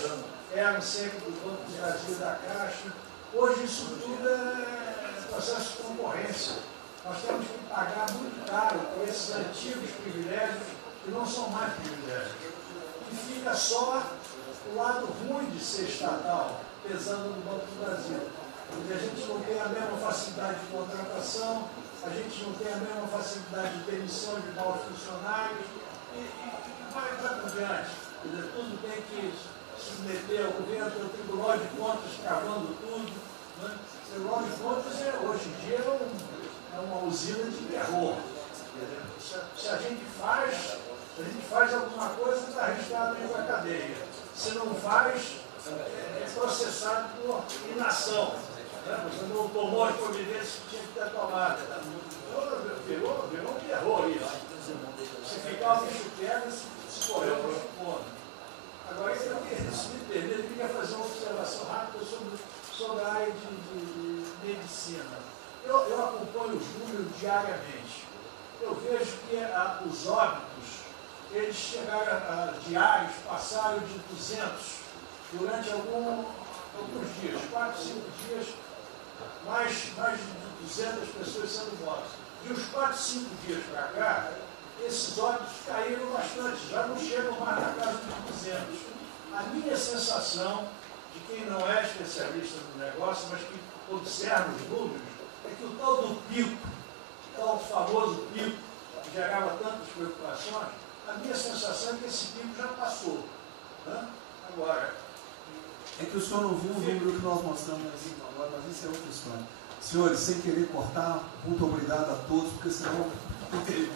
eram sempre do Banco do Brasil e da Caixa. Hoje isso tudo é processo de concorrência. Nós temos que pagar muito caro por esses antigos privilégios que não são mais privilégios. E fica só o lado ruim de ser estatal, pesando no Banco do Brasil. Porque a gente não tem a mesma facilidade de contratação, a gente não tem a mesma facilidade de demissão de maus funcionários e vai por diante. Quer dizer, tudo tem que submeter ao governo, o Tribunal de Contas cavando tudo. Né? O Tribunal de Contas, hoje em dia, é uma usina de terror. Se a gente faz alguma coisa, está arriscado dentro da cadeia. Se não faz, é processado por inação. Você não tomou as providências que tinha que ter tomado. Virou um terror isso. Se ficar o bicho pega, se correr o bicho come. Agora, se me permite, eu queria fazer uma observação rápida sobre a área de medicina. Eu acompanho os números diariamente. Eu vejo que os óbitos, eles chegaram diários, passaram de 200 durante alguns dias, 4, 5 dias, mais de 200 pessoas sendo mortas. De uns 4, 5 dias para cá, esses óbitos caíram bastante, já não chegam mais na casa dos 200. A minha sensação, de quem não é especialista no negócio, mas que observa os números, é que o tal do pico, o tal famoso pico, que gerava tantas preocupações, a minha sensação é que esse pico já passou. Né? Agora, é que o senhor não viu o número que nós mostramos agora, mas isso é outra história. Senhores, sem querer cortar, muito obrigado a todos, porque senão não teria.